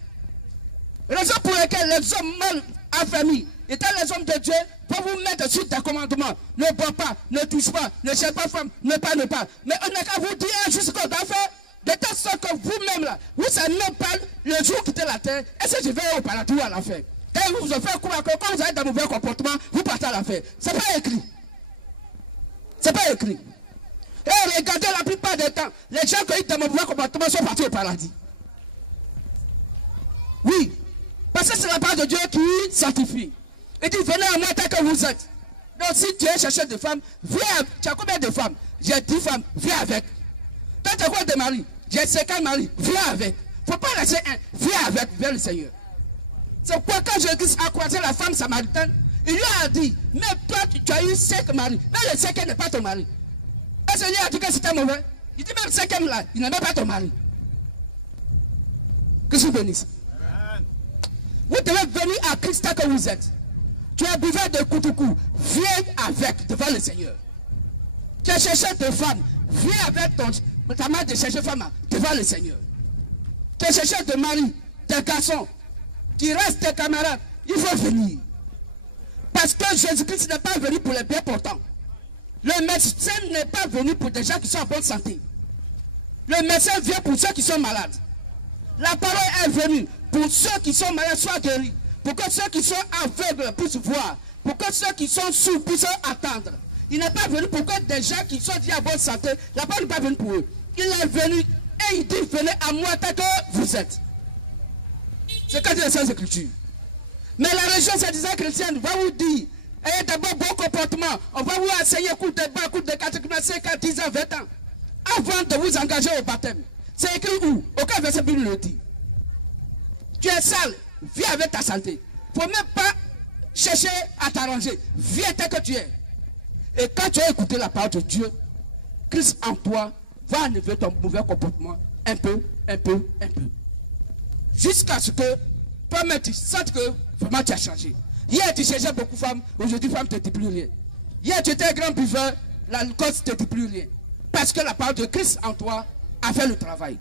Raison pour laquelle les hommes mal affermis, étant les hommes de Dieu, vont vous mettre sur des commandements. Ne bois pas, ne touche pas, ne cherche pas femme, ne pas. Mais on n'a qu'à vous dire juste ce qu'on doit faire. De telle sorte que vous-même là, vous savez même pas le jour quitter la terre. Est-ce que je vais au paradis ou à l'enfer? Et vous vous faites croire que quand vous avez de mauvais comportements, vous partez à l'enfer. Ce n'est pas écrit. Ce n'est pas écrit. Et regardez la plupart des temps, les gens qui ont de mauvais comportements sont partis au paradis. Oui. Parce que c'est la parole de Dieu qui sanctifie. Il dit, venez à moi tel que vous êtes. Donc si tu es chercheur de femmes, viens. Tu as combien de femmes? J'ai 10 femmes, viens avec. Toi tu as combien de maris? J'ai 50 maris, viens avec. Il ne faut pas laisser un, viens avec, vers le Seigneur. C'est pourquoi quand Jésus a croisé la femme samaritaine, il lui a dit, mais toi tu as eu 5 maris, mais le 5e n'est pas ton mari. Et le Seigneur a dit que c'était mauvais. Il dit même le 5e là, il n'est même pas ton mari. Que je vous bénisse. Vous devez venir à Christ tel que vous êtes. Tu es buveur de Koutoukou, viens avec devant le Seigneur. Tu es chercheur de femmes, viens avec ta mère de chercher femme devant le Seigneur. Tu es chercheur de mari, de garçon, tu restes tes camarades, il faut venir. Parce que Jésus-Christ n'est pas venu pour les bien portants. Le médecin n'est pas venu pour des gens qui sont en bonne santé. Le médecin vient pour ceux qui sont malades. La parole est venue pour ceux qui sont malades soient guéris. Pour que ceux qui sont aveugles puissent voir. Pour que ceux qui sont sourds puissent attendre. Il n'est pas venu pour que des gens qui sont déjà en bonne santé, la parole n'est pas venue pour eux. Il est venu et il dit, venez à moi tel que vous êtes. C'est quand les Saintes Écritures. Mais la religion soi-disant chrétienne va vous dire, ayez d'abord bon comportement, on va vous enseigner coup de bas, coup de 4, 5 ans, 10 ans, 20 ans, avant de vous engager au baptême. C'est écrit où? Aucun verset biblique le dit. Tu es sale, viens avec ta saleté. Il ne faut même pas chercher à t'arranger. Viens tel que tu es. Et quand tu as écouté la parole de Dieu, Christ en toi va enlever ton mauvais comportement un peu. Jusqu'à ce que toi-même tu sentes que vraiment tu as changé. Hier tu cherchais beaucoup de femmes, aujourd'hui femme ne te dit plus rien. Hier tu étais un grand buveur, la cause ne te dit plus rien. Parce que la parole de Christ en toi a fait le travail.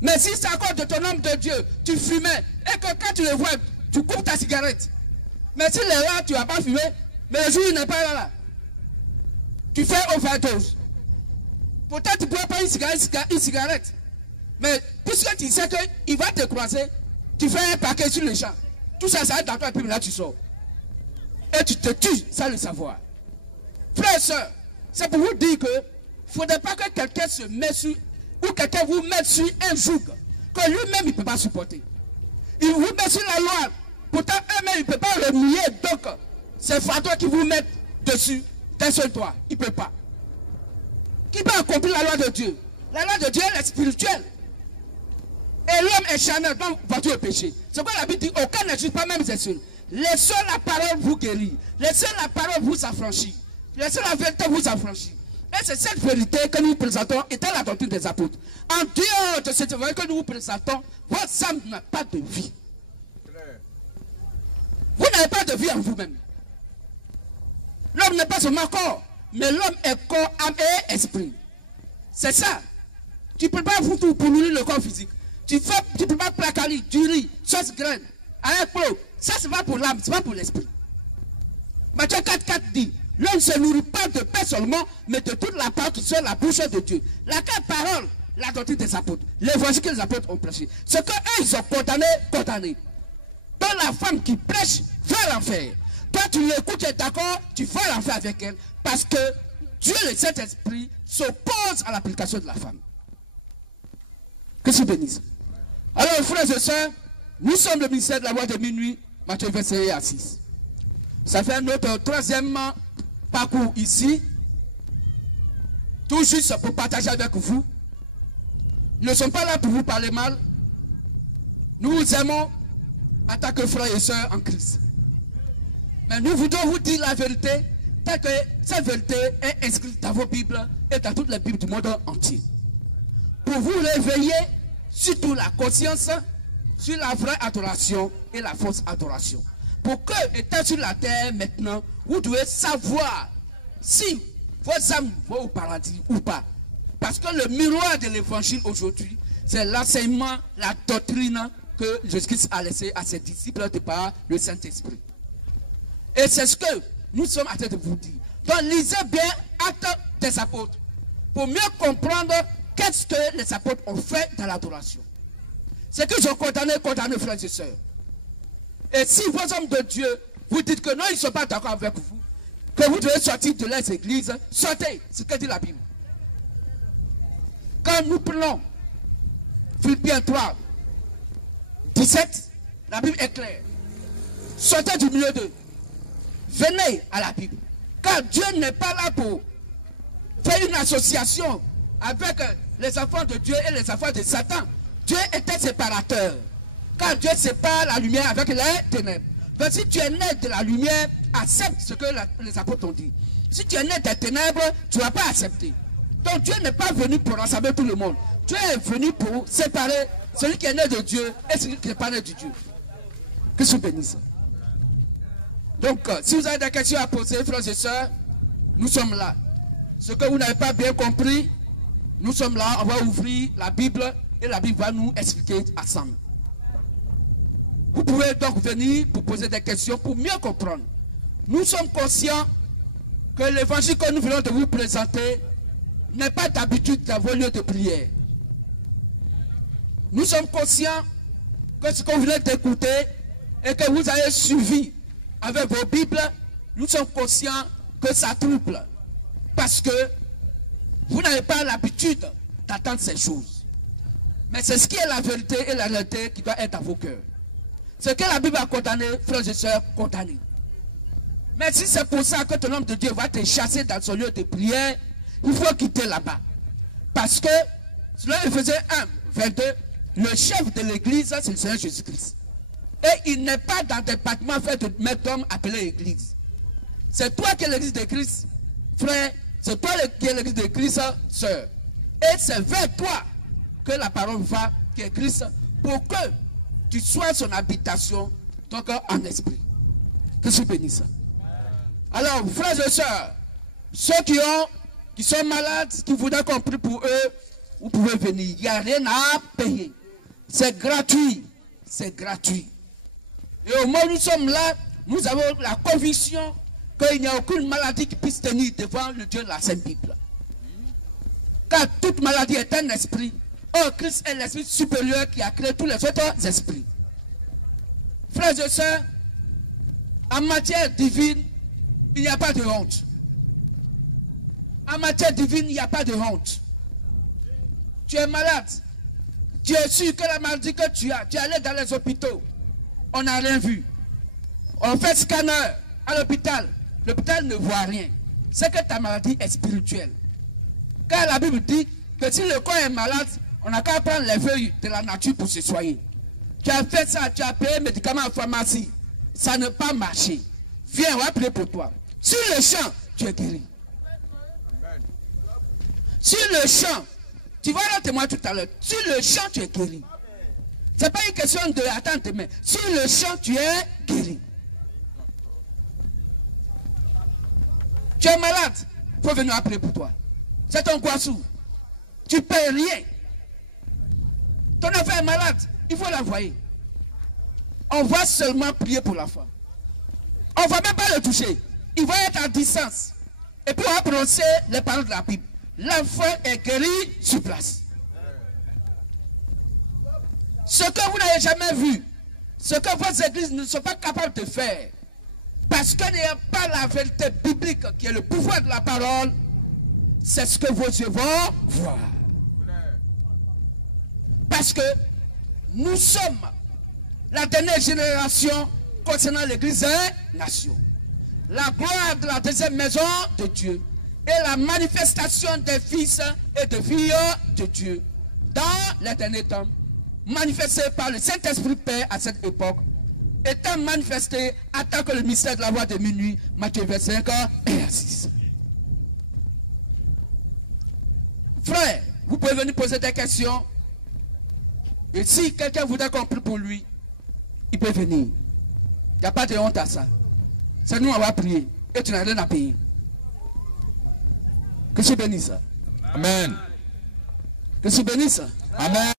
Mais si c'est encore de ton homme de Dieu, tu fumais, et que quand tu le vois, tu coupes ta cigarette. Mais s'il est là, tu ne vas pas fumer, mais le jour il n'est pas là. Tu fais overdose. Peut-être tu ne pourrais pas une cigarette. Mais puisque tu sais qu'il va te croiser, tu fais un paquet sur le champ. Tout ça, ça va être dans toi, et puis là tu sors. Et tu te tues sans le savoir. Frères et sœurs, c'est pour vous dire que il ne faudrait pas que quelqu'un se mette sur, ou quelqu'un vous mette sur un joug que lui-même il ne peut pas supporter. Il vous met sur la loi, pourtant eux-mêmes il ne peut pas le nier, donc c'est Fatou qui vous met dessus, d'un seul toit, il ne peut pas. Qui peut accomplir la loi de Dieu? La loi de Dieu elle est spirituelle. Et l'homme est charnel, donc voiture au péché. C'est quoi la Bible dit? Aucun n'est juste, pas même c'est seul. Laissez la parole vous guérir. Laissez la parole vous affranchir. Laissez la vérité vous affranchir. Et c'est cette vérité que nous présentons, étant la doctrine des apôtres. En dehors de cette vérité que nous vous présentons, votre âme n'a pas de vie. Vous n'avez pas de vie en vous-même. L'homme n'est pas seulement corps, mais l'homme est corps, âme et esprit. C'est ça. Tu ne peux pas vous tout pour nourrir le corps physique. Tu ne peux pas placaler du riz, sauce graine, à un pot. Ça, c'est pas pour l'âme, c'est pas pour l'esprit. Matthieu 4,4 dit, l'homme ne se nourrit pas de pain seulement, mais de toute la parole qui soit la bouche de Dieu. Laquelle parole? La doctrine des apôtres. L'évangile que les apôtres ont prêché. Ce qu'eux, ils ont condamné. Donc la femme qui prêche va l'enfer. Toi, tu l'écoutes, tu es d'accord, tu vas l'enfer avec elle. Parce que Dieu, le Saint-Esprit, s'oppose à l'application de la femme. Que se bénisse. Alors, frères et sœurs, nous sommes le ministère de la loi de minuit, Matthieu 21 à 6. Ça fait notre troisième parcours ici. Tout juste pour partager avec vous. Nous ne sommes pas là pour vous parler mal. Nous vous aimons en tant que frères et sœurs en Christ. Mais nous voudrons vous dire la vérité, telle que cette vérité est inscrite dans vos Bibles et dans toutes les Bibles du monde entier. Pour vous réveiller surtout la conscience sur la vraie adoration et la fausse adoration. Pour que, étant sur la terre maintenant, vous devez savoir si vos âmes vont au paradis ou pas. Parce que le miroir de l'évangile aujourd'hui, c'est l'enseignement, la doctrine que Jésus-Christ a laissé à ses disciples de par le Saint-Esprit. Et c'est ce que nous sommes en train de vous dire. Donc lisez bien Actes des apôtres pour mieux comprendre qu'est-ce que les apôtres ont fait dans l'adoration. C'est qu'ils ont condamné frères et sœurs. Et si vos hommes de Dieu vous dites que non, ils ne sont pas d'accord avec vous, que vous devez sortir de les églises, sortez, c'est ce que dit la Bible. Quand nous prenons Philippiens 3, 17, la Bible est claire. Sortez du milieu d'eux. Venez à la Bible. Car Dieu n'est pas là pour faire une association avec les enfants de Dieu et les enfants de Satan. Dieu est un séparateur. Car Dieu sépare la lumière avec les ténèbres. Donc si tu es né de la lumière, accepte ce que les apôtres ont dit. Si tu es né des ténèbres, tu ne vas pas accepter. Donc Dieu n'est pas venu pour rassembler tout le monde. Dieu est venu pour séparer celui qui est né de Dieu et celui qui n'est pas né de Dieu. Que je bénisse. Donc, si vous avez des questions à poser, frères et sœurs, nous sommes là. Ce que vous n'avez pas bien compris, nous sommes là, on va ouvrir la Bible et la Bible va nous expliquer ensemble. Vous pouvez donc venir pour poser des questions pour mieux comprendre. Nous sommes conscients que l'évangile que nous venons de vous présenter n'est pas d'habitude dans vos lieux de prière. Nous sommes conscients que ce que vous venez d'écouter et que vous avez suivi avec vos Bibles, nous sommes conscients que ça trouble. Parce que vous n'avez pas l'habitude d'attendre ces choses. Mais c'est ce qui est la vérité et la réalité qui doit être dans vos cœurs. Ce que la Bible a condamné, frères et sœurs, condamné. Mais si c'est pour ça que ton homme de Dieu va te chasser dans son lieu de prière, il faut quitter là-bas. Parce que, selon Éphésiens 1, 22, le chef de l'église, c'est le Seigneur Jésus-Christ. Et il n'est pas dans des bâtiments faits de maîtres d'hommes appelés église. C'est toi qui es l'église de Christ, frère. C'est toi qui es l'église de Christ, sœur. Et c'est vers toi que la parole va, qui est Christ, pour que tu sois son habitation, donc en esprit. Que je bénisse. Alors, frères et sœurs, ceux qui sont malades, qui voudraient qu'on prie pour eux, vous pouvez venir. Il n'y a rien à payer. C'est gratuit. C'est gratuit. Et au moment où nous sommes là, nous avons la conviction qu'il n'y a aucune maladie qui puisse tenir devant le Dieu de la Sainte Bible. Car toute maladie est un esprit. Or, Christ est l'esprit supérieur qui a créé tous les autres esprits. Frères et sœurs, en matière divine, il n'y a pas de honte. En matière divine, il n'y a pas de honte. Tu es malade. Tu es sûr que la maladie que tu es allé dans les hôpitaux. On n'a rien vu. On fait scanner à l'hôpital. L'hôpital ne voit rien. C'est que ta maladie est spirituelle. Car la Bible dit que si le corps est malade, on n'a qu'à prendre les feuilles de la nature pour se soigner. Tu as fait ça, tu as payé médicaments en pharmacie. Ça n'a pas marché. Viens, on va prier pour toi. Sur le champ, tu es guéri. Sur le champ, tu vas le témoin tout à l'heure. Sur le champ, tu es guéri. Ce n'est pas une question de attendre demain. Sur le champ, tu es guéri. Tu es malade, il faut venir appeler pour toi. C'est ton guassou. Tu ne payes rien. Ton enfant est malade, il faut l'envoyer. On va seulement prier pour l'enfant. On ne va même pas le toucher. Il va être à distance. Et puis on va prononcer les paroles de la Bible. L'enfant est guéri sur place. Ce que vous n'avez jamais vu, ce que vos églises ne sont pas capables de faire, parce qu'il n'y a pas la vérité biblique qui est le pouvoir de la parole, c'est ce que vos yeux vont voir. Parce que nous sommes la dernière génération concernant l'église des nations. La gloire de la deuxième maison de Dieu et la manifestation des fils et des filles de Dieu dans les derniers temps, manifestée par le Saint-Esprit Père à cette époque, étant manifesté en tant que le mystère de la voix de minuit, Matthieu 25 et 6. Frère, vous pouvez venir poser des questions. Et si quelqu'un voudrait qu'on prie pour lui, il peut venir. Il n'y a pas de honte à ça. C'est nous, on va prier. Et tu n'as rien à payer. Que je bénisse. Amen. Que je bénisse. Amen.